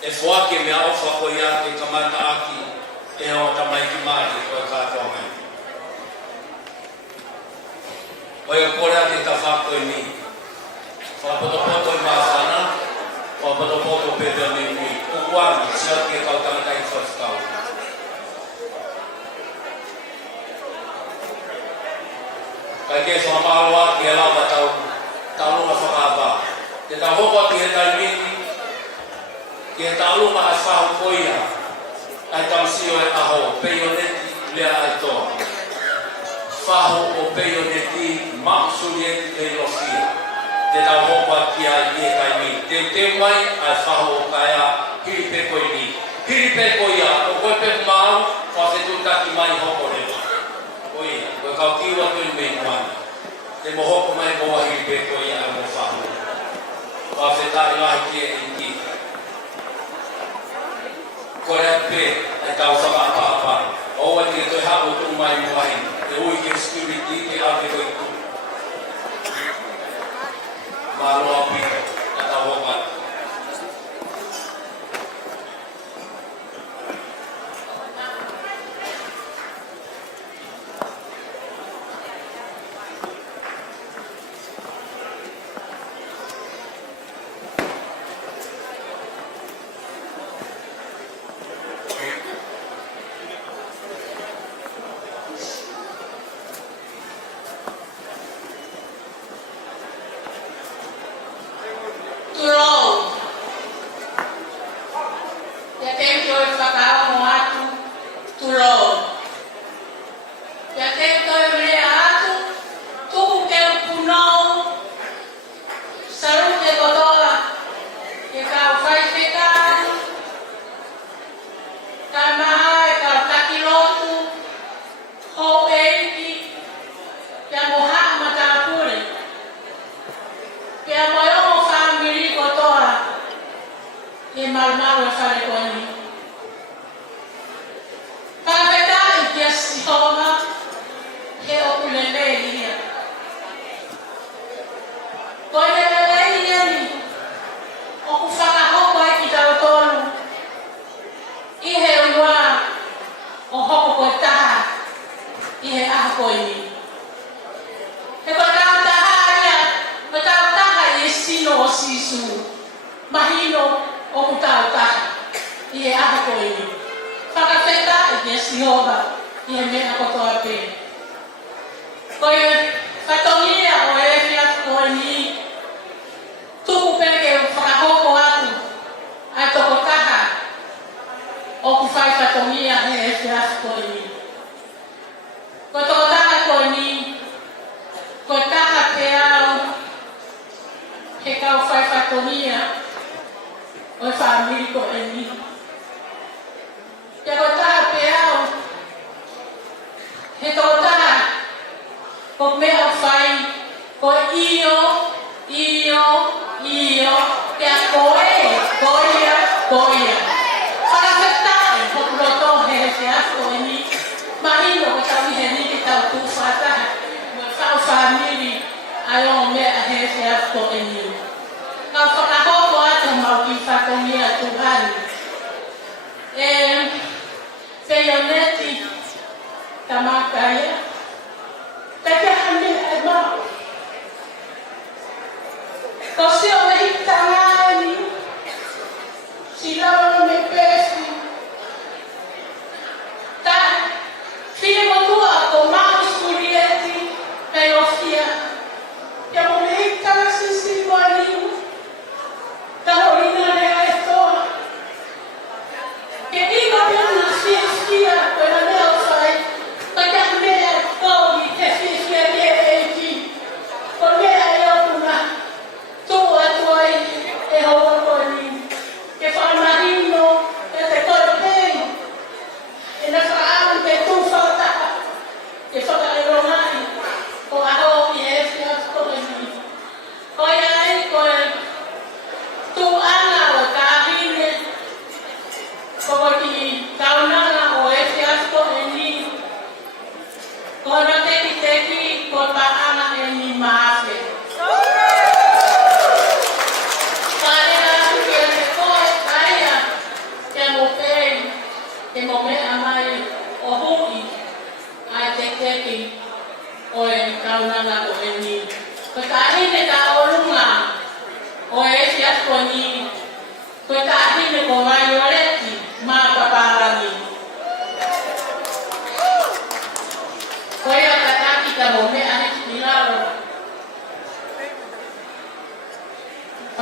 e whuake mea ofa ko ia e kamata aki e o tamai ki maari koe kātua mai. Koe o korea te ta whako e ni. Whapoto i māsana, whapoto pepea me mui. Ukuangi, sia ki e kautanga i whasitau. Kai ke soa māloa ki e lawa taulunga whakāpā. Te tā hopa ki he taimini, ki he taulunga a whahu koia, ai tamsio e aho, peioneti lea'aetoa. Whahu o peioneti, maksulieti e losia. Te tā hopa ki a i e taimini. Te mai ai whahu o kaia, hiripe koi ni. Hiripe koia, o koe peku mau, whawhetutaki mai hoko rewa. Koia, koe kau kiwa tui me kuana. Te mohoko mai moa hiripe koia e mo whahu. Whawhetai lahi ki e inki. Korea pe, e tau whakapapa. Oua ki e toi hapo tu mai muahi. Te ui ke security, ke ake koi tu. Māroa pito, e tau hopa. Peioneti, AHAVAKAIA, Kasi ang nahigtangan, sila ang may pesi. Fine mo tua ako, maus kurieti, kayo siya. Kaya mo nahigtangan si Silvani.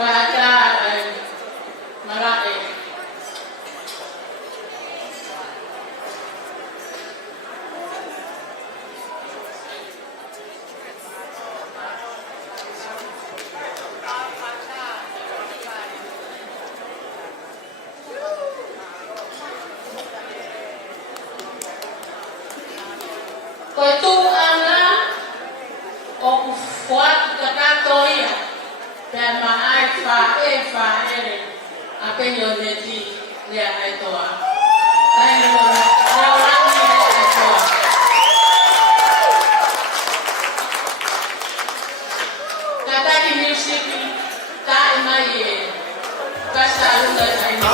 Koe tū ana o ku whatu kakatoia pia maai whaere a Peioneti Lea'aetoa. Taina mona, Raurangi Lea'aetoa. Kataki Milsiki, tae mai e kasa alunga taina.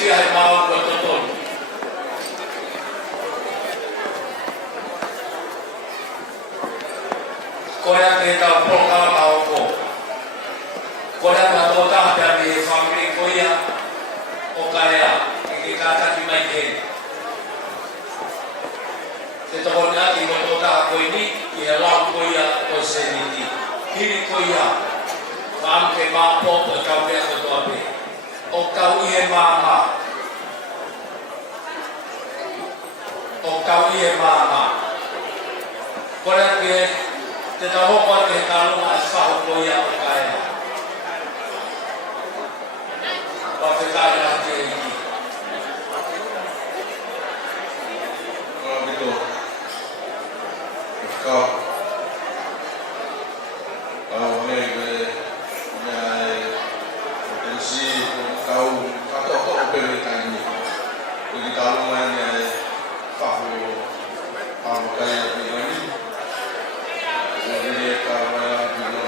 sia hai mau ko toton ko ya te ta po ka mau ko ya ma to ta ta ni family ko ya o ka ya ki ka ta ti mai ke se to ko na ti mo to ta ko ni ki ya la ko ya ko se ni ti ki ko ya am ke ma po ko ka me ko to pe o ka u ye ma ma o kau i e mama. Kore ke te tawoko te kalunga e whaho ko ia o kaea. O te kaea te iki. Ora mito. Kau. Kau hei ke ngai tensi kau kato ko pere tani. Ki kalunga ni whaho AHAVAKAIA PINOMI. Jadi kalau kita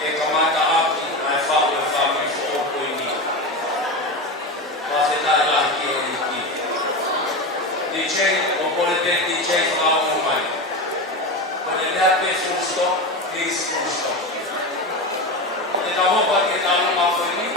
e kamata api ai whau e whami fo o koi ni. Wa se tai la ki e ni ki. DJ, o kore te DJ whao o mai. When you have to full stop, please full stop. Te na hopa ke talo ma koi ni.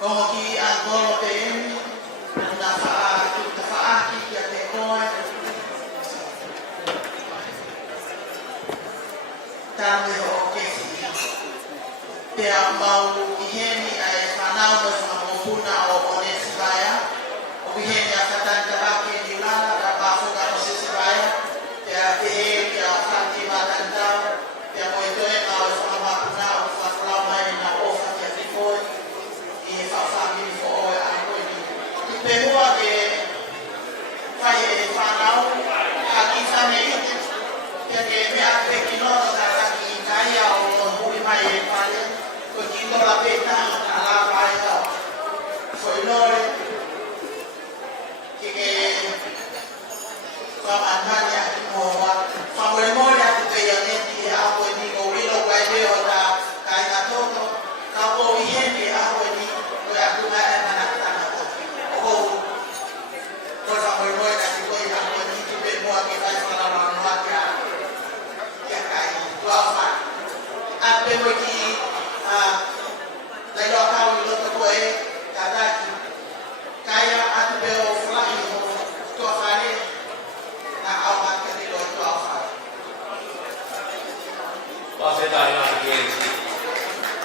Como que agora tem na mau iheni ai whanau no whamopuna o Bonesi Raya. O iheni a whatanta wake ni lana ka mafuka o Sisi Raya. Te a te he, te a whanti matantau. Te a moitoe ka o whamapuna o whakulau mai na ofa te a tifoi. I e whawhamini fo oe a koe ni. I pehua ke whai e whanau. A ki whane ite. Te ke mea peki nono ka taki i kaia o hui mai e whane. Ko ki tola peta ka la pai au. Foi nore. Ki ke whamantani a ki moa. Whamore mori a ki peioneti e a koe ni ko wilo kai leo ta kai na toto. Ka ko i hene a koe ni koe a kuma e manakatana ko. O koe whamore mori a ki koe a koe ni ki pe moa ki kai whanamanoa ki a kai tuawha. A pe mo ki lai loa kau i loto koe ka daki. Kaya atu pe o fulahi o tuawhare na au maka ni loa tuawha. Pasetai la kiesi.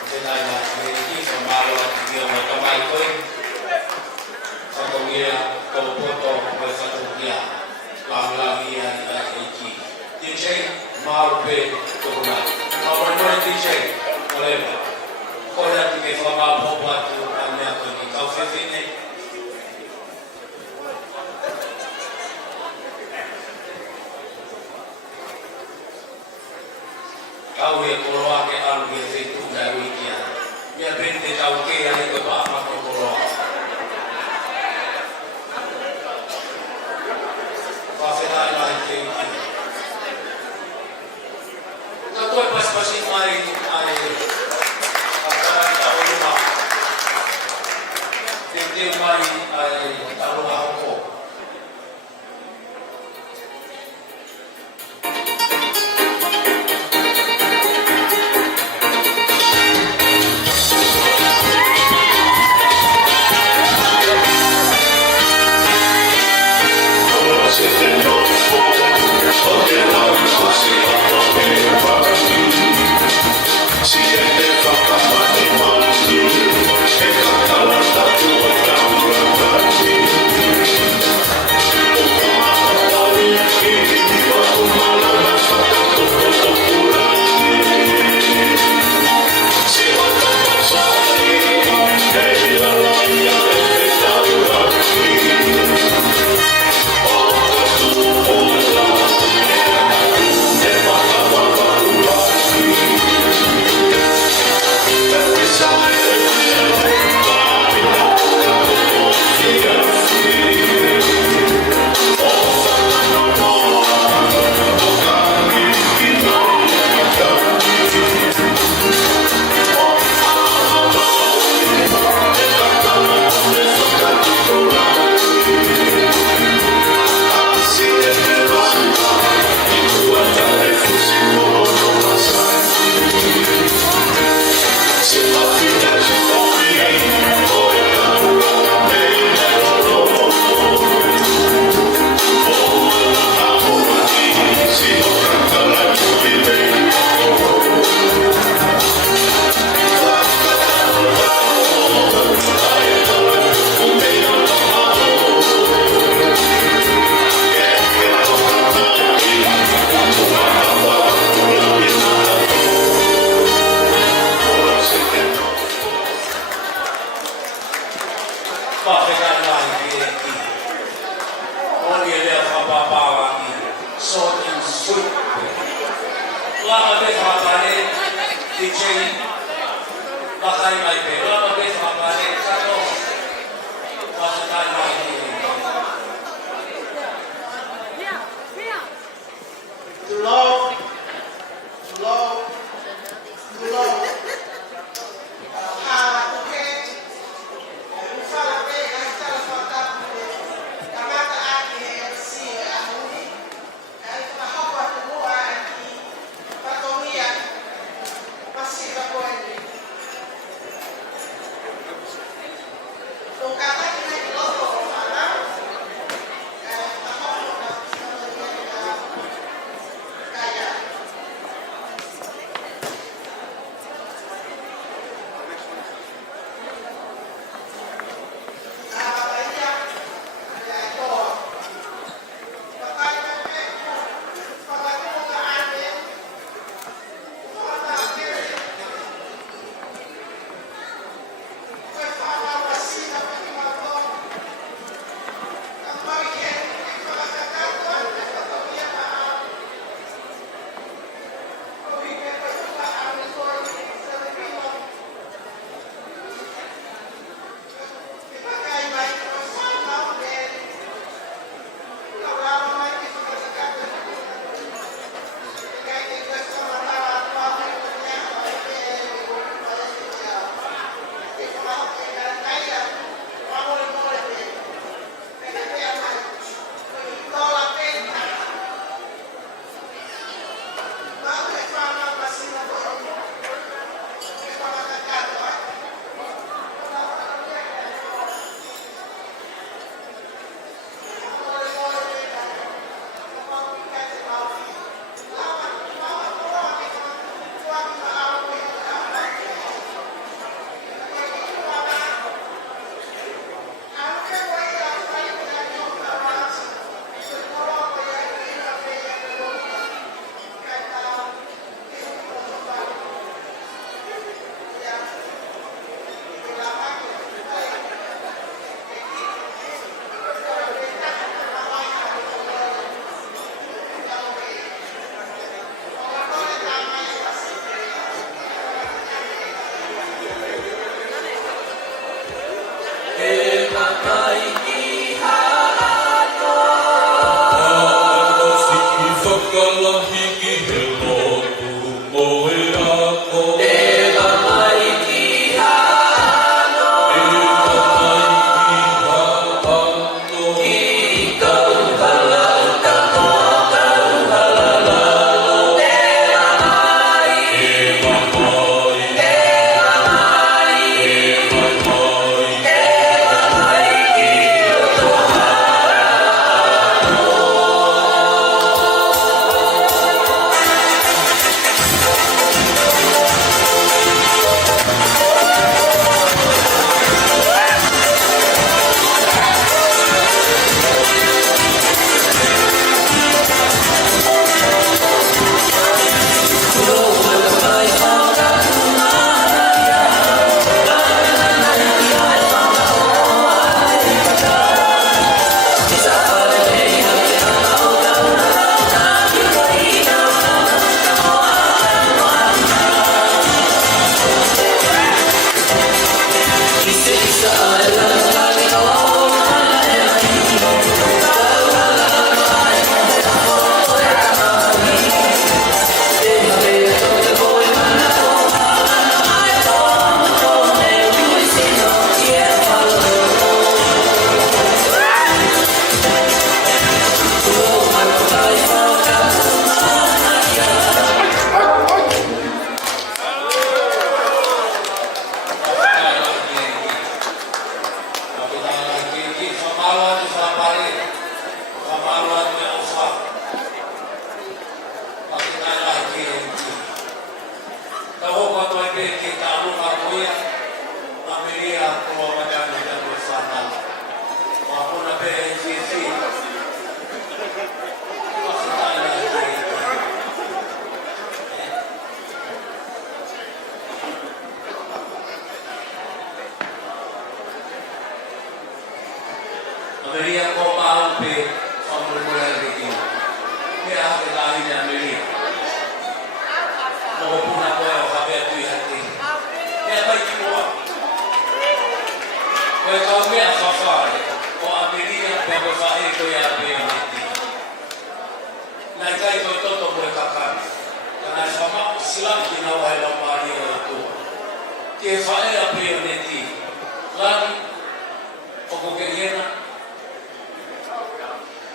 Pasetai la kiesi samalo at kiyo mo kamay koe. Sa tongia ko poto ko sa tongia. Lang ia ila iki. DJ Marpe Tuna. Marpe DJ. Olema. Kola ki ke fama popa tu amia ko ni kau fefine. Kau ye koloa ke alu ye setu na wikia. Ya bente kau ke ale ko pa ma ko koloa. Pasetai la ke. Kau koe pas-pasi mai ai. Akara tau luma. Te mai ai tau luma hoko.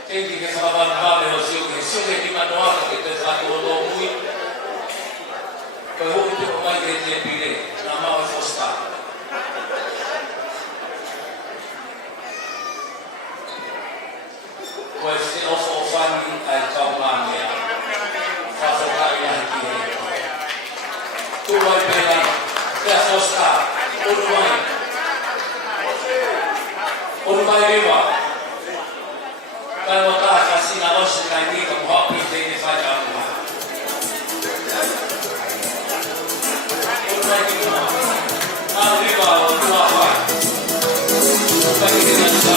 Endi ke whakawakame o sioke ki manoaka ke te whakua tō mui. Koe hoki tuko mai ke te pire, nā mawe fosta. Koe se oso o whangi ai kau māngea. Whawhakai ahi ki hei. Tūwai pēra, te fosta, unu mai. Unu mai riwa. Kai mo tā ka sina osi kai nika muhapi te ni whai ka mua. Unu mai ki mua. Nā riwa o tua whai. Kai ki te nani tā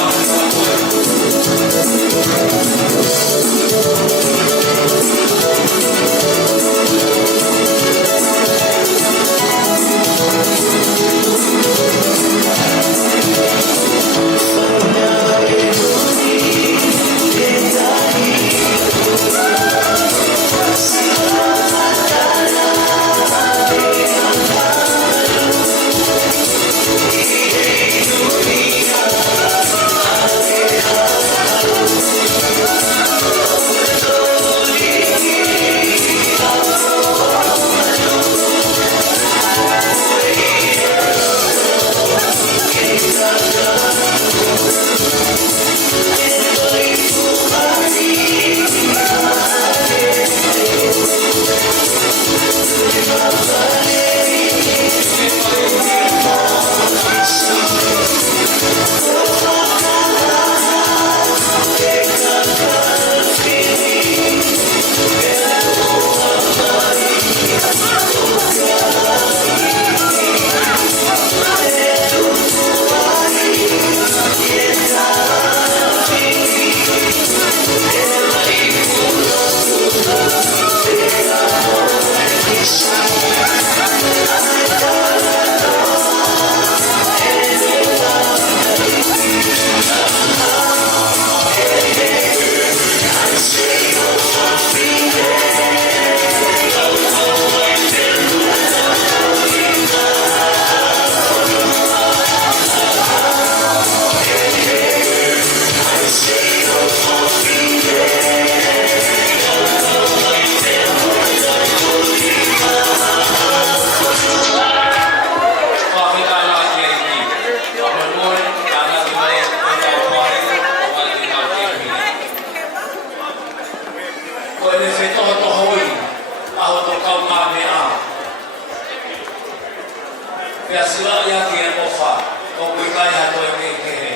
Pea sila ia ki e mofa, o kuikai hato e kei kehe.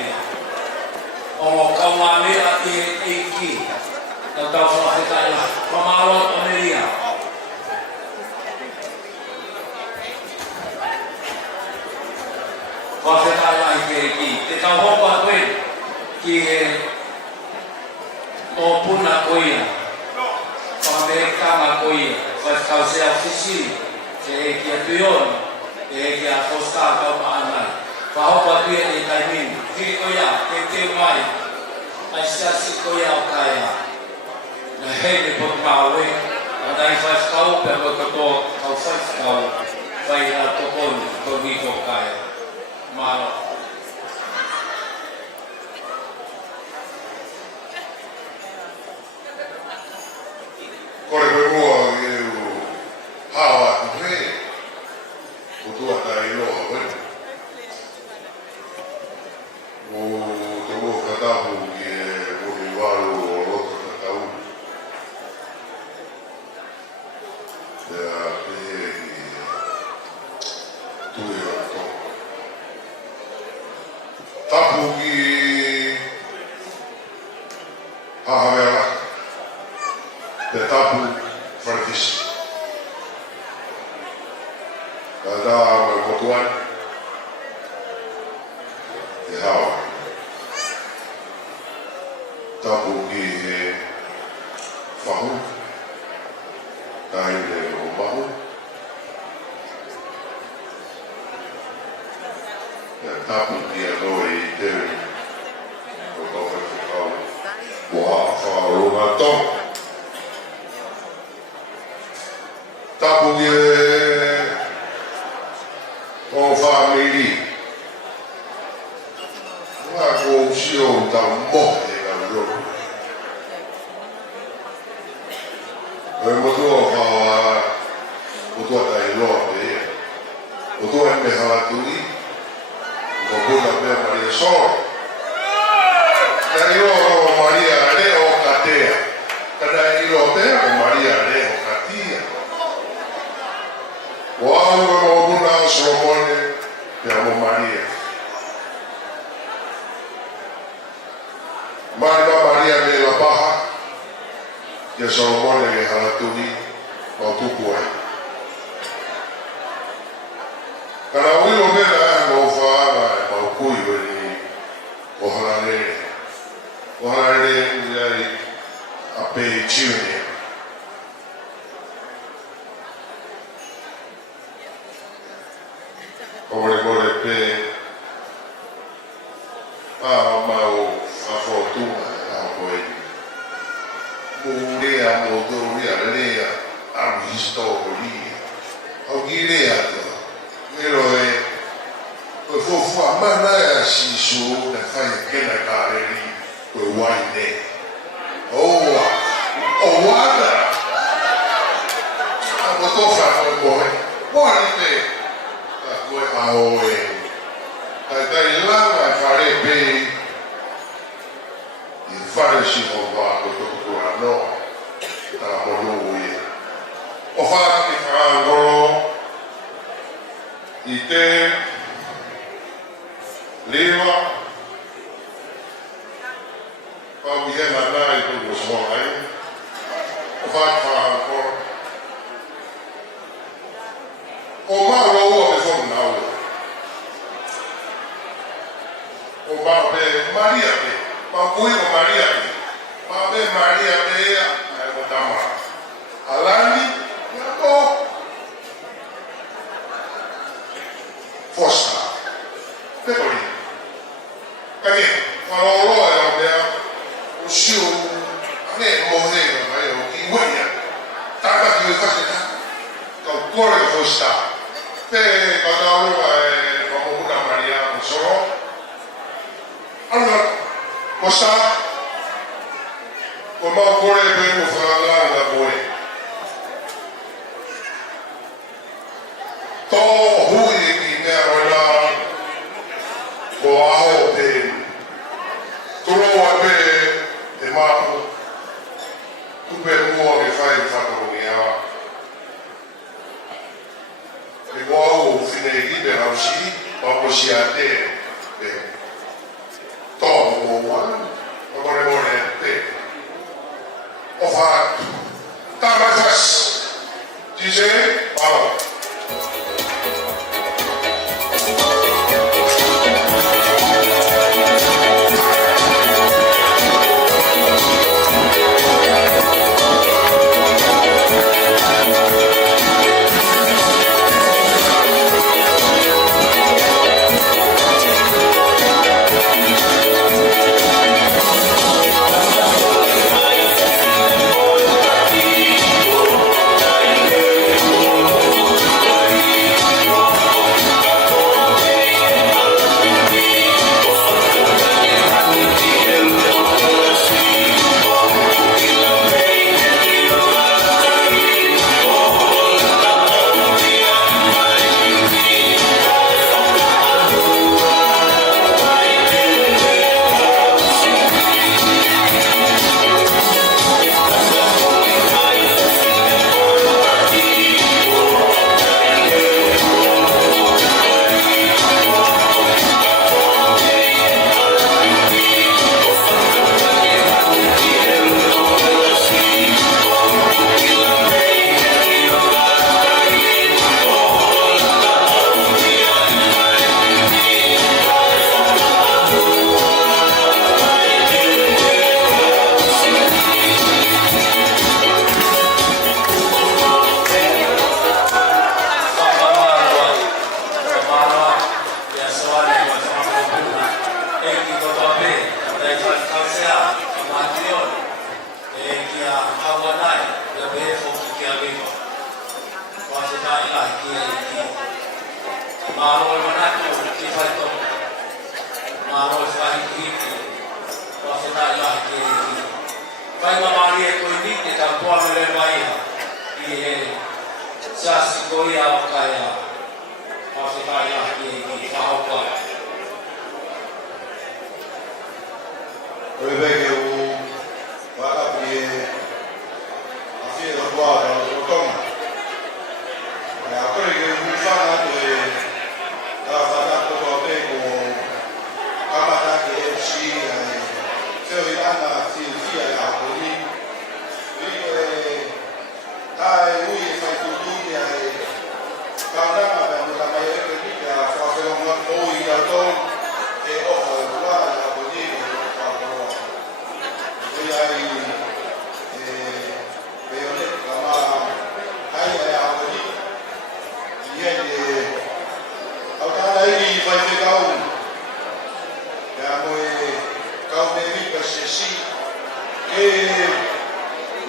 O mo kaumame a i e ki, na tau whakahitai la, mamaroa o meria. Whakahitai la i kei ki, te tau hopa koe ki e o puna koia, whakamekama koia, whakau se au sisiri, se e ki a piona. E a fosta ka maanai. Pahopa pia e taimin. Kiri koia, te mai. Ai sasi koia o kaya. Na hei me pot mawe. A dai fai kau pe mo kato kau fai kau. Vai a tokon ko niko kaya. Maro. Kore koe mua e u hawa kuhe. Kutua tai loa koe. O te mua katahu ki e kuri waru o loto katau. Te a pehe ki tui o to. Tapu ki AHAVAKAIA. Te tapu wharatisi. Kada me motuan. Te hawa. Tapu ki he whahu. Taine o mahu. Te tapu ki a noe i tewe. O tau whakau. Wa whaarunga tau. Tapu ki o family. Wa ko sio ta mo e ka ro. Ia Solomone ke halatui mau tupu ai. Kana uilo mena mau whaara e mau kui weri o harare. O harare uiai a pei chiune. Ore more pe mau a fortuna a koe. Murea modoria lea a historia. Au girea to. Pero o fofu a mana a siso na fai kena kareri o waine. Oa. O wana. A motofa no koe. Mori te. Koe ahoe. Tai langa fare pe i fare si hova ko to no ta mono uye o fara ki angolo i te leva pa viena nai to so ai o fara angolo o ma lo o te son na o ma be Maria be ma kui o Maria be ma be Maria be ai o tama alani ya to fosta pepori kani farolo e o be o siu ane mo de ai o ki wanya tata ki fa ta ka kore fosta pe ka da o e fa mo na Maria o so allora cosa come vuole per un fratello da voi to hui ki me rola ko aho pe tolo wa pe e mapu tu per mo che fai il fatto con mia e uomo fine di per usci ma così a te todo one onorevole ho fatto Tamatas dice allora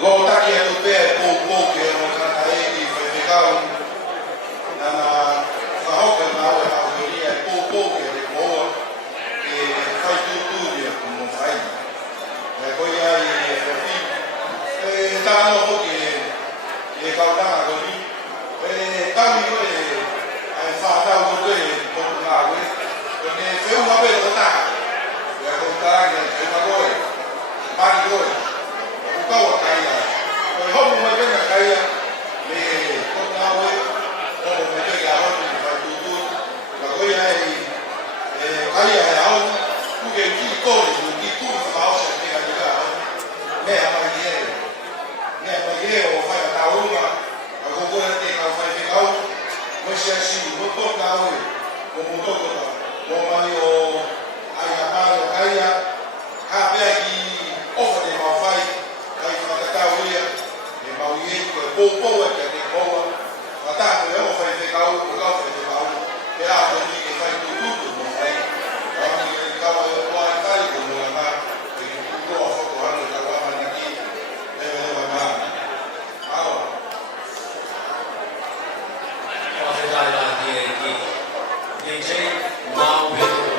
lo taki atu pe po ke mo kana e di fe kau na fa hoka na o ha o ri e po ke de mo ke fai tu dia como fai e ko ia e ta no ho ke e kau na ko ni e ta mi ko e ai fa ta ko de ko na we ko ne fe mo be ko ta e ko ta ke e ma ko e ma ki ko kau kai ya ho mo be na kai ya me ko na we ko me be ya ho ni fa tu la ko ya kai ya ya ho ku ke ki ko ni ki tu fa ho se ke ya ya me ma ye o fa ta o ma ko ko te ka fa ke kau mo se si mo to na we mo to ko mo ma yo ai ya pa yo kai ya ha be ki o fa de ma fa Tauia, e mauie, ko e pōpōa kia te koua, ma tāko e o whai whekau, o kau whai whekau, e a tōni e whai tūtūtu mō whai, a mi e kawa e o ai tai ko mō ngā, e ki kūroa whako hano ka wamana ki, e me wai māna. Awa. O te tai la ki, DJ, Mau Pedro.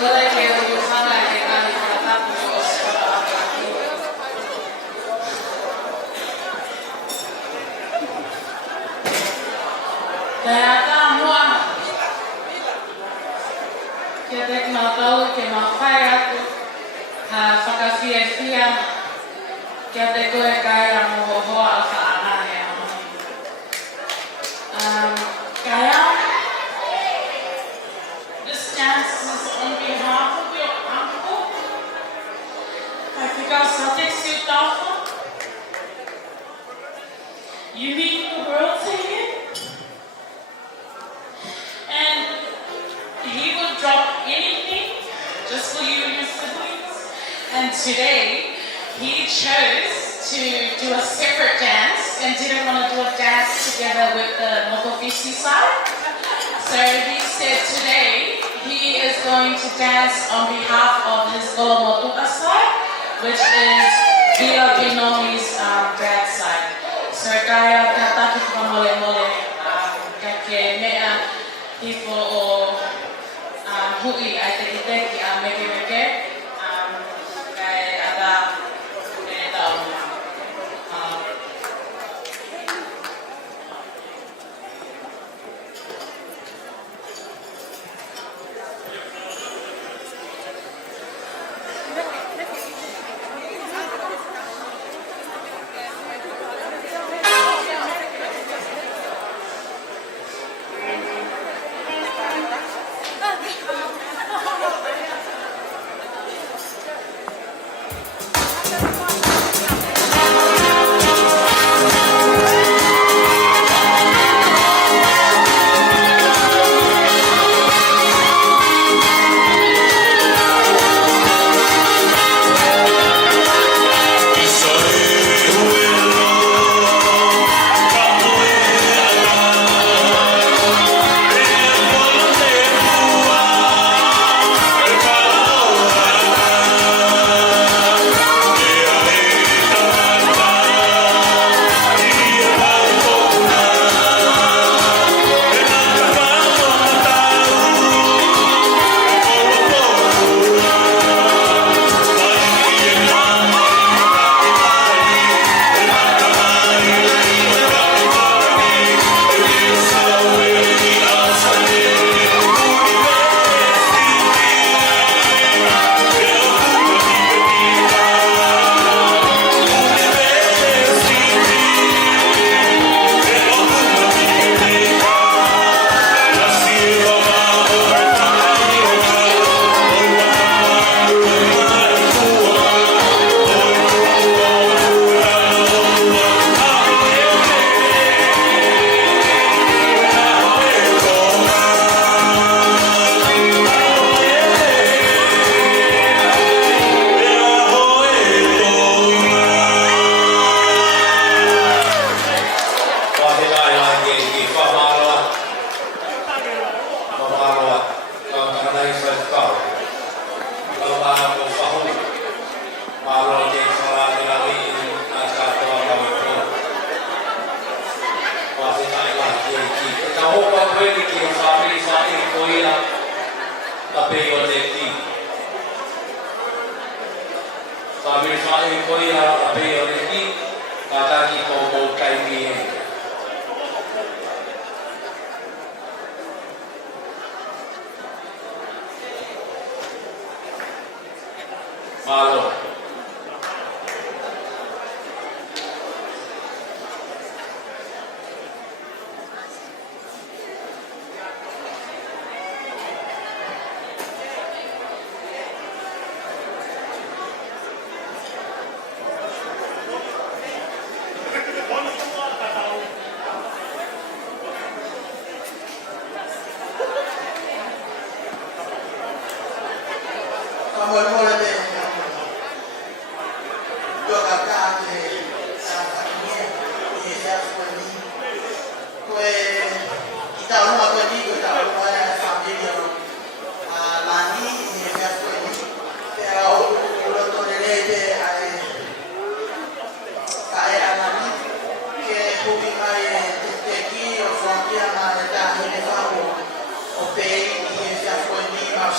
Kaya kamua kia te kinautau ke mawhai atu whakawhiawhia kia te koe kaya mo hoa a whaanane kaya, this dance is on behalf of your uncle. Kai whikau sa te siu tauwha. You mean the world to him? And he would drop anything just for you and your siblings. And today, he chose to do a separate dance and didn't want to do a dance together with the Mokofisi side. So he said today, he is going to dance on behalf of his Golomotu'a side, which is Via Pinomi's dad's side. So kaya kataki whamole mole ka ke mea hifo o hui ai te ite ki a meke meke kai ata e taonua.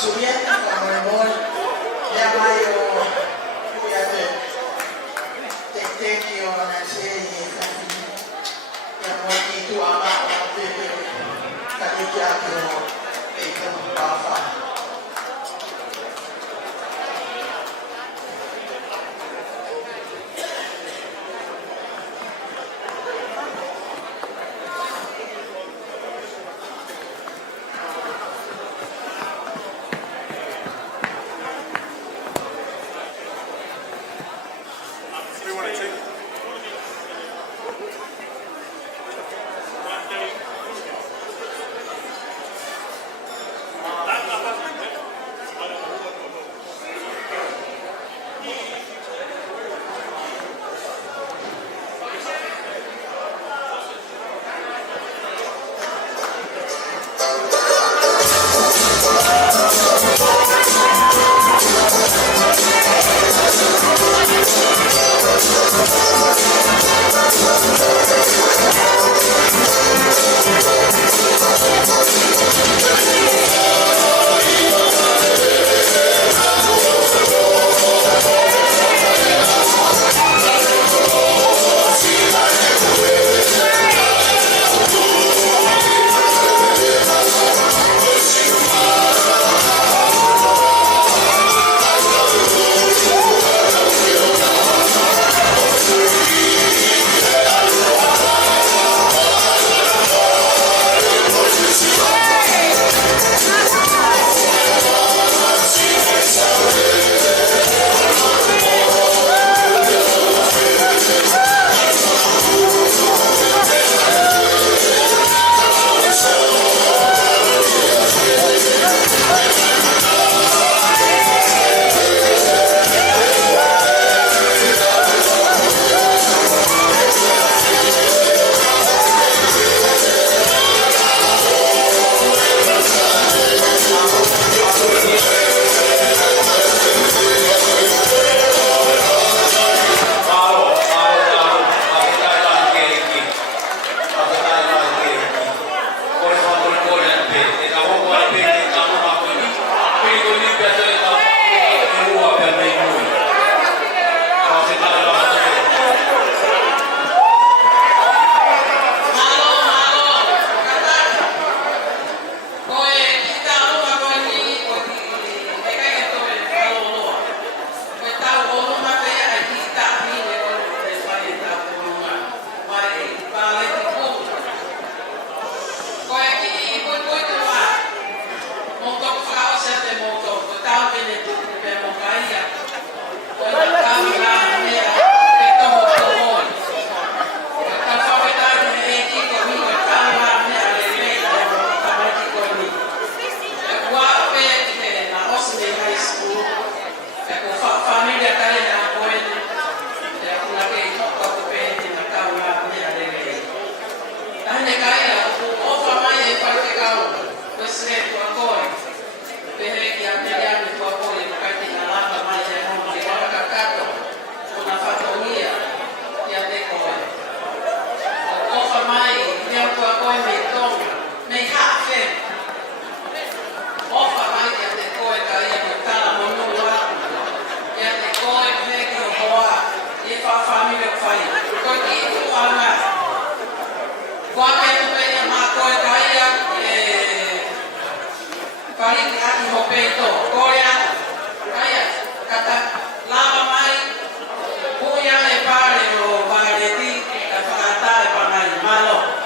Subiendo, i hopeito. Korea, kaya, kata lama mai, puya me pare o pareti, kata e pangai malo.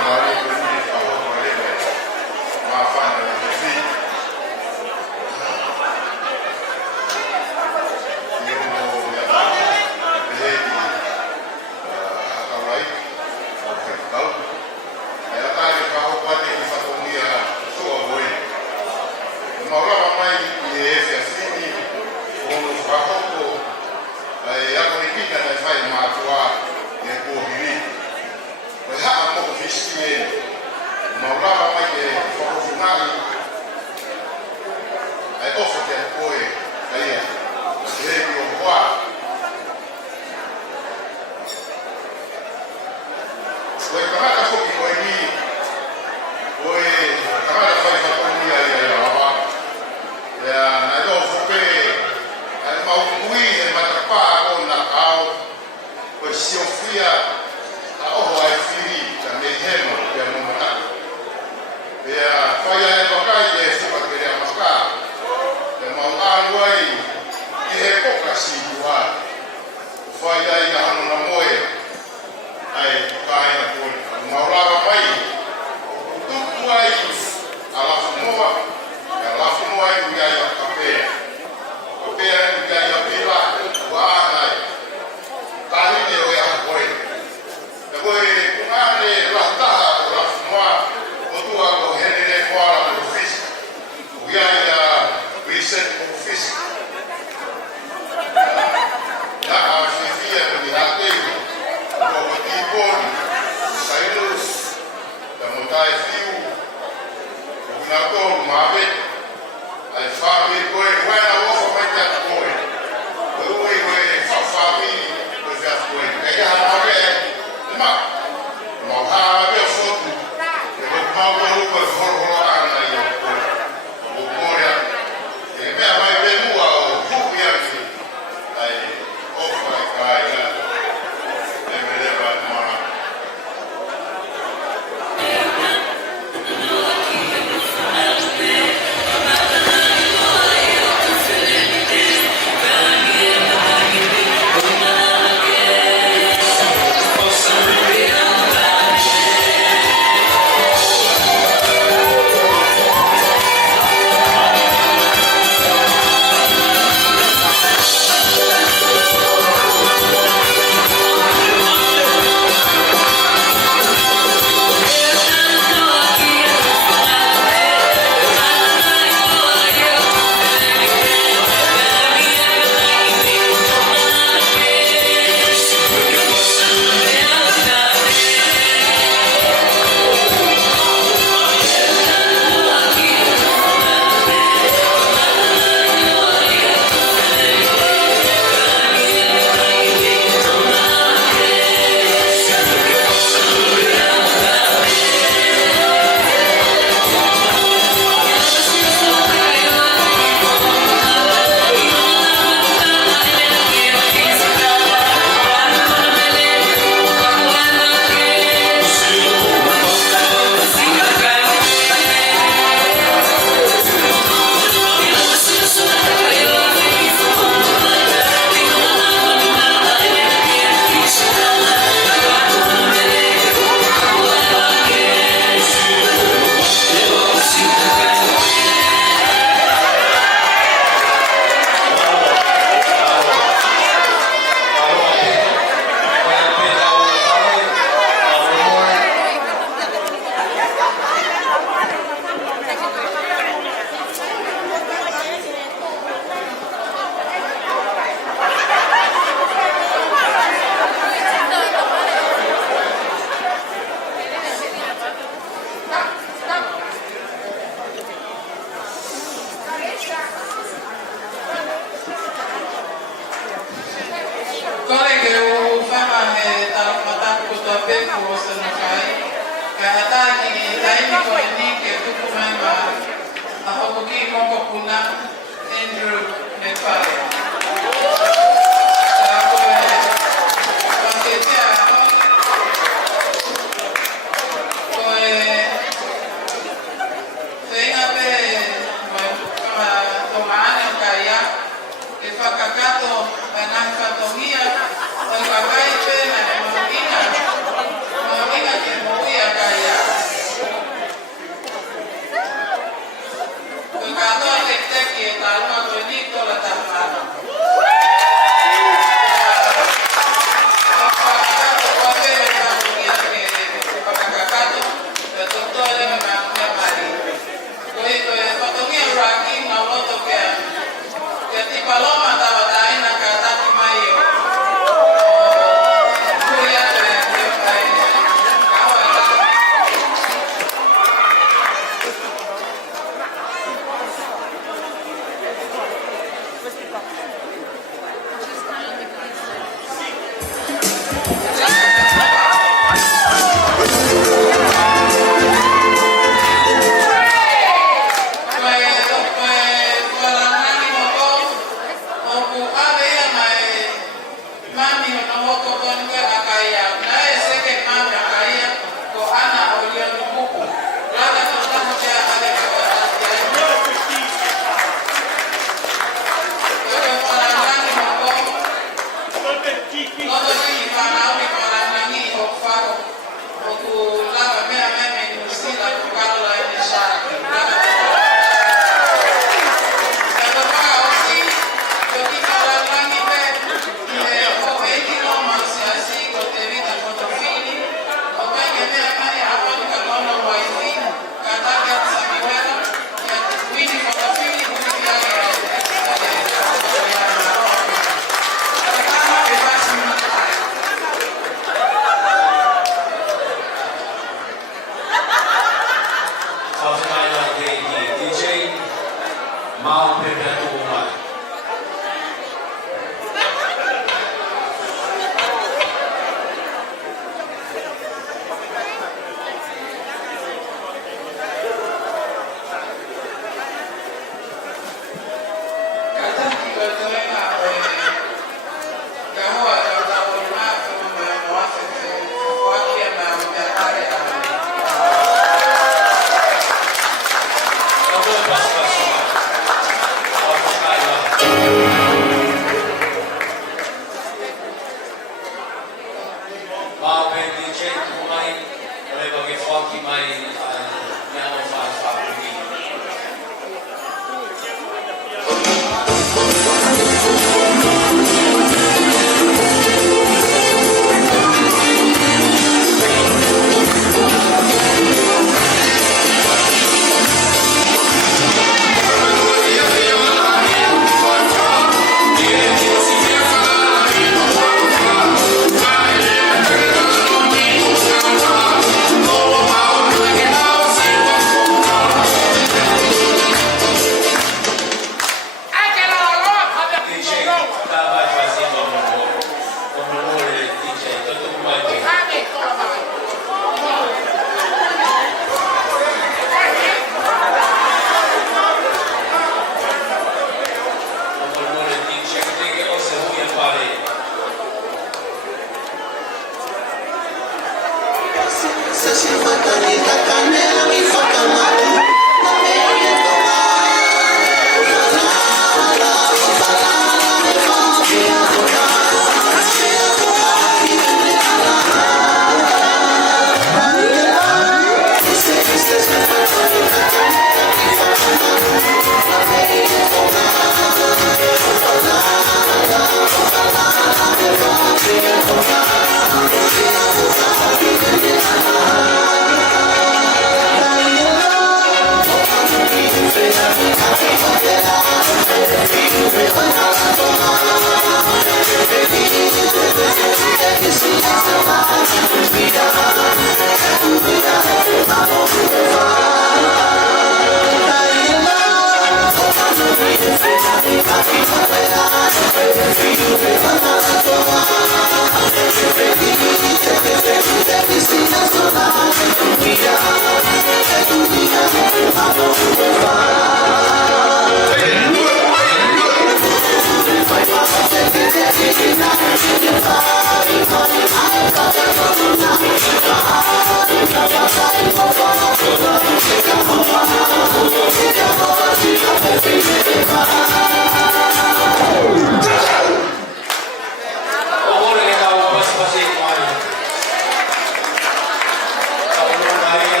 kaya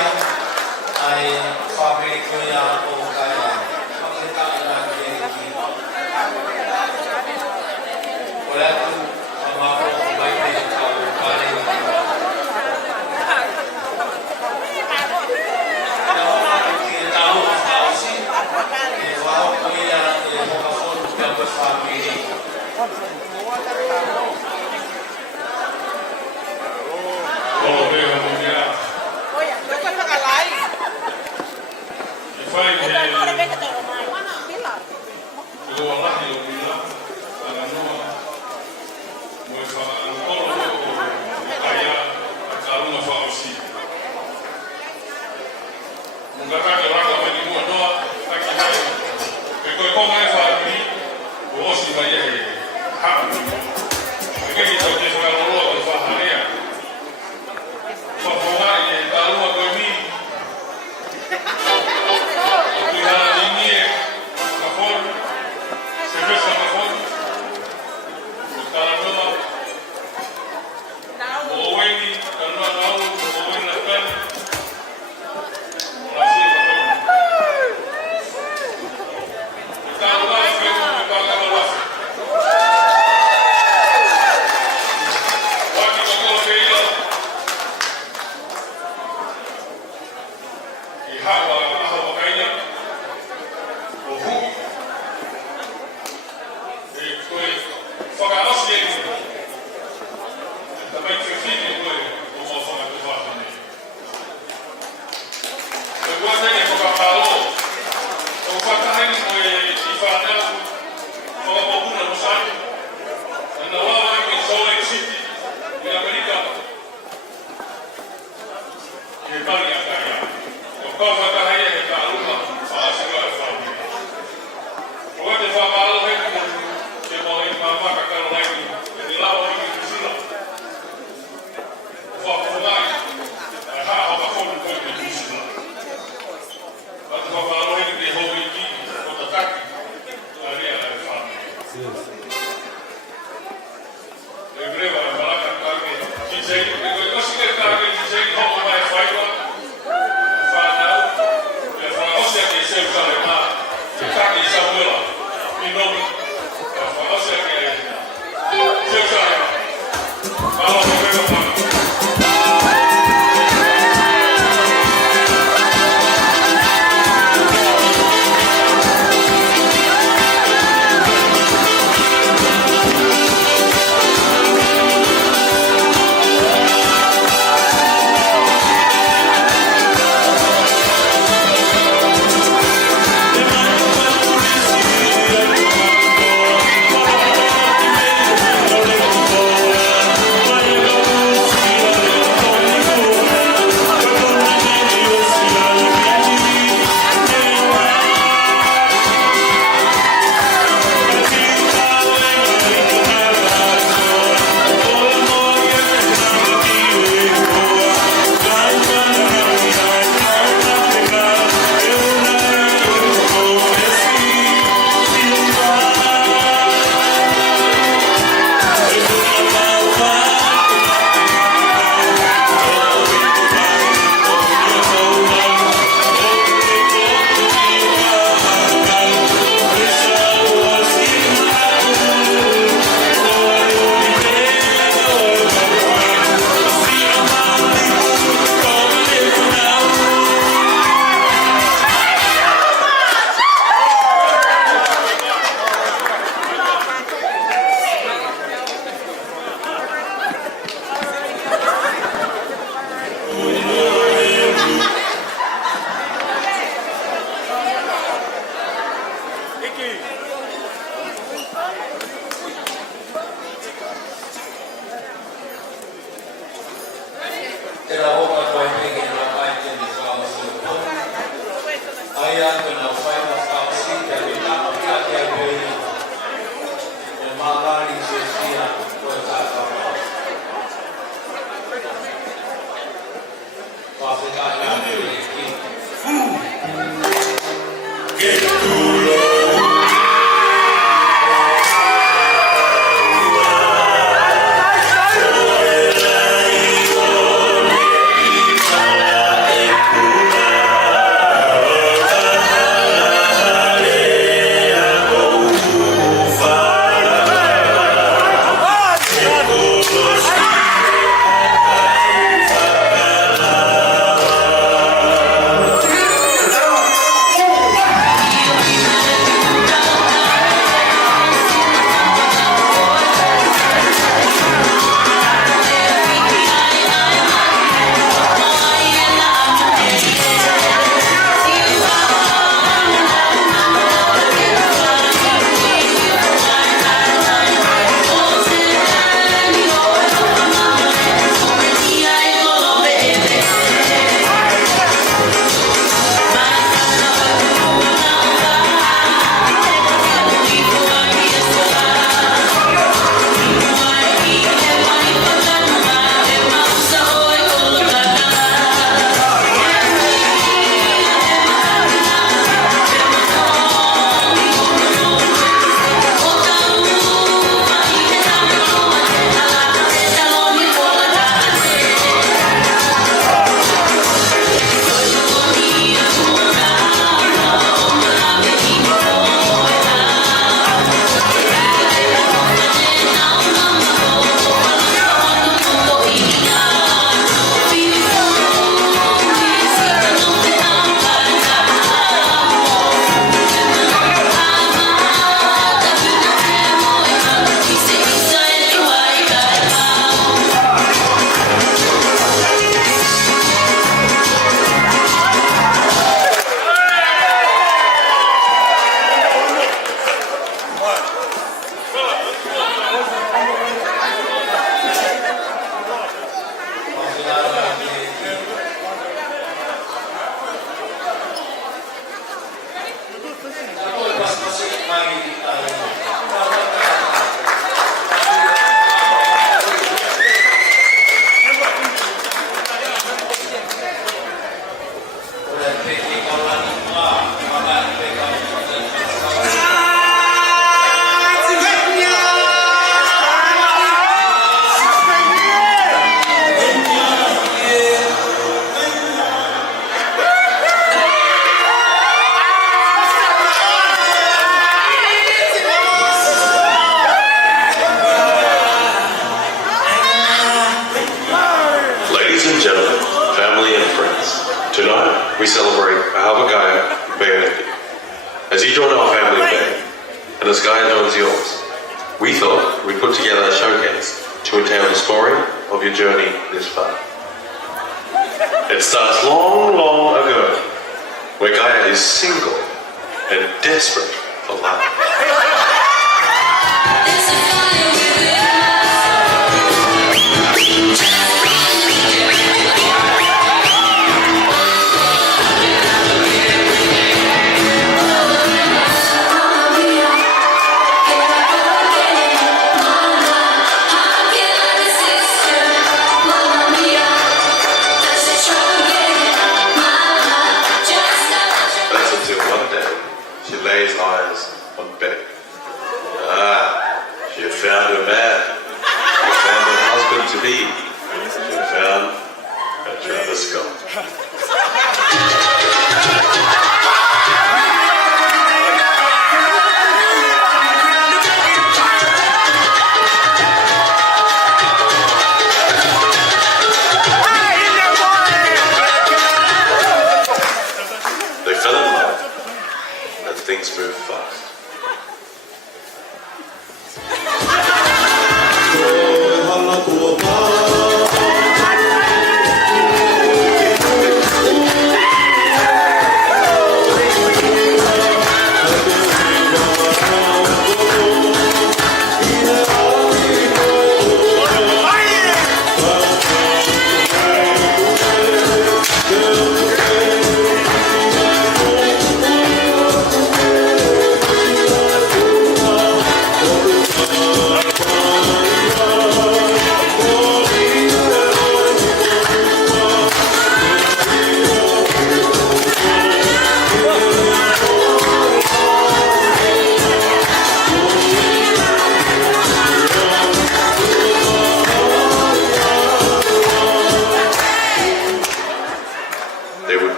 ay family ko yan o kaya makita lang din dito. Wala kong mga kumabay na ikaw paling dito. Ako makikitaw ang kausi. Wow ko yan yung makapon ng family. Tonight, we celebrate AHAVAKAIA PinomI. As you join our family today, and as Gaia joins yours, we thought we'd put together a showcase to entail the story of your journey this far. It starts long, long ago, where Gaia is single and desperate for love. Lays eyes on Betty. She had found her man. She had found her husband-to-be. She had found her Travis Scott. They fell in love. Things move fast.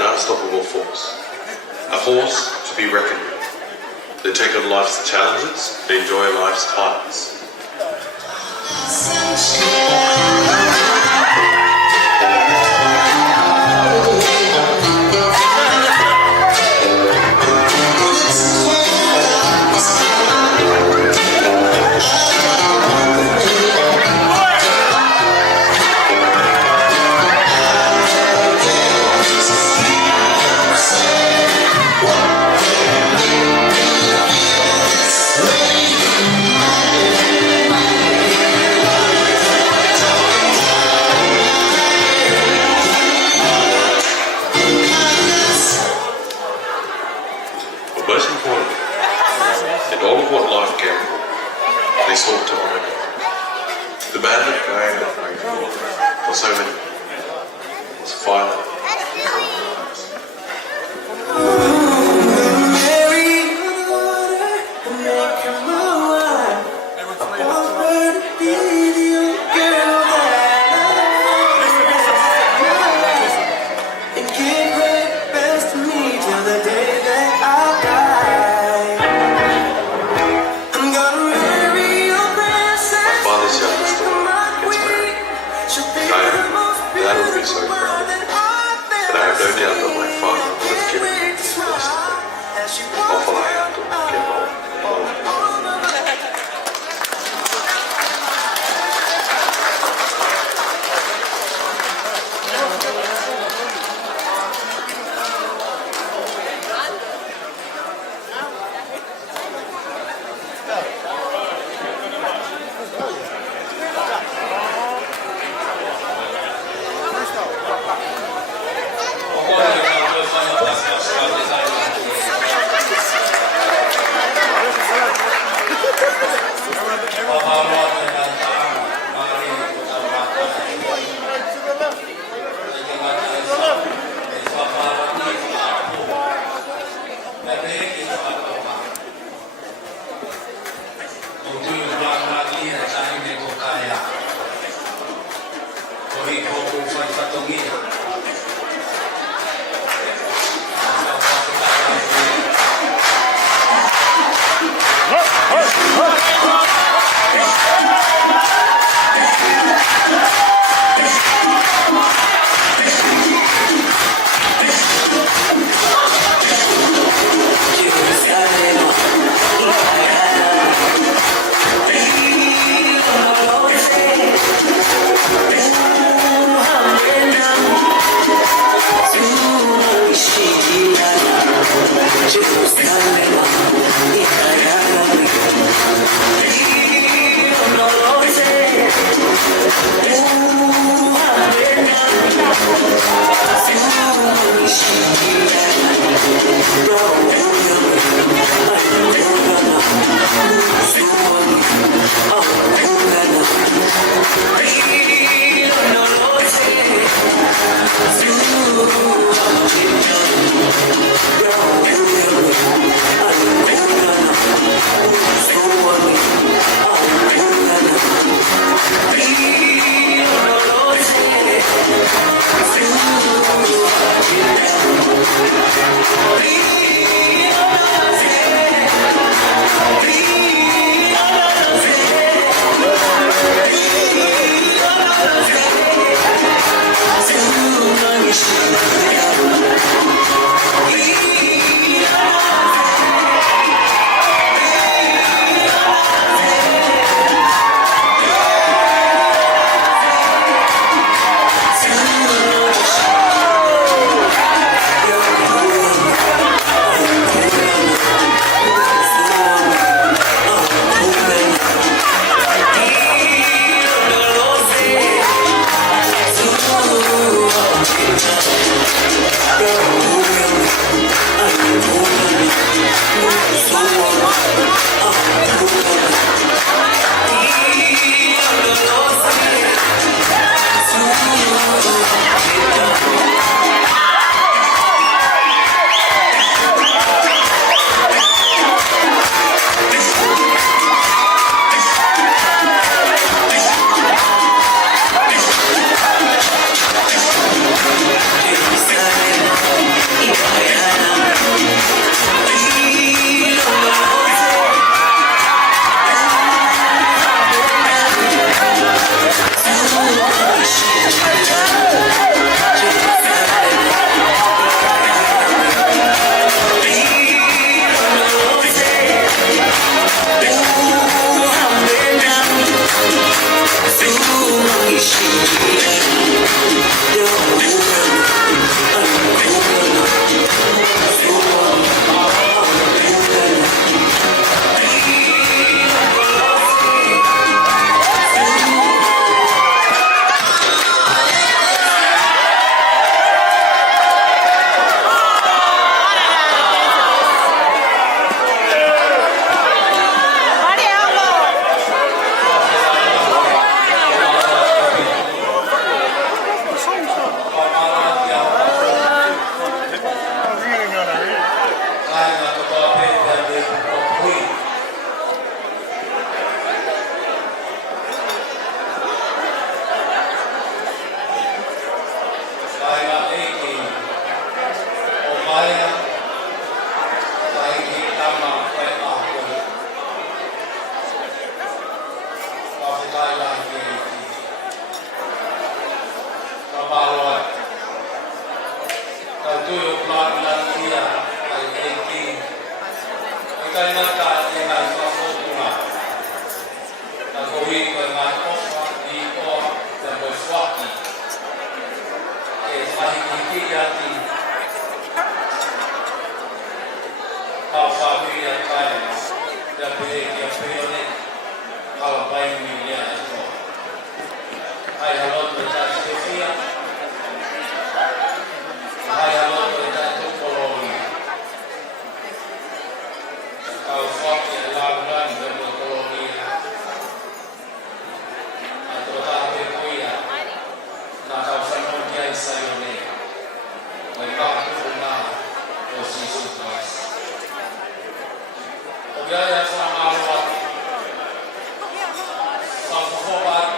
Unstoppable force. A force to be reckoned with. They take on life's challenges, they enjoy life's highs. tuyo plan dia ai eki. Kai na ka e na so so tuna. Ta ko hi ko na ofa di o ta mo swaki. E sai ki ya ti. Ka familia kai. Ya pe ya peioneti. Kala pai mi ya to. Ai halot ta Sofia. Ai halot ta Topologi. Kau swaki lawan dan Topologi. Atau tak berkuya. Nak kau sangat kiai sayone. Mereka tu nak posisi keras. Biaya sama awak Safobat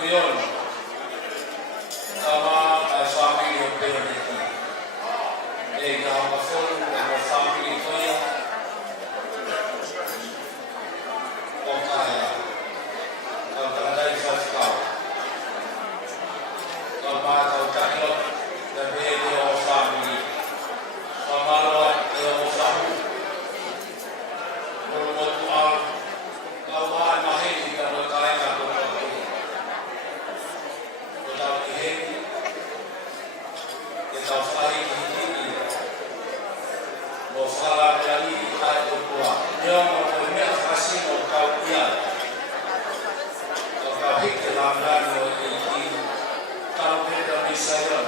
Pion sama family Peioneti Ega Pasol Ega family Toya Okaya Kau tandai Faskau Sama kau caklot dan Ega family sama lewat Ega Sahu kawan mahir kita berkait dengan tetapi kita sekali ini masalah dari ayat dua yang mempunyai kasih kau dia kau dalam dan ini kalau kita bisa dan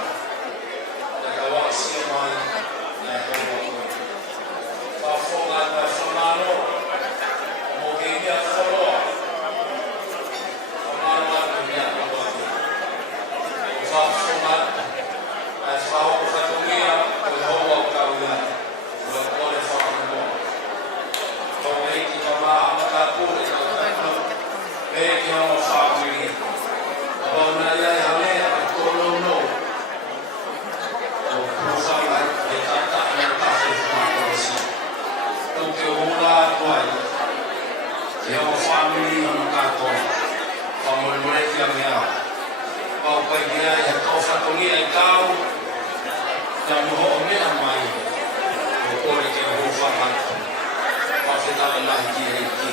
kawan siapa yang kau fokus bersama Mungkinnya solo, kemaluan dunia kembali. Usah sunat, asal satu dia berhawa kawian, boleh sama. Kau ini kita mahu takut, kita mau family. Kalau naya yang ni, tolong no. Perusahaan kita tak nak kasih informasi. Untuk ulang tuai. Yang family yang kata, kamu boleh yang kau pergi yang kau satu ni yang kau, yang mohon ni amai, kau boleh yang hufan, kau sedang lagi lagi.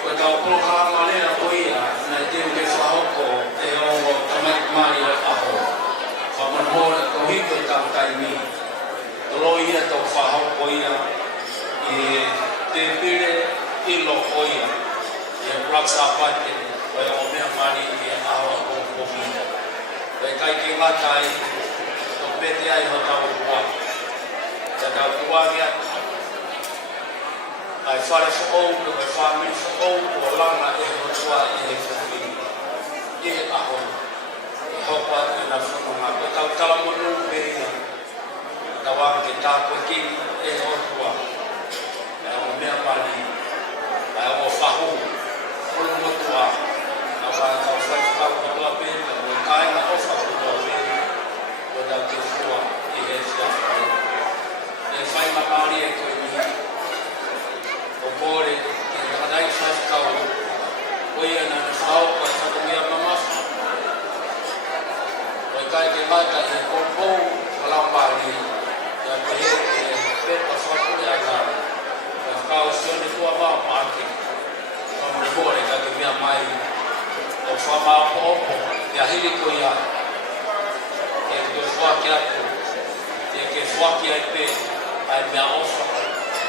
Kau tahu program mana yang kau ia, nanti kau sahoko, yang tamat mari aku, kamu boleh kau hidup dalam kami, kalau ia tahu faham kau ia, terpilih ilo koia yang raksa pati kaya omea mani yang awak pokoknya kaya kai kimatai kompeti ai hotau kuat jaga kuatnya ai fare so ke family so orang na hotua family ini ahon hopat na funga kau kalau menu berinya tawang kita pergi hotua yang omea mani Aku faham, kalau mutua, apa kau faham kalau pun kalau kaya nak faham kalau pun, kalau kita ini siapa, ini faham apa dia itu ini, boleh, ada yang kau, kau yang nak faham kau satu dia mamas, kau kaya kita yang kau kalau balik, yang kaya pasal dia agak. Kau siapa itu apa market? Kamu boleh kata dia main. Kau sama apa? Dia hidup koya. Yang kedua kia tu, yang kedua kia itu, ada offer.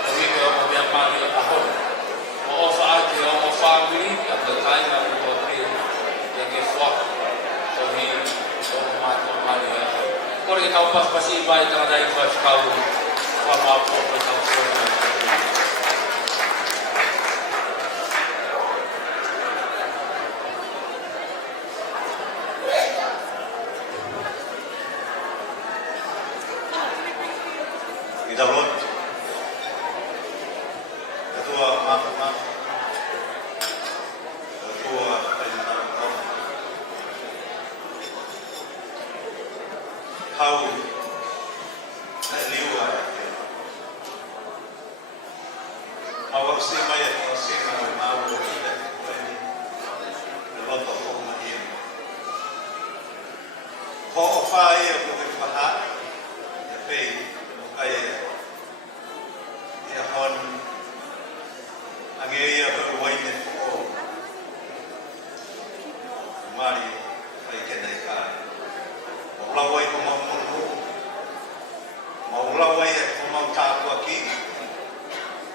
Tapi kalau dia main ahon, offer ada orang family yang berkait dengan itu. Yang kedua, kami orang main. Kalau kita pas pasti baik kalau ada info kau, sama apa kau semua. Dapat ketua how liwa awak si maya si mau lot of whai e o ke whaha, e pei, ai e. Ia hon, ange ia pe waine o. Mari, ai kena i kai. Maulawai ko mau mulu. Maulawai e ko mau tātua ki.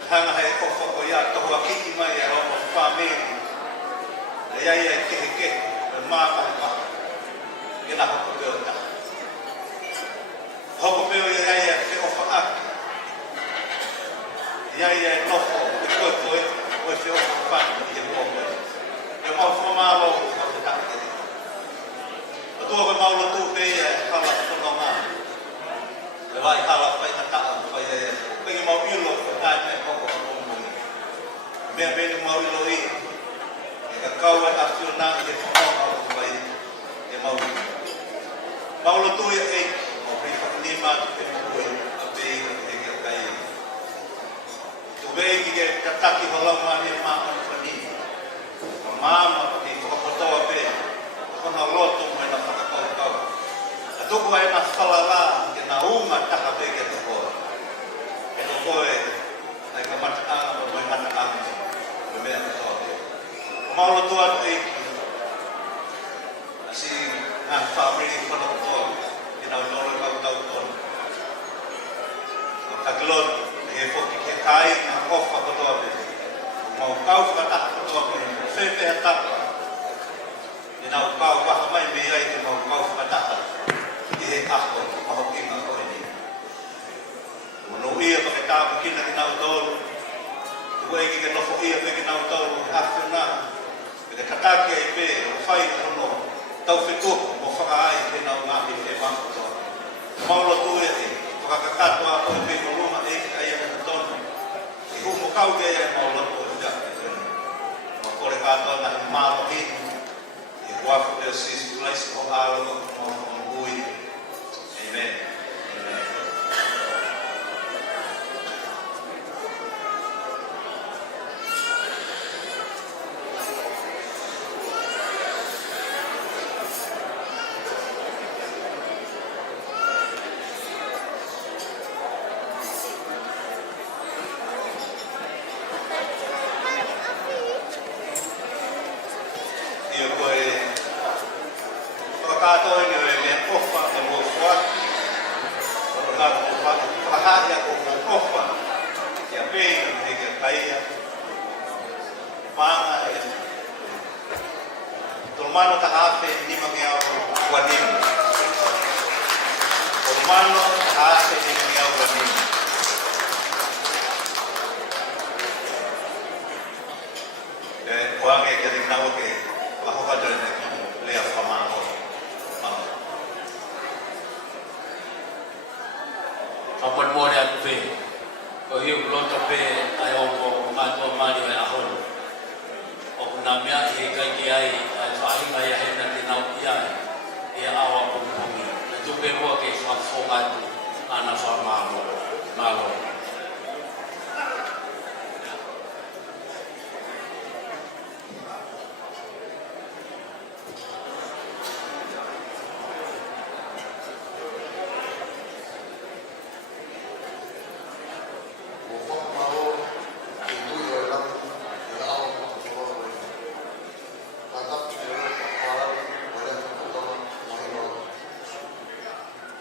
Hanga hei ko whako ia tohua ki mai e romo whamiri. E iai e kehe, e māma e maha. Ina hoko peo ta. Hoko peo e iai e ke ofa aki. Iai e nofo, e koe koe, o e whio whani i e mōkoe. E mau whamaro o te tāke. Atua koe maula tū pei e hala whono ngā. E vai hala whai na taa, whai e pegi mau ilo, e tai me koko o mōmungi. Mea meni mau ilo i, e ka kau e a whio nā i e whanonga o whai e mau ilo. Maula tū e e, o pei whakanima tu te mōkoi, a pei e ke kai e. Tu vei ki ke tataki holau mani e māma ni whani. Māma ki whakapotoa pei, kona loto mai na whakakaukau. A tuku ai na whalala ke na unga taka pei ke te koe. E te koe, ai ka mataanga o mai mataanga, me mea te toa. O maula tua tu eiki, asi ngā whamiri whanakotoa, ki nau nore kautau tonu. O takilon, e whoki ke kai ngā kofa kotoa pei. O mau kau whakataka kotoa pei, o whewhea tapa. E nau kau waha mai me ai te mau kau whakataka i he ako maho kinga koe ni. Mono ia pa ke tāpu kina ki nau tolu, tu eki ke nofo ia pe ki nau tolu hawhuna, e te kataki ai pe o whai na hono, tau whetuku mo whakaai pe nau ngāhi e whankotoa. Maula tu e te, whakakatoa koe pe mo luma eki ai e na tonu, e humo kau ke ai maula tu e whia. Ma kore katoa na he mālo hinu, wafu Deus Cristo, lá escorralo com orgulho. Amém. Romano tahape ni mangiao wanim. Romano tahape ni mangiao wanim. Kuange jadi nau ke lahoka dene lea famano. Papan mo dia pe. Ko hiu loto pe ai o mato mari ai ahon. O na mea e kai ki ai ai whai mai a hena te nau ki ai e awa pumpungi. E tupe mua ke whakfonga tu ana whamalo. Malo.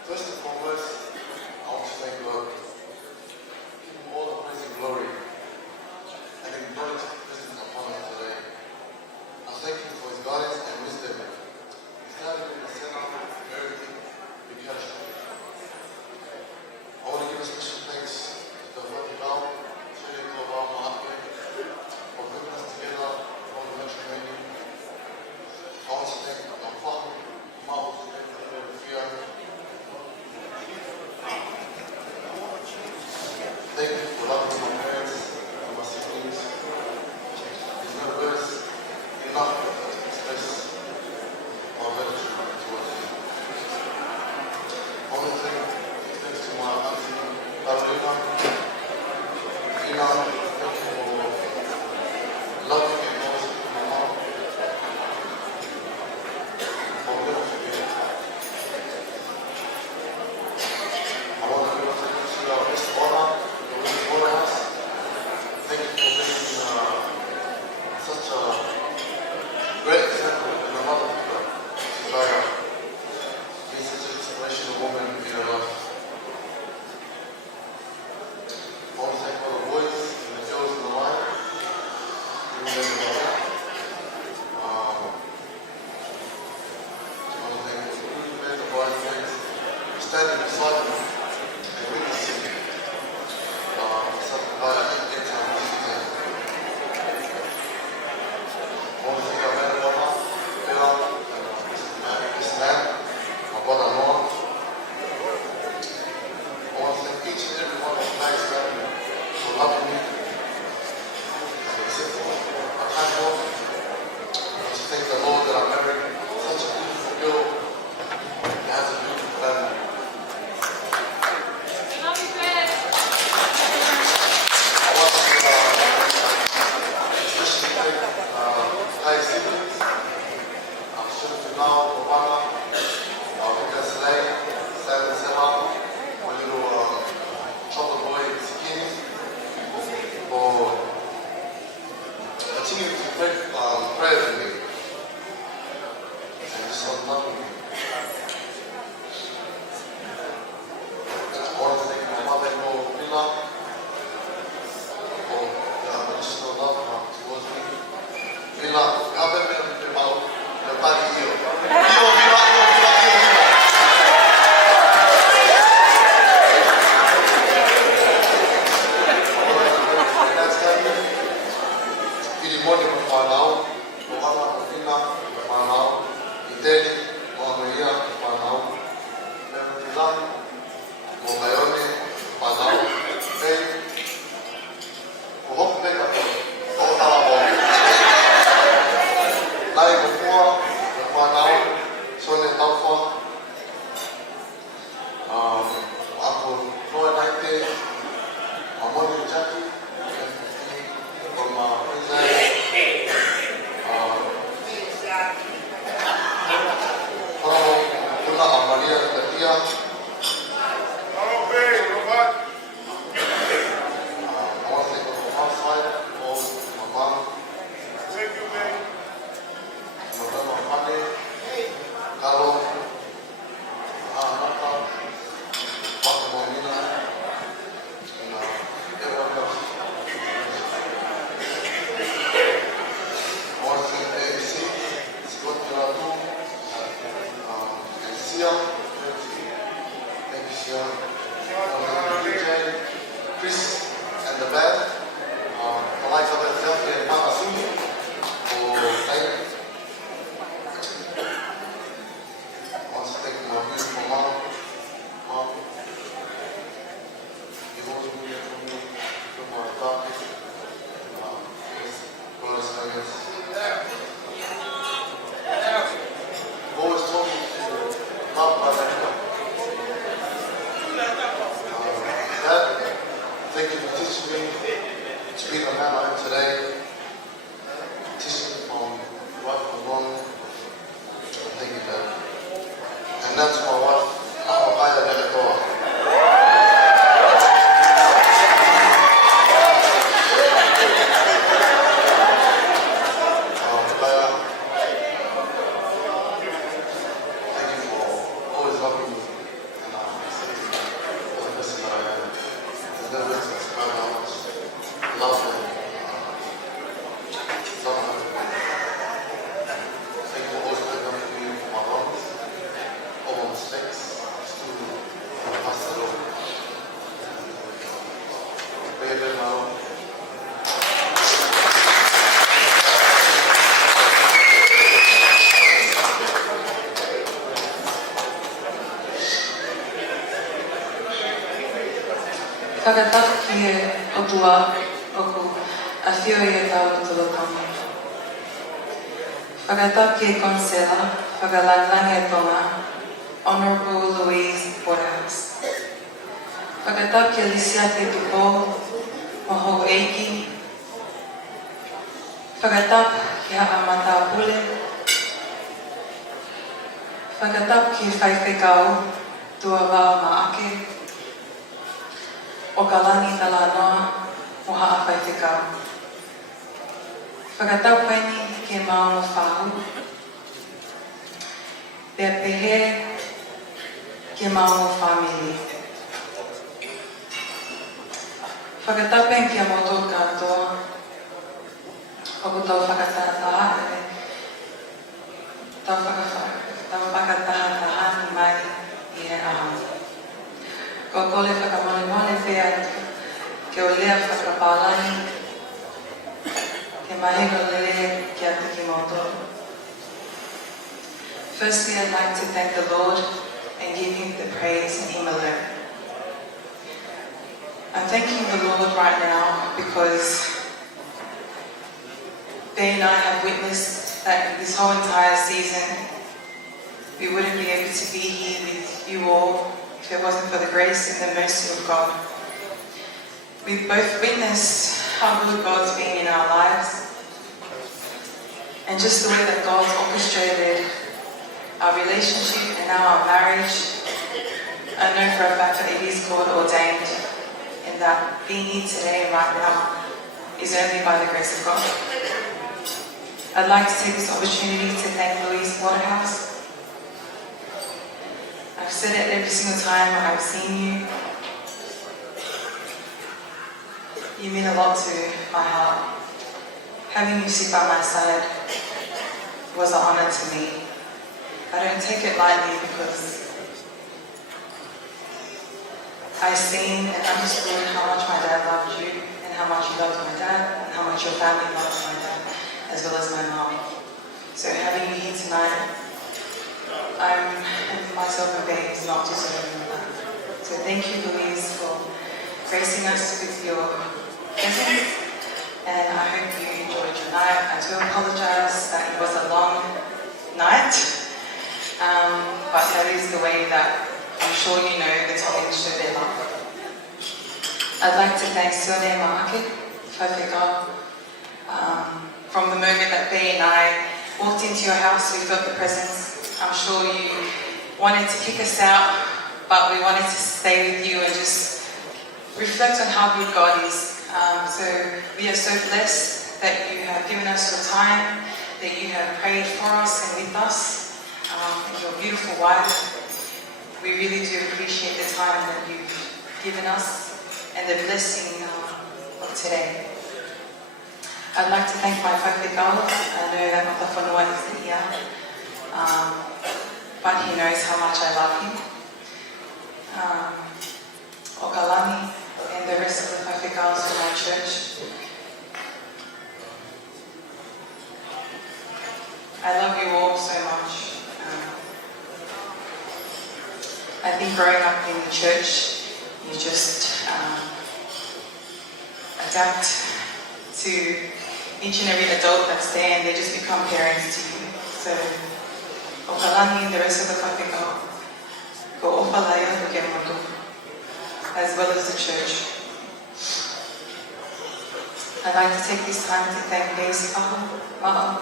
First and foremost, I want to thank God. Give Him all the praise and glory and acknowledge His presence upon us today. I thank Him for His guidance and wisdom. He's guiding me in the center of everything because I want to give a special thanks to the Holy God, to our Mahatma, for bringing us together for the next training. I want to thank our father, Mao, for the fear. standing beside me and witnessing something like I think it's one thing I met about this man, my brother-in-law. I want to thank each and every one of the nice men for loving me. I can't help but to thank the Lord that I married such a beautiful girl that has a beautiful family. I want to especially thank my siblings. I'm sure you know Obama, Victor Slay, Simon Sema, my little trouble boy Sikini, for continuing to pray for me. And just not loving me. I want to thank my mother-in-law, Villa, for the unconditional love towards me. Villa, how bad been your body healed? Moja mfanao, Obama Kofina mfanao, Iteli Mwamuia mfanao, Memtilani Mwamayone mfanao, Pei Kuhopeka Kotala Mwamu, Lai Kufua mfanao, Sone Taufa, Ako Noa Naite, Amoni Jaki, from Queensland. Maria Katia. I want to thank you from outside, all my mom. Thank you, man. My grandma Fanny, Carlo, Nata, Papa Momina, and everyone else. I want to thank the ABC, Scott Girardo, Sia, thank you, Sia. DJ, Chris, and the band. The likes of myself and Mama Sumi for playing. I want to thank my beautiful mom. You've always been there for me, through my darkest, glorious moments. You've always told me to love my neighbor. Dad, thank you for teaching me to be the man I am today. Teaching me from right from wrong. Thank you, Dad. And that's my wife, AHAVAKAIA PINOMI. Whakatap ki e otua oku a whio e tau tula kongi. Whakatap ki e konsela, whakalangang e tonga, Honourable Louise Waterhouse. Whakatap ki Alicia te tupo, moho eiki. Whakatap ki Haamata Pule. Whakatap ki whaiwhekau, tua wā maake. O ka lani tala noa, o haa whaiwhekau. Whakatau paini ke maono whahu. Pea pehe ke maono whamili. Whakatapen kia moto katoa. Oku tau whakatataha e. Tau whakataha tahan mai i he aha. Ko kole whakamone whea ke o lea whakapālani, ke mahego lele ki atu ki mautoro. Firstly, I'd like to thank the Lord and give Him the praise and Him alone. I'm thanking the Lord right now because they and I have witnessed that this whole entire season we wouldn't be able to be here with you all if it wasn't for the grace and the mercy of God. We've both witnessed how good God's been in our lives and just the way that God's orchestrated our relationship and now our marriage. I know for a fact that it is God ordained and that being here today and right now is only by the grace of God. I'd like to take this opportunity to thank Louise Waterhouse. I've said it every single time I've seen you. You mean a lot to my heart. Having you sit by my side was an honor to me. I don't take it lightly because I've seen and understood how much my dad loved you and how much you loved my dad and how much your family loved my dad as well as my mom. So having you here tonight, I'm myself a babe is not deserving of that. So thank you, Louise, for gracing us with your presence, and I hope you enjoyed your night. I do apologize that it was a long night, but that is the way that I'm sure you know the Tongan show their love. I'd like to thank Sione Mahake Whawheka. From the moment that Faye and I walked into your house, we felt the presence. I'm sure you wanted to kick us out, but we wanted to stay with you and just reflect on how good God is. So we are so blessed that you have given us your time, that you have prayed for us and with us, and your beautiful wife. We really do appreciate the time that you've given us and the blessing of today. I'd like to thank my whakekau. I know that Mata Whanua isn't here, but he knows how much I love him. Okalani and the rest of the whakekaus from my church. I love you all so much. I think growing up in the church, you just adapt to each and every adult that's there, and they just become parents to you. So, Okalani and the rest of the whakekau, ko opalaya ko ke motu, as well as the church. I'd like to take this time to thank Daisy Ma'a.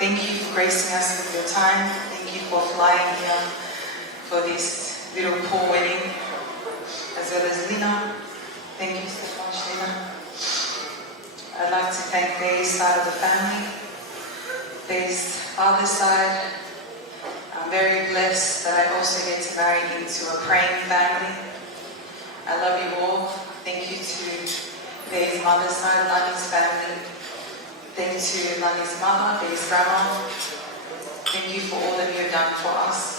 Thank you for gracing us with your time. Thank you for flying here for this little poor wedding, as well as Lina. Thank you so much, Lina. I'd like to thank Dave's side of the family, Dave's father's side. I'm very blessed that I also get to marry into a praying family. I love you all. Thank you to Dave's mother's side, Lani's family. Thank you to Lani's mother, Dave's grandma. Thank you for all that you have done for us.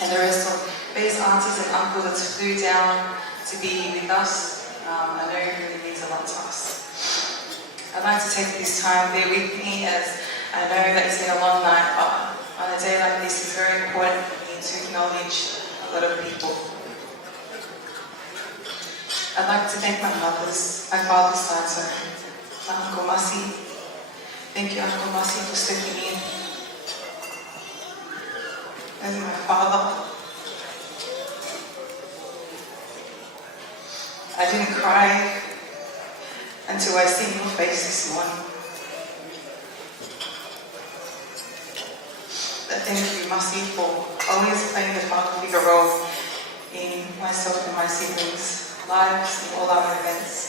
And the rest of Dave's aunties and uncles that flew down to be with us. I know it really means a lot to us. I'd like to take this time, bear with me, as I know that it's been a long night, but on a day like this, it's very important for me to acknowledge a lot of people. I'd like to thank my father's side, sorry. My Uncle Masi. Thank you, Uncle Masi, for stepping in as my father. I didn't cry until I seen your face this morning. But thank you, Masi, for always playing the father figure role in myself and my siblings' lives and all our events.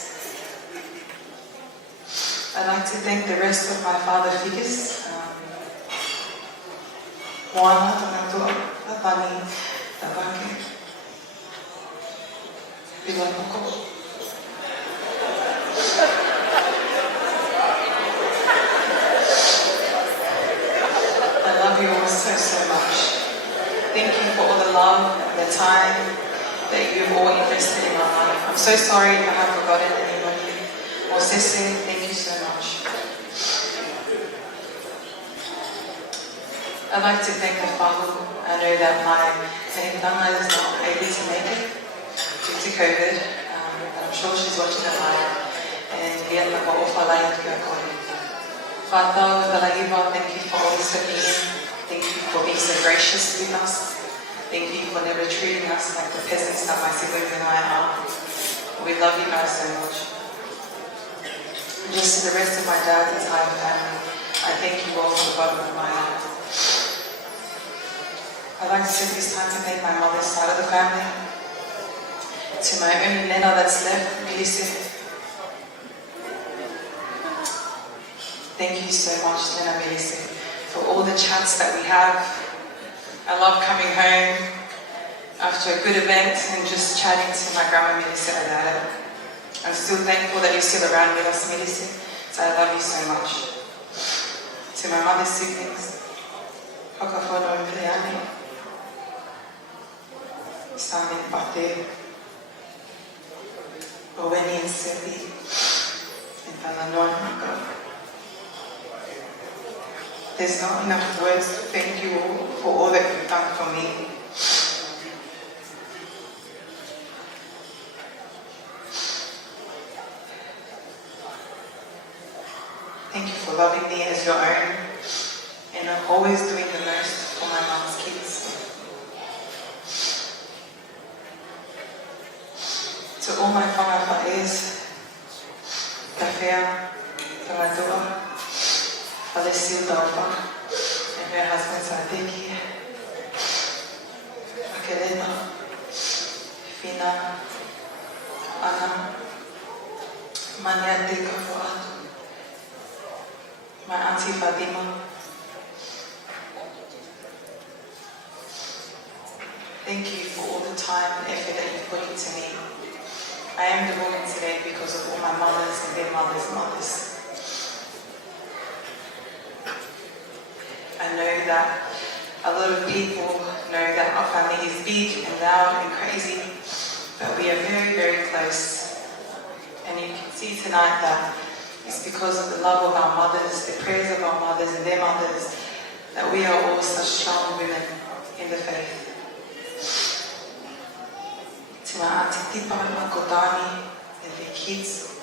I'd like to thank the rest of my father figures. Moana, Tanatua, Tapani, Tabake, Pilapoko. I love you all so much. Thank you for all the love, the time, that you've all invested in my life. I'm so sorry if I have forgotten anybody. Or Sese, thank you so much. I'd like to thank the Father. I know that my Nana is not able to make it due to COVID, but I'm sure she's watching it live. And Father, thank you for always forgiving. Thank you for being so gracious with us. Thank you for never treating us like the peasants that my siblings and I are. We love you guys so much. Just to the rest of my dad's entire family, I thank you all from the bottom of my heart. I'd like to take this time to thank my mother's side of the family. To my only Nena that's left, Milsons. Thank you so much, Nena Milsons, for all the chats that we have. I love coming home after a good event and just chatting to my grandma Milsons about it. I'm still thankful that you're still around with us, Milsons, so I love you so much. To my mother's siblings, Hakafono Peone, Sami Pate, Oweni and Sepi, and Palanon. There's not enough words to thank you all for all that you've done for me. Thank you for loving me as your own and always doing the most for my mom's kids. To all my whangawhaes, Tawhea, Tamadua, Alessio Daupa, and her husband Sadiki, Akelena, Fina, Anna, Manyate Kafuat, my auntie Fatima. Thank you for all the time and effort that you've put into me. I am the woman today because of all my mothers and their mothers' mothers. I know that a lot of people know that our family is big and loud and crazy, but we are very, very close. And you can see tonight that it's because of the love of our mothers, the prayers of our mothers and their mothers, that we are all such strong women in the faith. To my auntie Tipa, my Kodani, and their kids,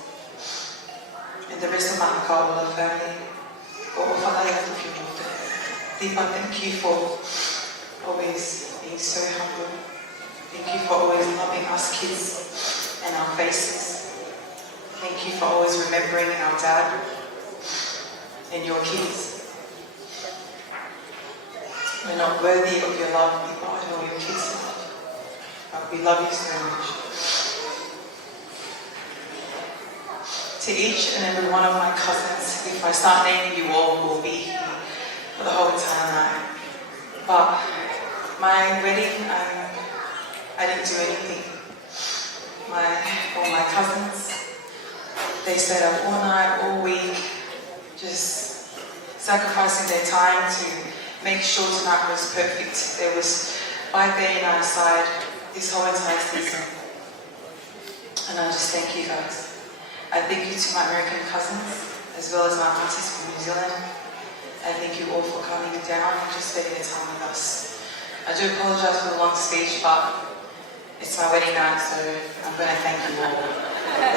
and the rest of my Akaola family, Tipa, thank you for always being so humble. Thank you for always loving us kids and our faces. Thank you for always remembering our dad and your kids. We're not worthy of your love, Tipa, and all your kids' love. But we love you so much. To each and every one of my cousins, if I start naming you all, will be here for the whole entire night. But my wedding, I didn't do anything. All my cousins, they stayed up all night, all week, just sacrificing their time to make sure tonight was perfect. There was 5:30 on our side this whole entire season. And I just thank you guys. I thank you to my American cousins, as well as my aunties from New Zealand. I thank you all for coming down and just spending the time with us. I do apologize for the long speech, but it's my wedding night, so I'm going to thank you all.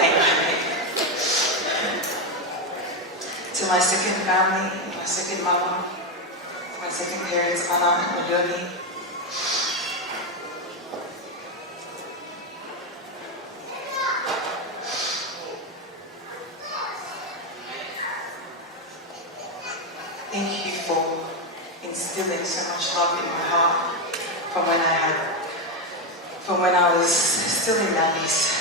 Thank you. To my second family, my second mama, my second parents, Anna and Odoni. Thank you for instilling so much love in my heart from when I was still in nappies.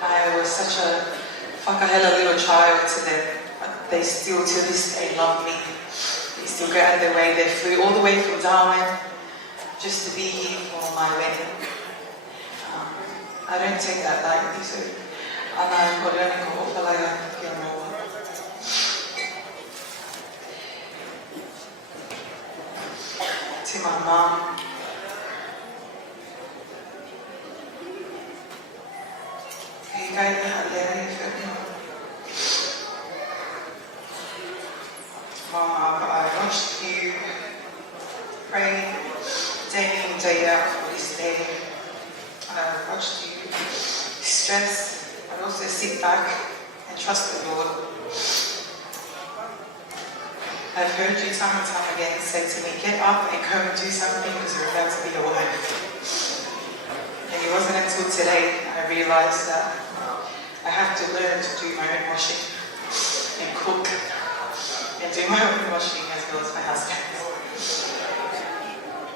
I was such a whakahela little child to them, but they still to this day love me. They still go out of their way. They flew all the way from Darwin just to be here for my wedding. I don't take that lightly, so ana kodone ko ofalaga kiamawa. To my mom, AHAVAKAIA PINOMI. Mom, I watched you pray day in, day out for this day. I watched you stress, but also sit back and trust the Lord. I've heard you time and time again say to me, get up and go and do something because you're about to be a wife. And it wasn't until today I realized that I have to learn to do my own washing and cook and do my own washing as well as my husband.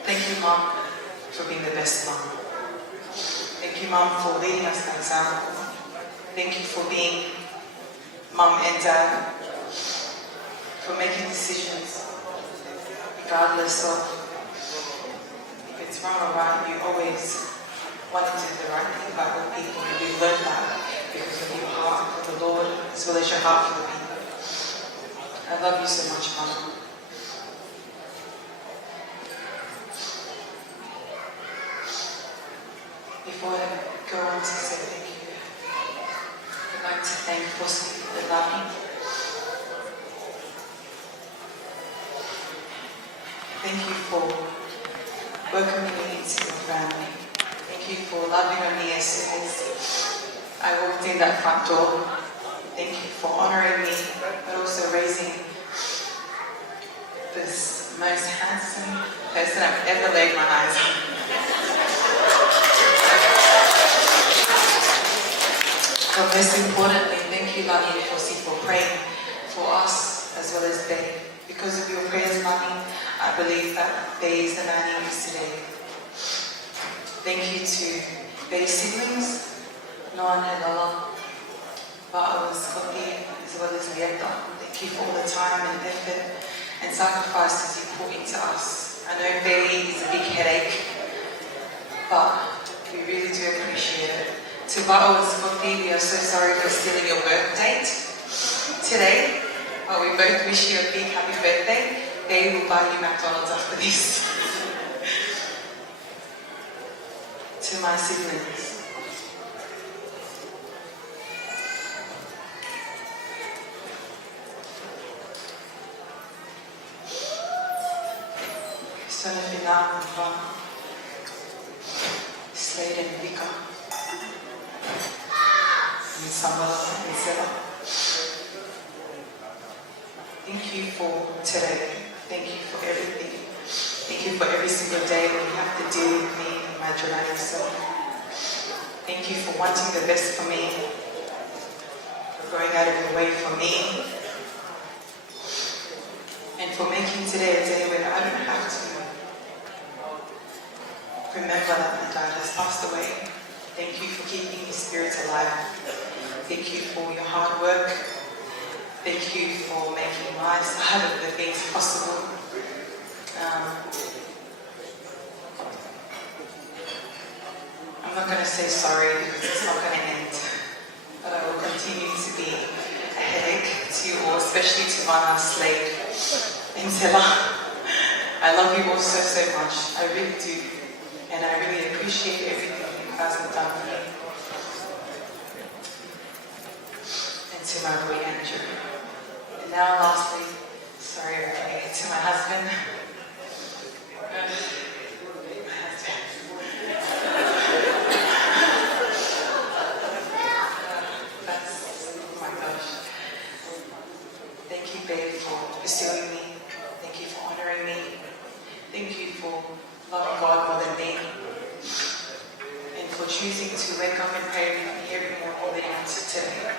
Thank you, Mom, for being the best mom. Thank you, Mom, for leading us by example. Thank you for being Mom and Dad, for making decisions regardless of if it's wrong or right. You always want to do the right thing by the people, and you learn that because of your heart for the Lord as well as your heart for the people. I love you so much, Mom. Before I go on to say thank you, I'd like to thank Fosti and Lavi. Thank you for welcoming me into your family. Thank you for loving on me as soon as I walked in that front door. Thank you for honoring me, but also raising this most handsome person I've ever laid my eyes on. But most importantly, thank you, Lani and Fosi, for praying for us as well as they. Because of your prayers, Lani, I believe that Bay is the man he is today. Thank you to Bay's siblings, Noah and Lola, Ba'al, Scotty, as well as Lieta. Thank you for all the time and effort and sacrifices you put into us. I know Bay is a big headache, but we really do appreciate it. To Ba'al and Scotty, we are so sorry for stealing your birth date today, but we both wish you a big happy birthday. They will buy you McDonald's after this. To my siblings, Son of Inam and Van, Slade and Vika, and Samuel and Zilla. Thank you for today. Thank you for everything. Thank you for every single day when you have to deal with me and my dramatic self. Thank you for wanting the best for me, for going out of your way for me, and for making today a day where I don't have to remember that my dad has passed away. Thank you for keeping his spirit alive. Thank you for your hard work. Thank you for making my side of the things possible. I'm not going to say sorry because it's not going to end, but I will continue to be a headache to you all, especially to Vanna, Slade, and Zilla. I love you all so, so much. I really do. And I really appreciate everything you guys have done for me. And to my boy Andrew. And now lastly, sorry, to my husband. Oh my gosh. Thank you, babe, for pursuing me. Thank you for honoring me. Thank you for loving God more than me. And for choosing to wake up and pray with me every morning today.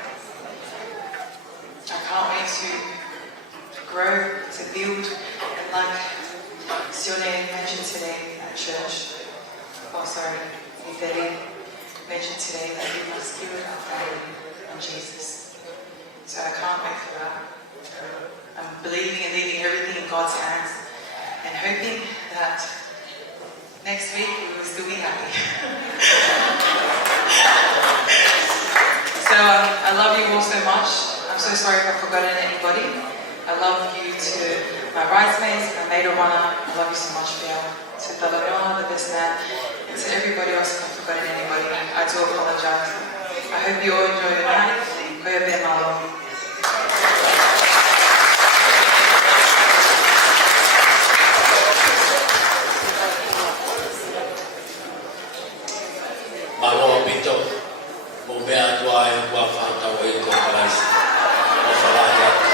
I can't wait to grow, to build, and like Sione mentioned today at church, Ifeli mentioned today that we must build our family on Jesus. So I can't wait for that. I'm believing and leaving everything in God's hands and hoping that next week we will still be happy. So I love you all so much. I'm so sorry if I've forgotten anybody. I love you to my bridesmaids, my maid of honor. I love you so much, Bill. To Dalariona, the best man, and to everybody else if I've forgotten anybody. I do apologize. I hope you all enjoy the night. Koia pia malo. Malo pito, bumea tua e ua whātau e tō paraisi. O whalaya.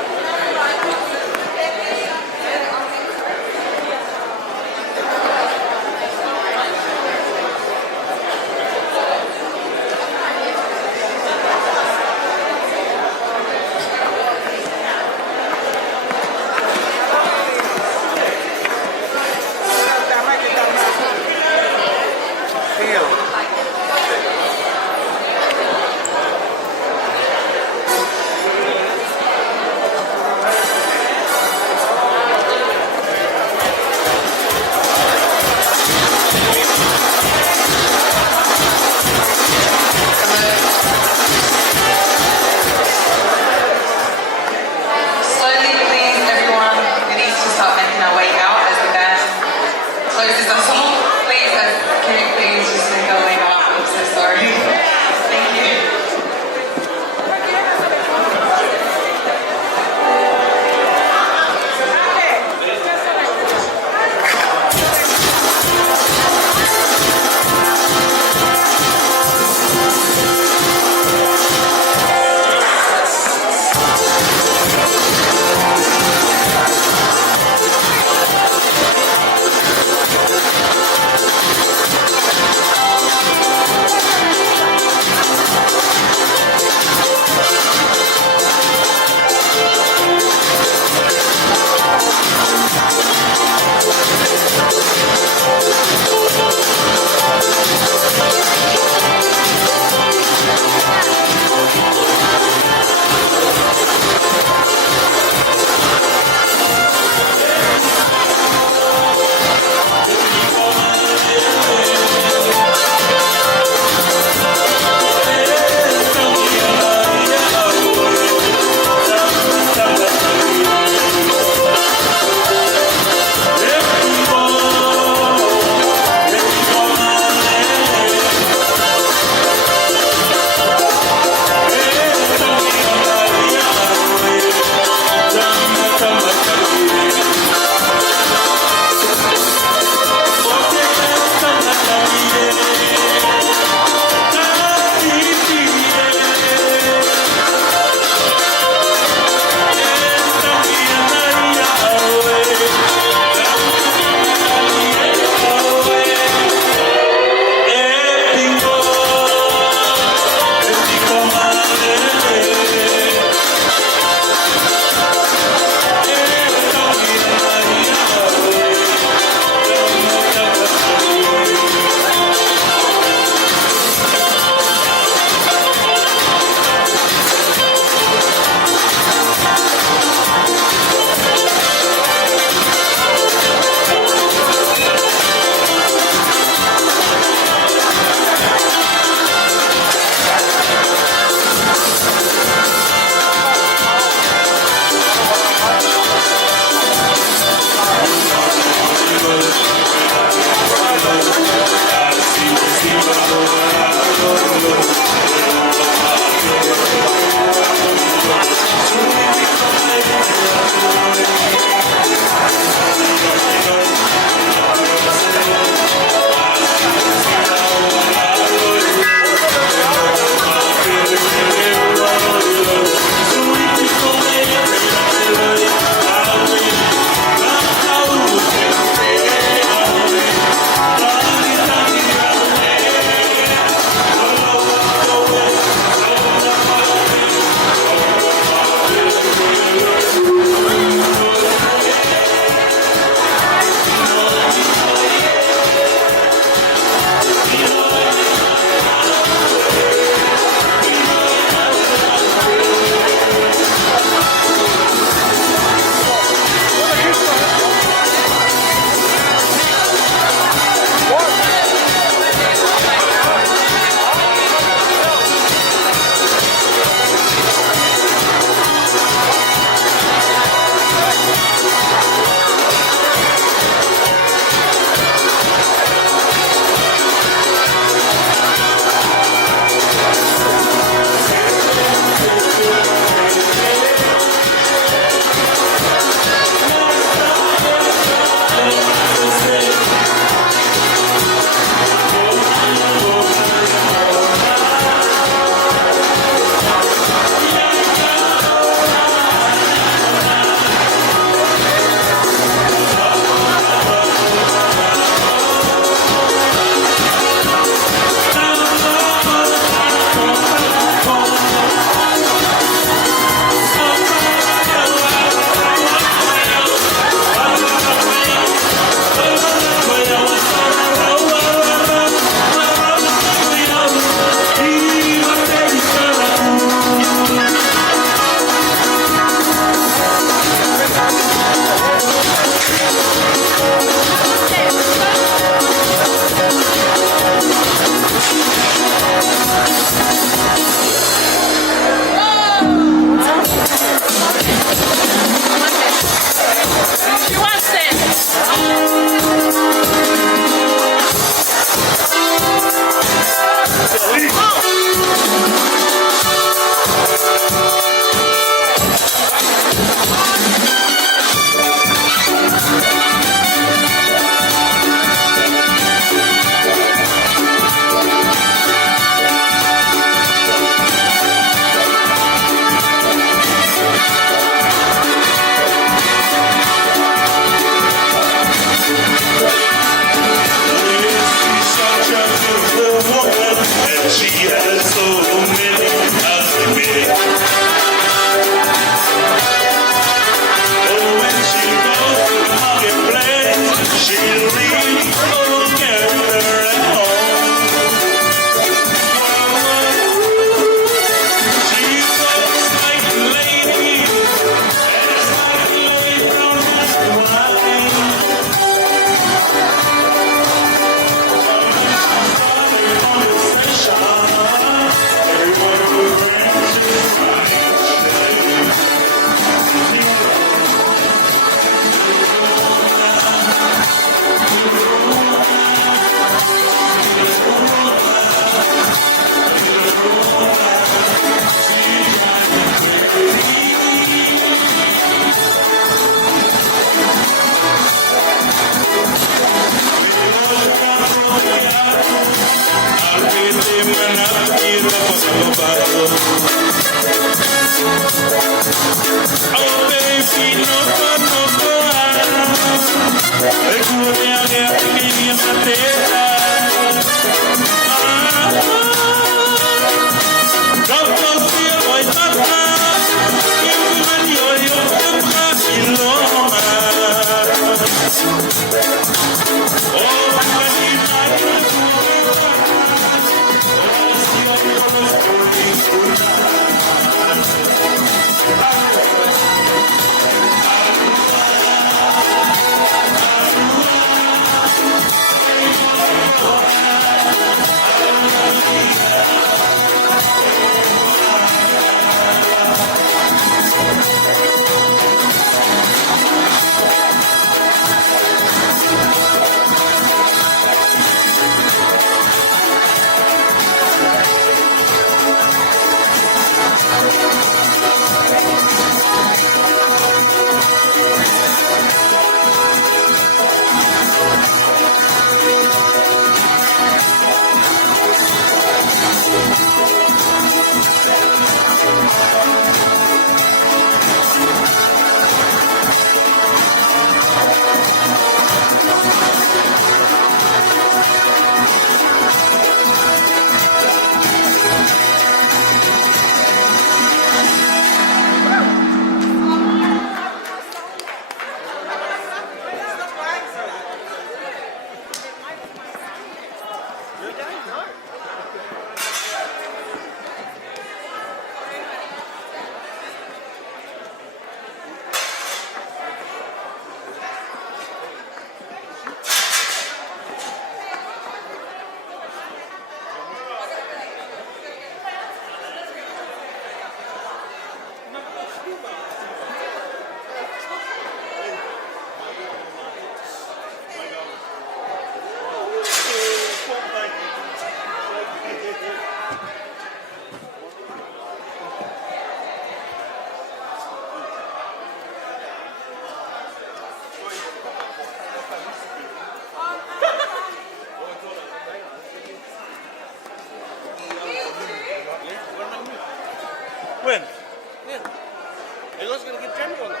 keep jamming or not?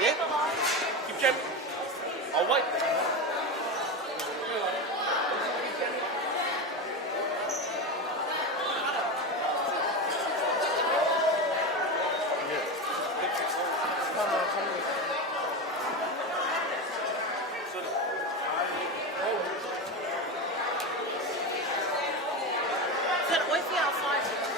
Yeah? Keep jamming. I'll wait. Where's the outside?